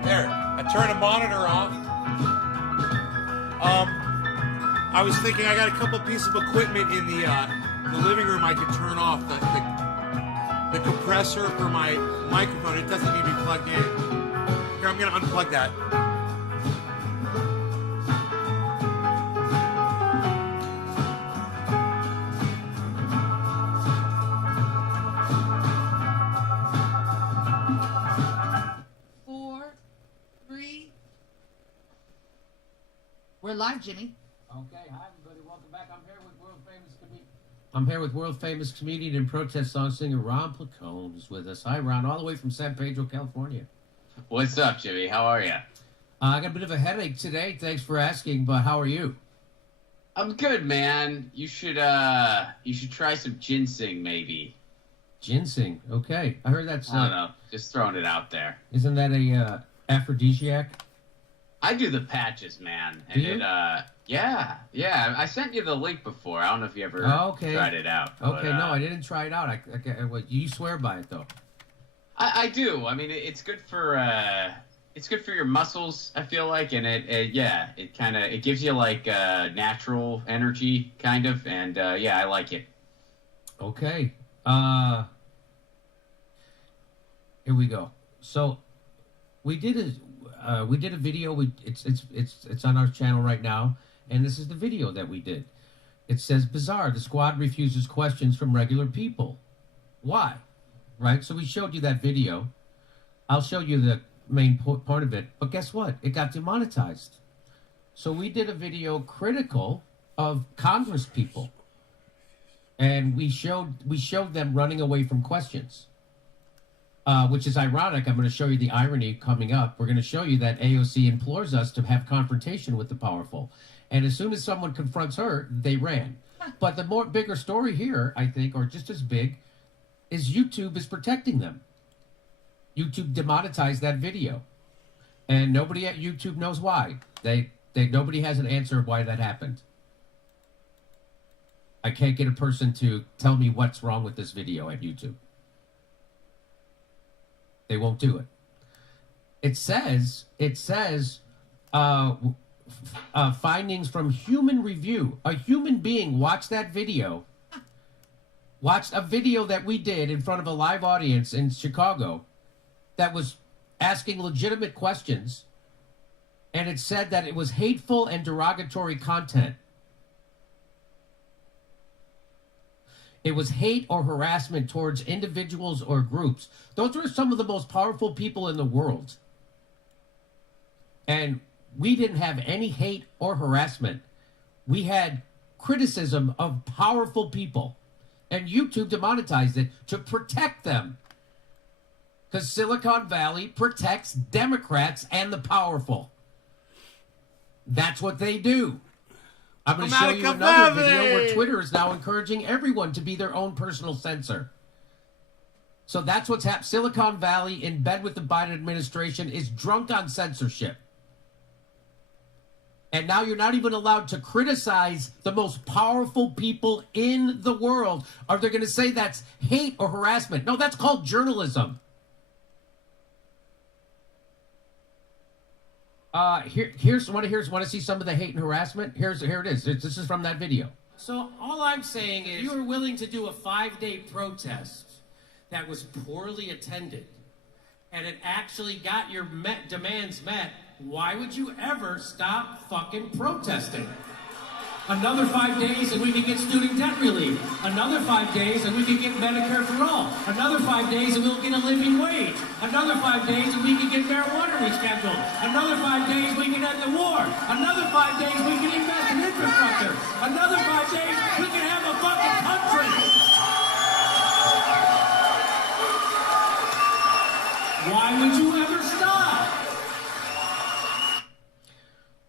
There. I turn the monitor off. I was thinking I got a couple pieces of equipment in the living room I could turn off. The compressor for my microphone, it doesn't need to be plugged in. Here, I'm going to unplug that. We're live, Jimmy. Okay, hi everybody. Welcome back. I'm here with world famous comedian and protest song singer Ron Placone is with us. Hi, Ron, all the way from San Pedro, California. What's up, Jimmy? How are you? I got a bit of a headache today. Thanks for asking, but how are you? I'm good, man. You should try some ginseng, maybe. Ginseng. Okay, I heard that's. I don't know. Just throwing it out there. Isn't that a aphrodisiac? I do the patches, man. Do And you? yeah. I sent you the link before. I don't know if you ever tried it out. Okay, but, no, I didn't try it out. You swear by it though. I do. I mean, it's good for your muscles. I feel like, and it gives you like natural energy, kind of, and I like it. Okay. Here we go. So, we did a video. It's on our channel right now, and this is the video that we did. It says, bizarre, the squad refuses questions from regular people. Why? Right? So we showed you that video. I'll show you the main point of it, but guess what? It got demonetized. So we did a video critical of Congress people, and we showed them running away from questions. Which is ironic. I'm going to show you the irony coming up. We're going to show you that AOC implores us to have confrontation with the powerful. And as soon as someone confronts her, they ran. But the bigger story here, I think, or just as big, is YouTube is protecting them. YouTube demonetized that video. And nobody at YouTube knows why. Nobody has an answer of why that happened. I can't get a person to tell me what's wrong with this video at YouTube. They won't do it. It says findings from human review. A human being watched that video, watched a video that we did in front of a live audience in Chicago that was asking legitimate questions, and it said that it was hateful and derogatory content. It was hate or harassment towards individuals or groups. Those are some of the most powerful people in the world. And we didn't have any hate or harassment. We had criticism of powerful people. And YouTube demonetized it to protect them. Because Silicon Valley protects Democrats and the powerful. That's what they do. I'm going to show you another video where Twitter is now encouraging everyone to be their own personal censor. So that's what's happened. Silicon Valley, in bed with the Biden administration, is drunk on censorship. And now you're not even allowed to criticize the most powerful people in the world. Are they going to say that's hate or harassment? No, that's called journalism. Want to see some of the hate and harassment? Here it is. This is from that video. So all I'm saying is, you were willing to do a 5-day protest that was poorly attended, and it actually got your demands met. Why would you ever stop fucking protesting? Another 5 days and we can get student debt relief. Another 5 days and we can get Medicare for all. Another 5 days and we'll get a living wage. Another 5 days and we can get marijuana rescheduled. Another 5 days we can end the war. Another 5 days we can invest in infrastructure. Another 5 days we can have a fucking country. Why would you ever stop?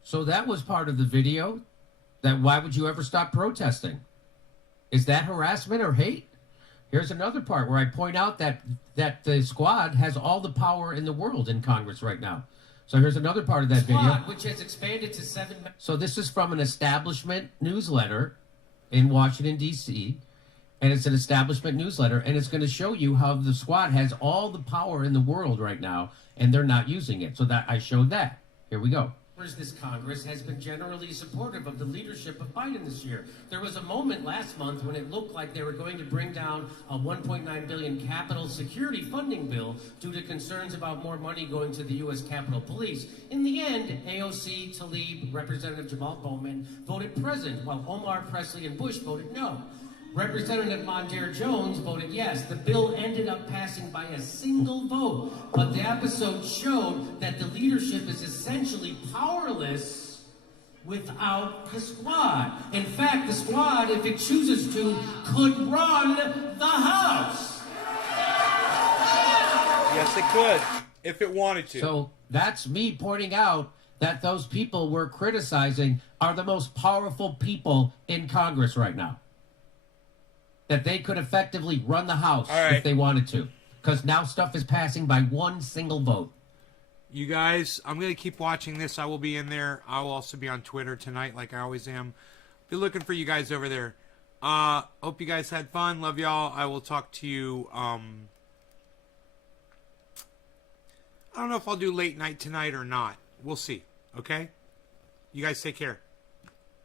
So that was part of the video. That why would you ever stop protesting? Is that harassment or hate? Here's another part where I point out that the squad has all the power in the world in Congress right now. So here's another part of that video. Which has expanded to 7... So this is from an establishment newsletter in Washington, D.C., and it's an establishment newsletter, and it's going to show you how the squad has all the power in the world right now, and they're not using it. So that I showed that. Here we go. This Congress has been generally supportive of the leadership of Biden this year. There was a moment last month when it looked like they were going to bring down a $1.9 billion Capitol security funding bill due to concerns about more money going to the U.S. Capitol Police. In the end, AOC, Tlaib, Representative Jamal Bowman voted present, while Omar, Presley, and Bush voted no. Representative Mondaire Jones voted yes. The bill ended up passing by a single vote, but the episode showed that the leadership is essentially powerless without the squad. In fact, the squad, if it chooses to, could run the House. Yes, it could, if it wanted to. So that's me pointing out that those people we're criticizing are the most powerful people in Congress right now. That they could effectively run the House if they wanted to. Because now stuff is passing by one single vote. You guys, I'm going to keep watching this. I will be in there. I will also be on Twitter tonight like I always am. Be looking for you guys over there. Hope you guys had fun. Love y'all. I will talk to you. I don't know if I'll do late night tonight or not. We'll see. Okay? You guys take care.